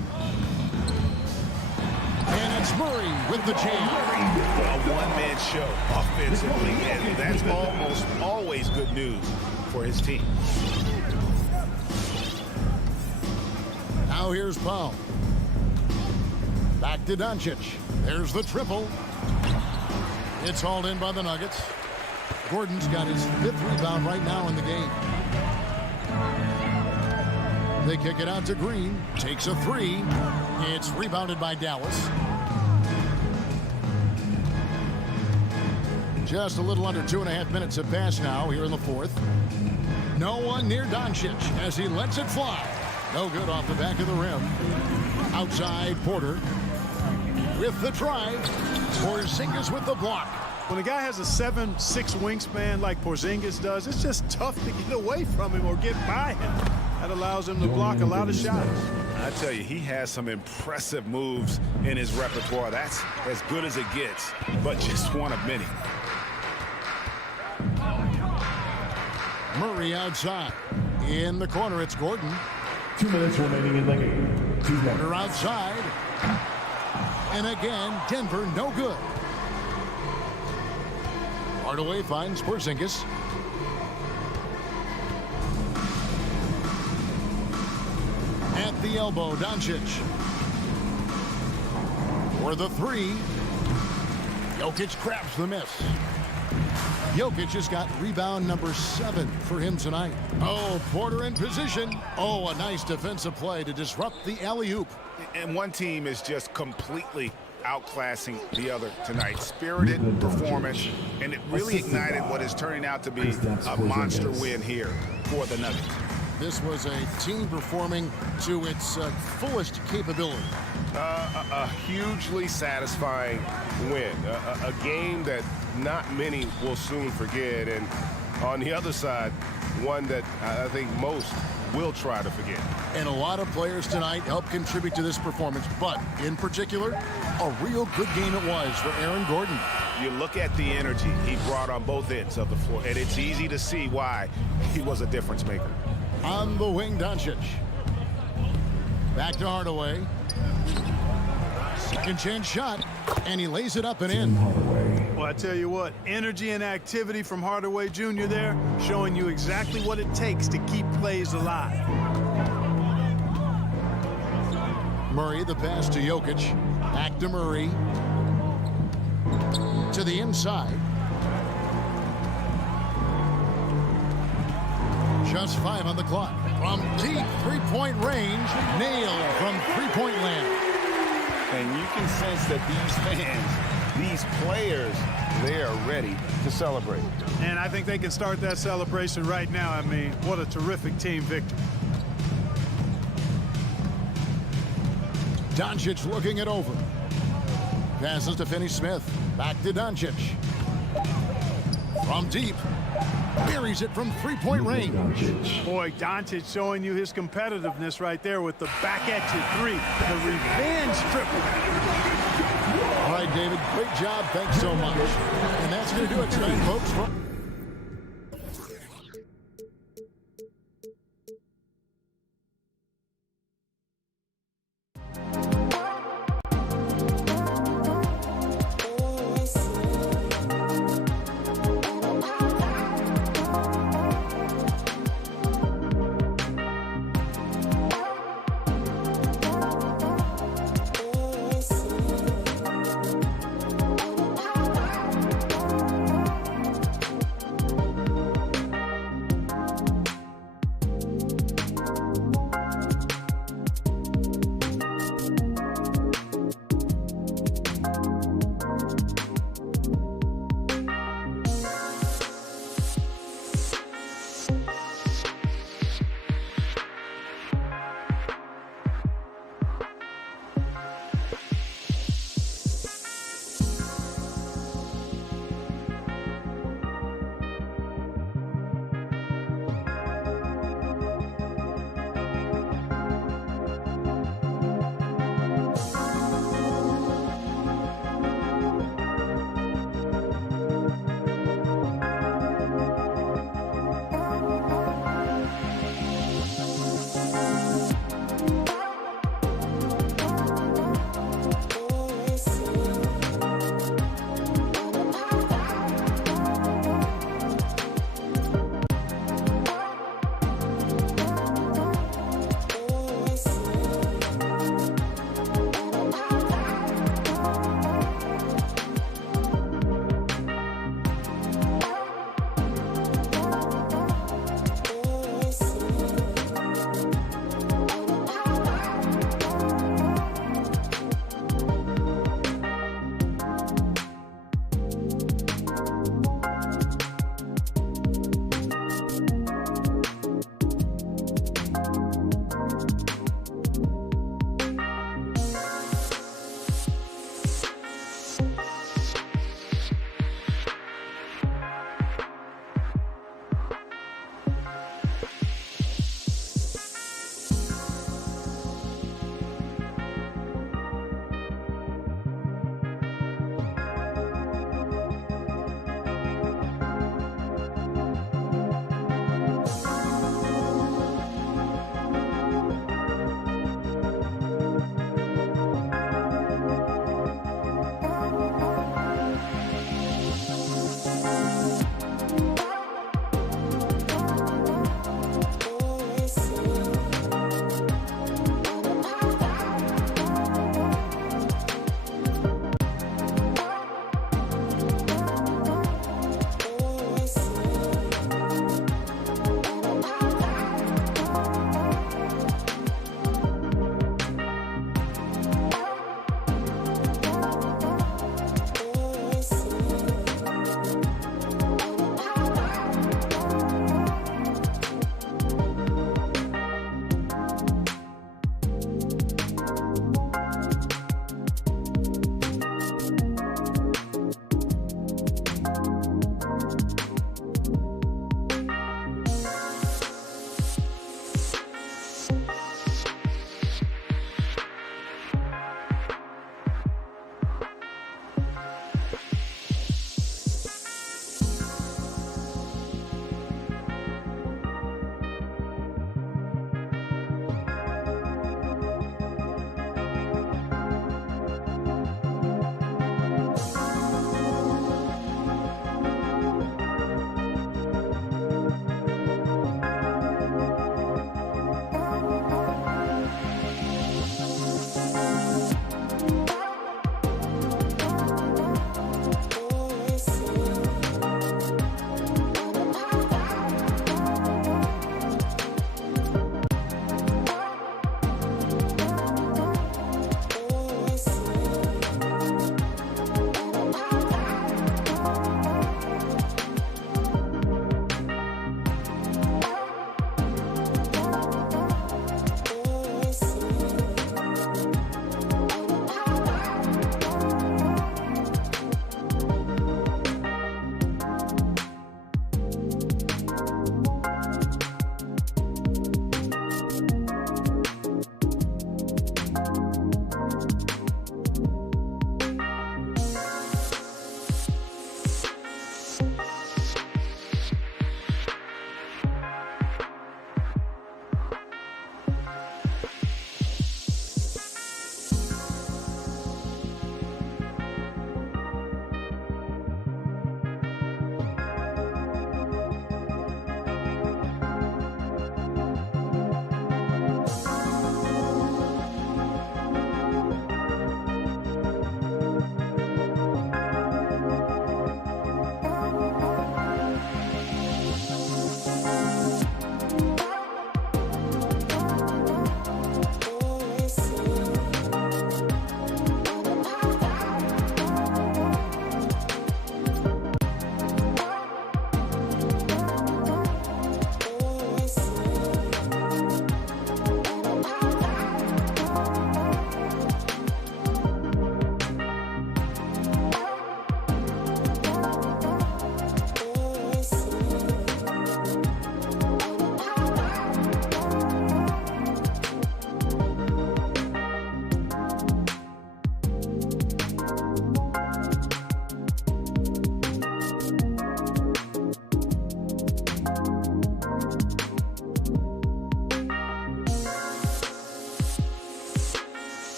And it's Murray with the jam. A one-man show offensively, and that's almost always good news for his team. Now here's Powell. Back to Doncic. There's the triple. It's hauled in by the Nuggets. Gordon's got his 5th rebound right now in the game. They kick it out to Green. Takes a 3. It's rebounded by Dallas. Just a little under 2.5 minutes have passed now here in the 4th. No one near Doncic as he lets it fly. No good off the back of the rim. Outside Porter with the drive. Porzingis with the block. When a guy has a 7'6" wingspan like Porzingis does, it's just tough to get away from him or get by him. That allows him to block a lot of shots. I tell you, he has some impressive moves in his repertoire. That's as good as it gets, but just one of many. Murray outside. In the corner, it's Gordon. 2 minutes remaining in the game. Porter outside. And again, Denver no good. Hardaway finds Porzingis. At the elbow, Doncic. For the 3. Jokic grabs the miss. Jokic has got rebound number 7 for him tonight. Oh, Porter in position. Oh, a nice defensive play to disrupt the alley-oop. And one team is just completely outclassing the other tonight. Spirited performance, and it really ignited what is turning out to be a monster win here for the Nuggets. This was a team performing to its fullest capability. A hugely satisfying win. A game that not many will soon forget. And on the other side, one that I think most will try to forget. And a lot of players tonight helped contribute to this performance, but in particular, a real good game it was for Aaron Gordon. You look at the energy he brought on both ends of the floor, and it's easy to see why he was a difference maker. On the wing, Doncic. Back to Hardaway. Second chance shot, and he lays it up and in. Well, I tell you what, energy and activity from Hardaway Jr. there, showing you exactly what it takes to keep plays alive. Murray, the pass to Jokic. Back to Murray. To the inside. Just 5 on the clock. From deep three-point range, nailed from three-point land. And you can sense that these fans, these players, they are ready to celebrate. And I think they can start that celebration right now. I mean, what a terrific team victory. Doncic looking it over. Passes to Finney-Smith. Back to Doncic. From deep. Buries it from three-point range. Boy, Doncic showing you his competitiveness right there with the back-at-you 3. The revenge triple. All right, David, great job. Thanks so much. And that's going to do it tonight, folks.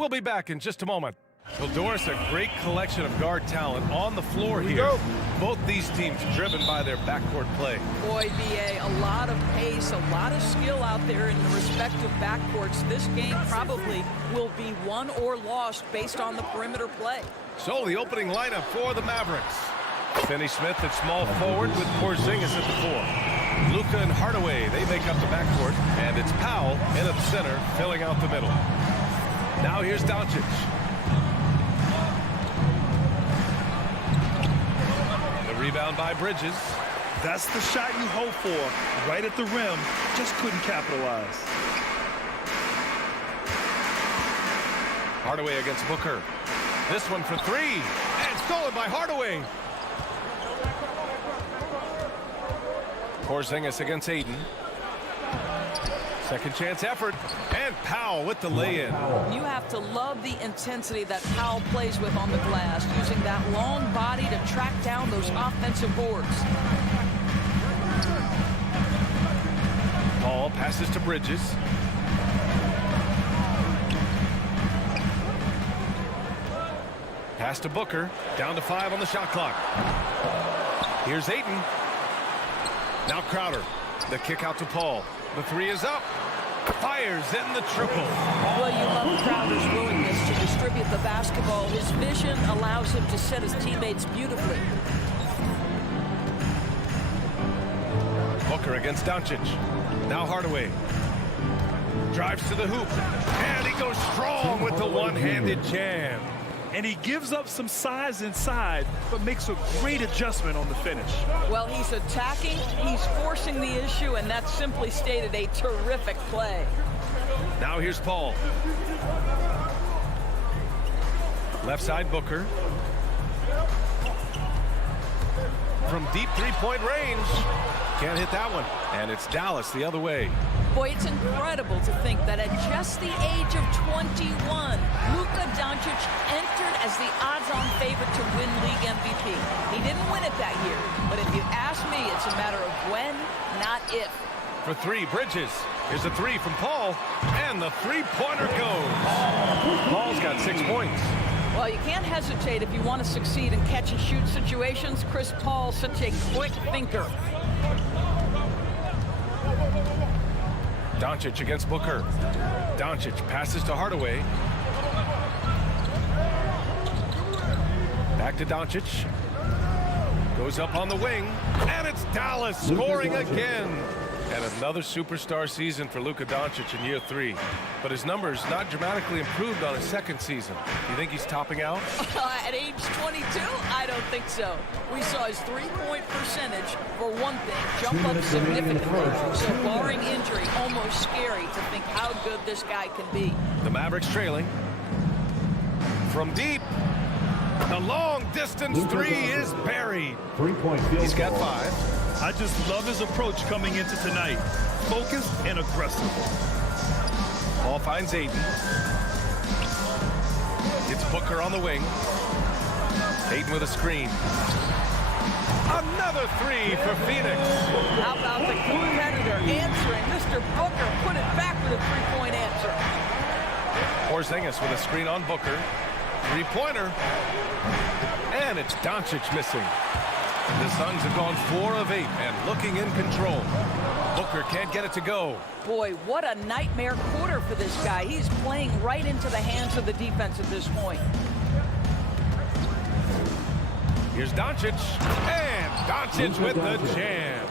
We'll be back in just a moment. Well, Doris, a great collection of guard talent on the floor here. Both these teams driven by their backcourt play. Boy, BA, a lot of pace, a lot of skill out there in the respective backcourts. This game probably will be won or lost based on the perimeter play. So the opening lineup for the Mavericks. Finney Smith at small forward with Porzingis at the 4. Luka and Hardaway, they make up the backcourt. And it's Powell in at the center, filling out the middle. Now here's Doncic. Rebound by Bridges. That's the shot you hope for. Right at the rim. Just couldn't capitalize. Hardaway against Booker. This one for 3. And stolen by Hardaway. Porzingis against Aiden. Second chance effort. And Powell with the lay-in. You have to love the intensity that Powell plays with on the glass, using that long body to track down those offensive boards. Paul passes to Bridges. Pass to Booker. Down to 5 on the shot clock. Here's Aiden. Now Crowder. The kick out to Paul. The 3 is up. Fires in the triple. Well, you love Crowder's willingness to distribute the basketball. His vision allows him to set his teammates beautifully. Booker against Doncic. Now Hardaway. Drives to the hoop. And he goes strong with the one-handed jam. And he gives up some size inside, but makes a great adjustment on the finish. Well, he's attacking, he's forcing the issue, and that's simply stated a terrific play. Now here's Paul. Left side Booker. From deep three-point range. Can't hit that one. And it's Dallas the other way. Boy, it's incredible to think that at just the age of 21, Luka Doncic entered as the odds-on favorite to win league MVP. He didn't win it that year, but if you ask me, it's a matter of when, not if. For 3, Bridges. Here's a 3 from Paul, and the three-pointer goes. Paul's got 6 points. Well, you can't hesitate if you want to succeed in catch-and-shoot situations. Chris Paul's such a quick thinker. Doncic against Booker. Doncic passes to Hardaway. Back to Doncic. Goes up on the wing. And it's Dallas scoring again. And another superstar season for Luka Doncic in year 3. But his numbers not dramatically improved on his second season. You think he's topping out? At age 22? I don't think so. We saw his three-point percentage, for one thing, jump up significantly. So barring injury, almost scary to think how good this guy can be. The Mavericks trailing. From deep. The long-distance 3 is buried. 3-point field. He's got 5. I just love his approach coming into tonight. Focused and aggressive. Paul finds Aiden. It's Booker on the wing. Aiden with a screen. Another 3 for Phoenix. How about the competitor answering? Mr. Booker put it back with a three-point answer. Porzingis with a screen on Booker. Three-pointer. And it's Doncic missing. The Suns have gone 4 of 8 and looking in control. Booker can't get it to go. Boy, what a nightmare quarter for this guy. He's playing right into the hands of the defense at this point. Here's Doncic. And Doncic with the jam.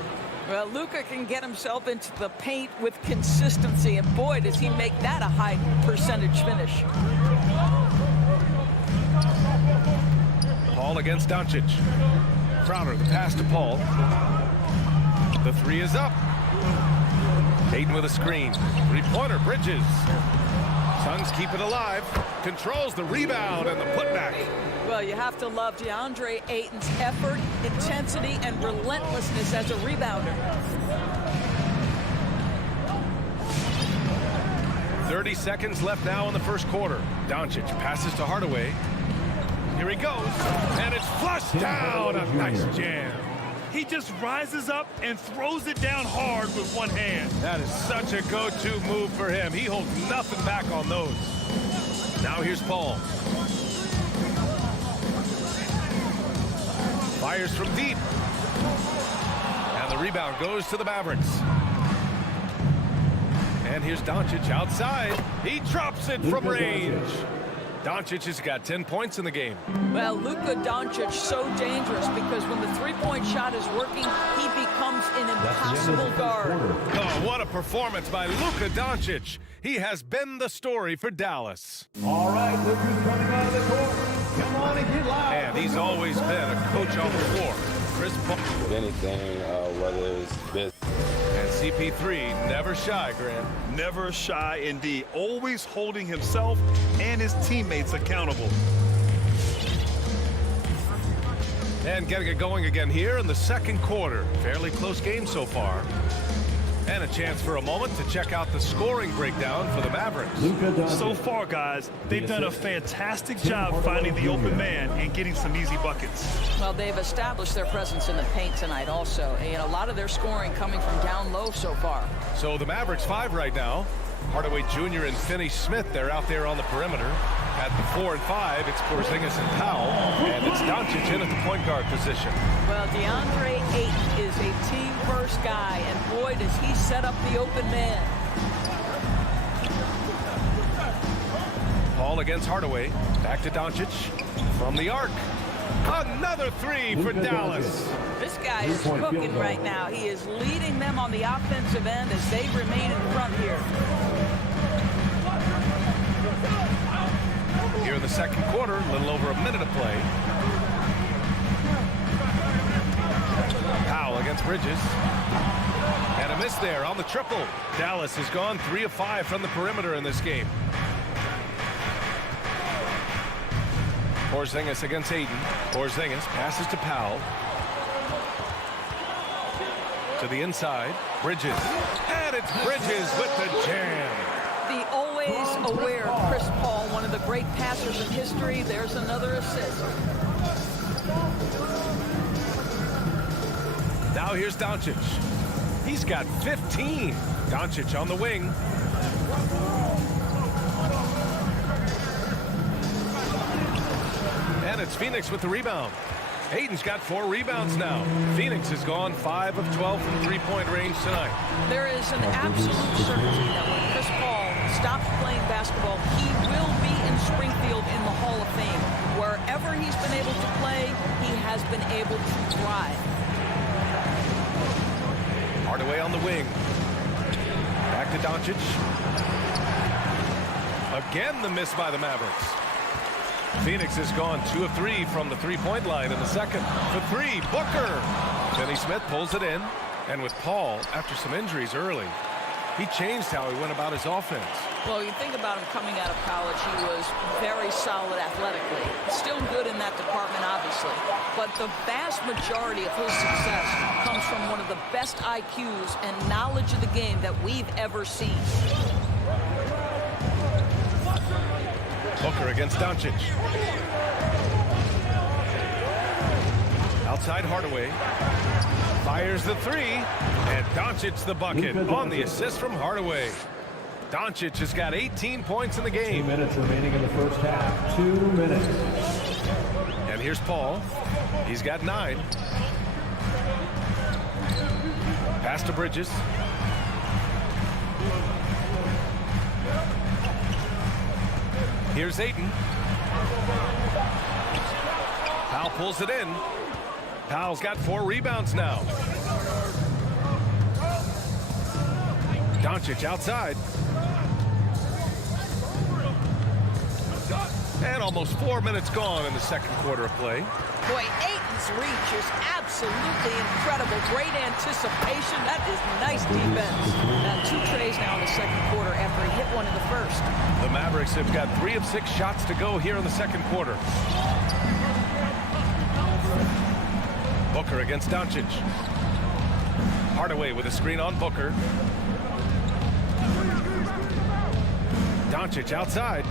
Well, Luka can get himself into the paint with consistency, and boy, does he make that a high percentage finish. Paul against Doncic. Crowder, the pass to Paul. The 3 is up. Aiden with a screen. Three-pointer, Bridges. Suns keep it alive. Controls the rebound and the putback. Well, you have to love DeAndre Ayton's effort, intensity, and relentlessness as a rebounder. 30 seconds left now in the first quarter. Doncic passes to Hardaway. Here he goes, and it's flushed down. A nice jam. He just rises up and throws it down hard with one hand. That is such a go-to move for him. He holds nothing back on those. Now here's Paul. Fires from deep. And the rebound goes to the Mavericks. And here's Doncic outside. He drops it from range. Doncic has got 10 points in the game. Well, Luka Doncic so dangerous because when the three-point shot is working, he becomes an impossible guard. Oh, what a performance by Luka Doncic. He has been the story for Dallas. All right, look who's coming out of the court. Come on and get loud. And he's always been a coach on the floor. Chris Paul. With anything, whether it's business. And CP3 never shy, Grant. Never shy indeed. Always holding himself and his teammates accountable. And getting it going again here in the second quarter. Fairly close game so far. And a chance for a moment to check out the scoring breakdown for the Mavericks. So far, guys, they've done a fantastic job finding the open man and getting some easy buckets. Well, they've established their presence in the paint tonight also. And a lot of their scoring coming from down low so far. So the Mavericks 5 right now. Hardaway Jr. and Finney-Smith, they're out there on the perimeter. At the 4 and 5, it's Porzingis and Powell. And it's Doncic in at the point guard position. Well, DeAndre Ayton is a team-first guy, and boy, does he set up the open man. Paul against Hardaway. Back to Doncic. From the arc. Another three for Dallas. This guy is cooking right now. He is leading them on the offensive end as they remain in front here. Here in the second quarter, a little over a minute of play. Powell against Bridges. And a miss there on the triple. Dallas has gone 3 of 5 from the perimeter in this game. Porzingis against Ayton. Porzingis passes to Powell. To the inside. Bridges. And it's Bridges with the jam. The always aware Chris Paul, one of the great passers in history. There's another assist. Now here's Doncic. He's got 15. Doncic on the wing. And it's Phoenix with the rebound. Ayton's got 4 rebounds now. Phoenix has gone 5 of 12 from three-point range tonight. There is an absolute certainty that when Chris Paul stops playing basketball, he will be in Springfield in the Hall of Fame. Wherever he's been able to play, he has been able to thrive. Hardaway on the wing. Back to Doncic. Again, the miss by the Mavericks. Phoenix has gone 2 of 3 from the three-point line in the second. For 3, Booker. Finney-Smith pulls it in. And with Paul, after some injuries early, he changed how he went about his offense. Well, you think about him coming out of college, he was very solid athletically. Still good in that department, obviously. But the vast majority of his success comes from one of the best IQs and knowledge of the game that we've ever seen. Booker against Doncic. Outside Hardaway. Fires the 3. And Doncic the bucket on the assist from Hardaway. Doncic has got 18 points in the game. 2 minutes remaining in the first half. 2 minutes. And here's Paul. He's got 9. Pass to Bridges. Here's Ayton. Powell pulls it in. Powell's got 4 rebounds now. Doncic outside. And almost 4 minutes gone in the second quarter of play. Boy, Ayton's reach is absolutely incredible. Great anticipation. That is nice defense. Now 2 trays now in the second quarter after he hit one in the first. The Mavericks have got 3 of 6 shots to go here in the second quarter. Booker against Doncic. Hardaway with a screen on Booker. Doncic outside.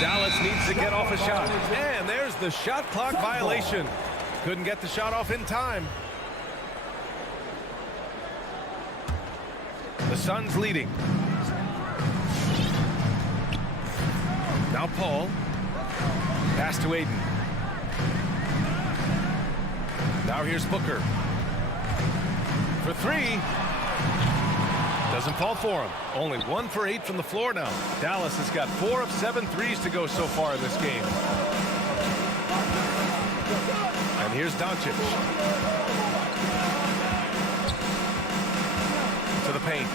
Dallas needs to get off a shot. And there's the shot clock violation. Couldn't get the shot off in time. Suns leading. Now Paul. Pass to Aiden. Now here's Booker. For three. Doesn't fall for him. Only 1 for 8 from the floor now. Dallas has got 4 of 7 threes to go so far in this game. And here's Doncic. To the paint.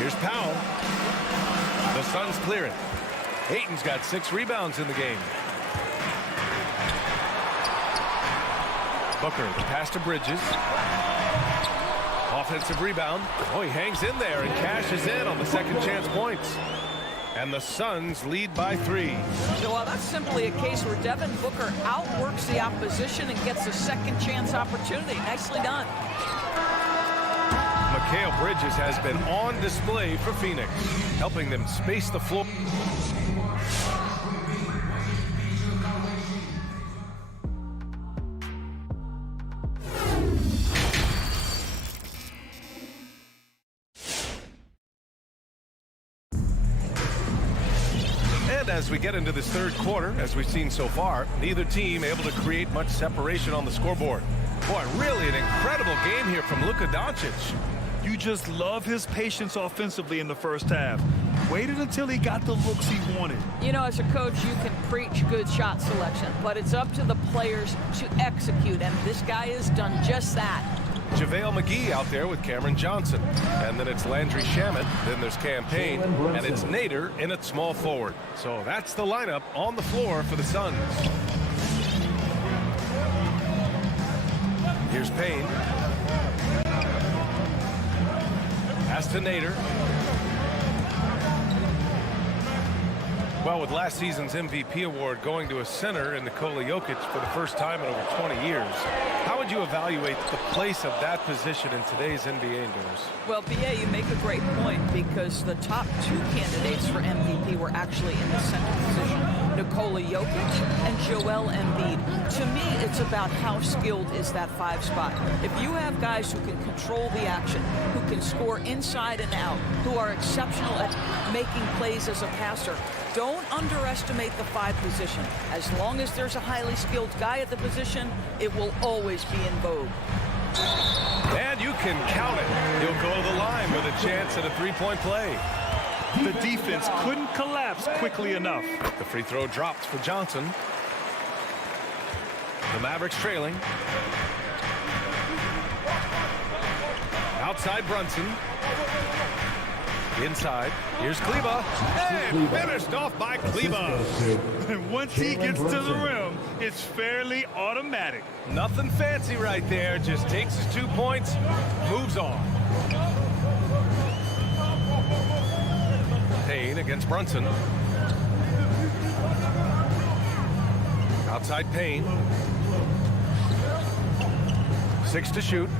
Here's Powell. The Suns clear it. Ayton's got 6 rebounds in the game. Booker, the pass to Bridges. Offensive rebound. Oh, he hangs in there and cashes in on the second chance points. And the Suns lead by 3. Well, that's simply a case where Devin Booker outworks the opposition and gets a second chance opportunity. Nicely done. Mikal Bridges has been on display for Phoenix, helping them space the floor. As we get into this third quarter, as we've seen so far, neither team able to create much separation on the scoreboard. Boy, really an incredible game here from Luka Doncic. You just love his patience offensively in the first half. Waited until he got the looks he wanted. You know, as a coach, you can preach good shot selection, but it's up to the players to execute, and this guy has done just that. JaVale McGee out there with Cameron Johnson. And then it's Landry Shamet. Then there's Campaign. And it's Nader in at small forward. So that's the lineup on the floor for the Suns. Here's Payne. Pass to Nader. Well, with last season's MVP award going to a center in Nikola Jokic for the first time in over 20 years, how would you evaluate the place of that position in today's NBA indoors? Well, B.A., you make a great point because the top 2 candidates for MVP were actually in the center position, Nikola Jokic and Joel Embiid. To me, it's about how skilled is that 5 spot. If you have guys who can control the action, who can score inside and out, who are exceptional at making plays as a passer, don't underestimate the 5 position. As long as there's a highly skilled guy at the position, it will always be in vogue. And you can count it. He'll go to the line with a chance at a 3-point play. The defense couldn't collapse quickly enough. The free throw drops for Johnson. The Mavericks trailing. Outside Brunson. Inside. Here's Kleba. And finished off by Kleba. And once he gets to the rim, it's fairly automatic. Nothing fancy right there. Just takes his 2 points, moves on. Payne against Brunson. Outside Payne. 6 to shoot.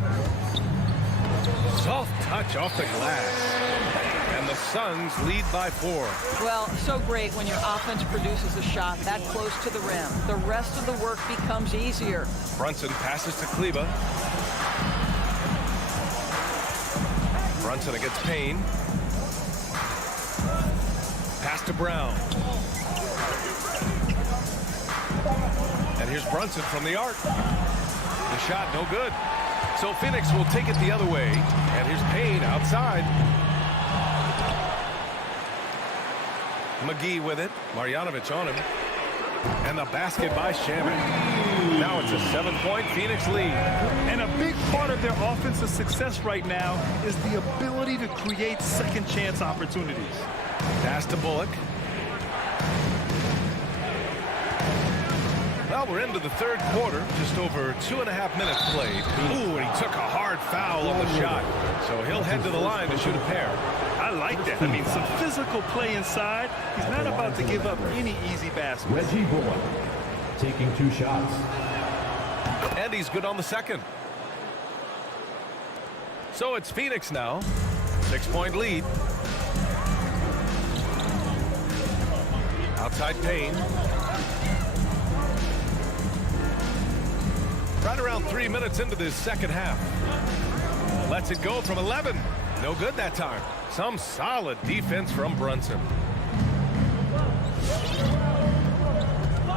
Soft touch off the glass. And the Suns lead by 4. Well, so great when your offense produces a shot that close to the rim. The rest of the work becomes easier. Brunson passes to Kleba. Brunson against Payne. Pass to Brown. And here's Brunson from the arc. The shot no good. So Phoenix will take it the other way. And here's Payne outside. McGee with it. Marjanovic on him. And the basket by Shamet. Now it's a 7-point Phoenix lead. And a big part of their offensive success right now is the ability to create second chance opportunities. Pass to Bullock. Well, we're into the third quarter. Just over 2.5 minutes played. Ooh, and he took a hard foul on the shot. So he'll head to the line to shoot a pair. I like that. I mean, some physical play inside. He's not about to give up any easy baskets. Reggie Bullock taking 2 shots. And he's good on the second. So it's Phoenix now. 6-point lead. Outside Payne. Right around 3 minutes into this second half. Lets it go from 11. No good that time. Some solid defense from Brunson.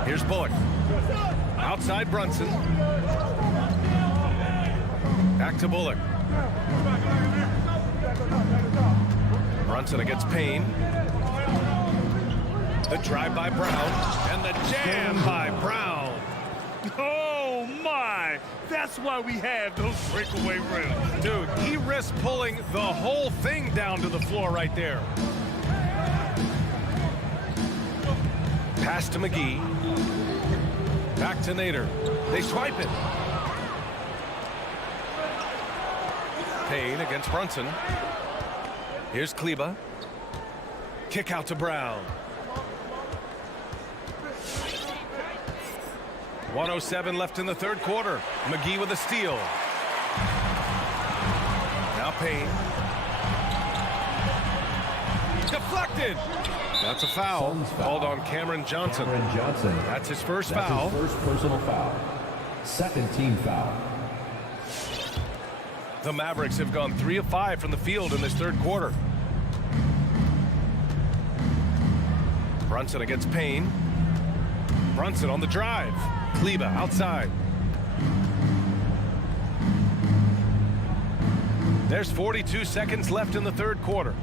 Here's Bullock. Outside Brunson. Back to Bullock. Brunson against Payne. The drive by Brown. And the jam by Brown. Oh, my. That's why we have those breakaway rims. Dude, he risked pulling the whole thing down to the floor right there. Pass to McGee. Back to Nader. They swipe it. Payne against Brunson. Here's Kleba. Kick out to Brown. 1:07 left in the third quarter. McGee with a steal. Now Payne. Deflected. That's a foul. Called on Cameron Johnson. That's his first foul. His first personal foul. Second team foul. The Mavericks have gone 3 of 5 from the field in this third quarter. Brunson against Payne. Brunson on the drive. Kleba outside. There's 42 seconds left in the third quarter.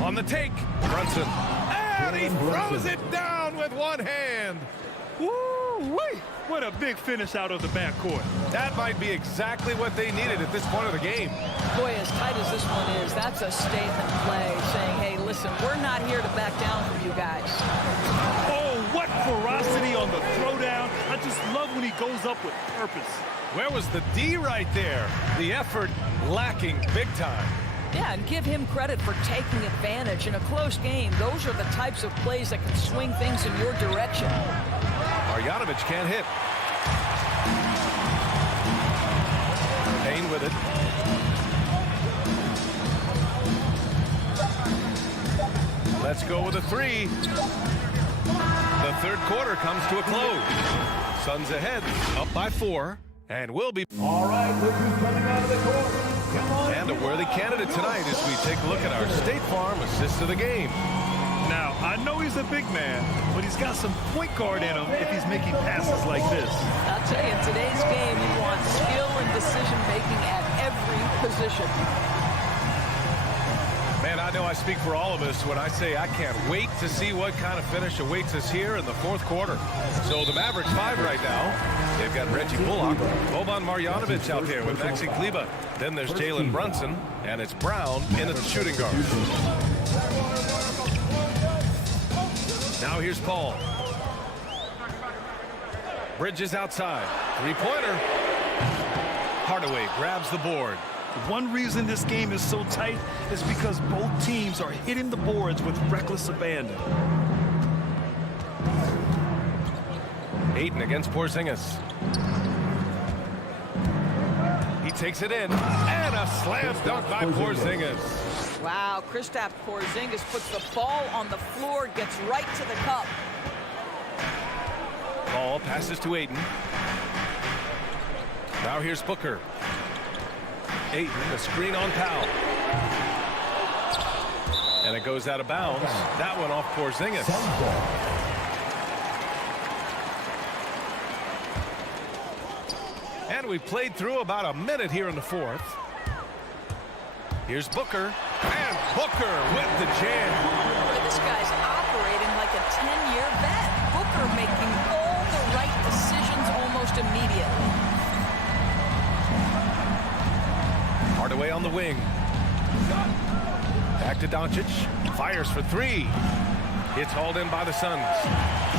On the take, Brunson. And he throws it down with one hand. Woo-wee! What a big finish out of the backcourt. That might be exactly what they needed at this point of the game. Boy, as tight as this one is, that's a statement play saying, hey, listen, we're not here to back down from you guys. Oh, what ferocity on the throwdown. I just love when he goes up with purpose. Where was the D right there? The effort lacking big time. Yeah, and give him credit for taking advantage in a close game. Those are the types of plays that can swing things in your direction. Marjanovic can't hit. Payne with it. Let's go with a three. The third quarter comes to a close. Suns ahead, up by 4, and will be. All right, look who's coming out of the court. Come on. And a worthy candidate tonight as we take a look at our State Farm assist of the game. Now, I know he's a big man, but he's got some point guard in him if he's making passes like this. I'll tell you, in today's game, you want skill and decision-making at every position. Man, I know I speak for all of us when I say I can't wait to see what kind of finish awaits us here in the fourth quarter. So the Mavericks 5 right now. They've got Reggie Bullock, Boban Marjanovic out there with Maxi Kleba. Then there's Jalen Brunson, and it's Brown in at the shooting guard. Now here's Paul. Bridges outside. Three-pointer. Hardaway grabs the board. One reason this game is so tight is because both teams are hitting the boards with reckless abandon. Ayton against Porzingis. He takes it in, and a slam dunk by Porzingis. Wow, Kristaps Porzingis puts the ball on the floor, gets right to the cup. Ball passes to Ayton. Now here's Booker. Ayton, a screen on Powell. And it goes out of bounds. That one off Porzingis. And we played through about a minute here in the fourth. Here's Booker. And Booker with the jam. This guy's operating like a 10-year vet. Booker making all the right decisions almost immediately. Hardaway on the wing. Back to Doncic. Fires for 3. It's hauled in by the Suns.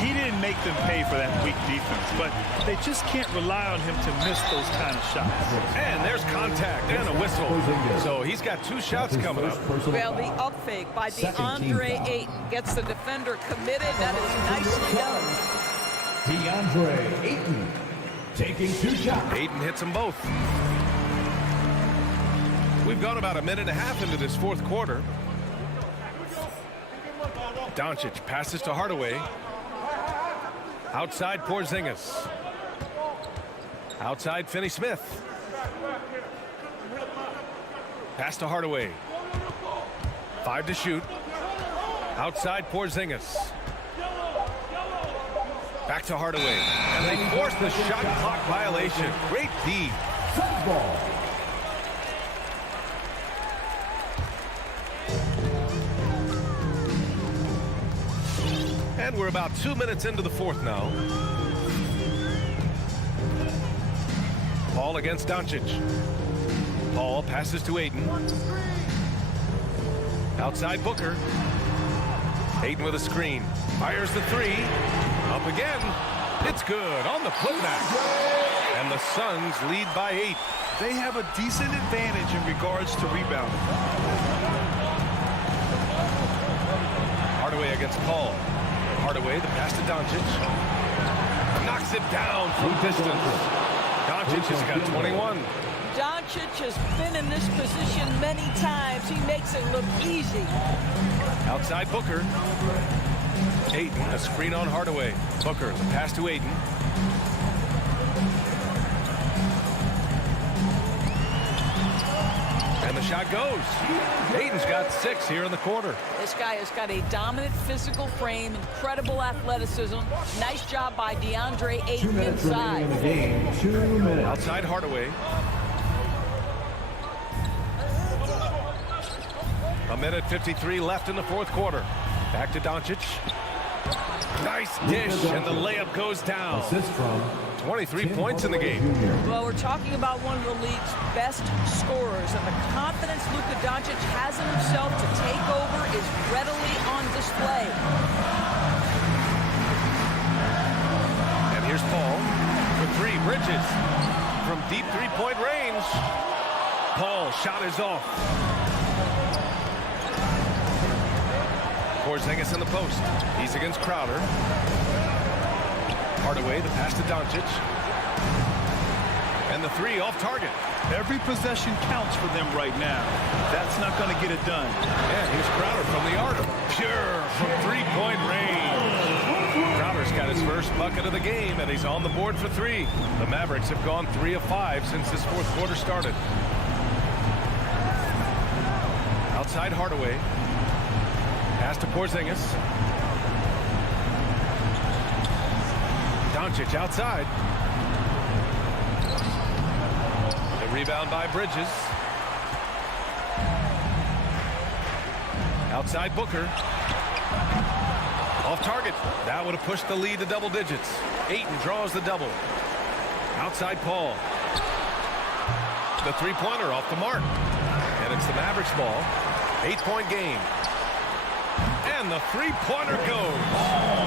He didn't make them pay for that weak defense, but they just can't rely on him to miss those kind of shots. And there's contact and a whistle. So he's got 2 shots coming up. Well, the up fake by DeAndre Ayton gets the defender committed. That is nicely done. DeAndre Ayton taking 2 shots. Ayton hits them both. We've gone about a minute and a half into this fourth quarter. Doncic passes to Hardaway. Outside Porzingis. Outside Finney-Smith. Pass to Hardaway. 5 to shoot. Outside Porzingis. Back to Hardaway. And they force the shot clock violation. Great D. And we're about 2 minutes into the fourth now. Paul against Doncic. Paul passes to Ayton. Outside Booker. Ayton with a screen. Fires the three. Up again. It's good on the putback. And the Suns lead by 8. They have a decent advantage in regards to rebounding. Hardaway against Paul. Hardaway, the pass to Doncic. Knocks it down from distance. Doncic has got 21. Doncic has been in this position many times. He makes it look easy. Outside Booker. Ayton, a screen on Hardaway. Booker, the pass to Ayton. And the shot goes. Ayton's got 6 here in the quarter. This guy has got a dominant physical frame, incredible athleticism. Nice job by DeAndre Ayton inside. In the game, 2 minutes. Outside Hardaway. A minute 53 left in the fourth quarter. Back to Doncic. Nice dish, and the layup goes down. Assist from 23 points in the game. Well, we're talking about one of the league's best scorers, and the confidence Luka Doncic has in himself to take over is readily on display. And here's Paul for 3. Bridges from deep three-point range. Paul, shot is off. Porzingis in the post. He's against Crowder. Hardaway, the pass to Doncic. And the 3 off target. Every possession counts for them right now. That's not going to get it done. And here's Crowder from the arc. Pure from three-point range. Crowder's got his first bucket of the game, and he's on the board for 3. The Mavericks have gone 3 of 5 since this fourth quarter started. Outside Hardaway. Pass to Porzingis. Doncic outside. The rebound by Bridges. Outside Booker. Off target. That would have pushed the lead to double digits. Ayton draws the double. Outside Paul. The three-pointer off the mark. And it's the Mavericks ball. 8-point game. And the three-pointer goes.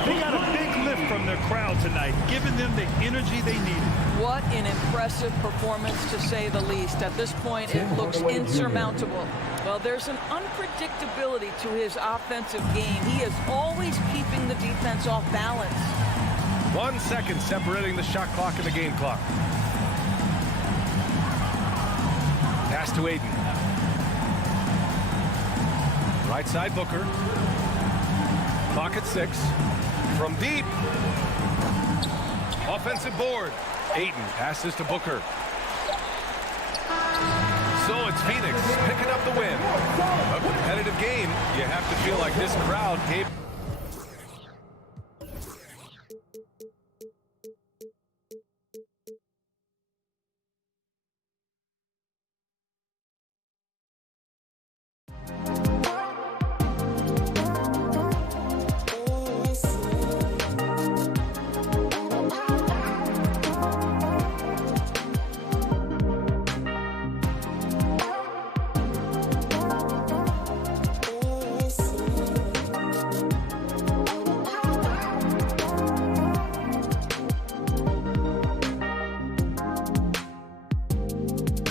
They got a big lift from their crowd tonight, giving them the energy they needed. What an impressive performance, to say the least. At this point, it looks insurmountable. Well, there's an unpredictability to his offensive game. He is always keeping the defense off balance. 1 second separating the shot clock and the game clock. Pass to Ayton. Right side Booker. Clock at 6. From deep. Offensive board. Ayton passes to Booker. So it's Phoenix picking up the win. A competitive game. You have to feel like this crowd gave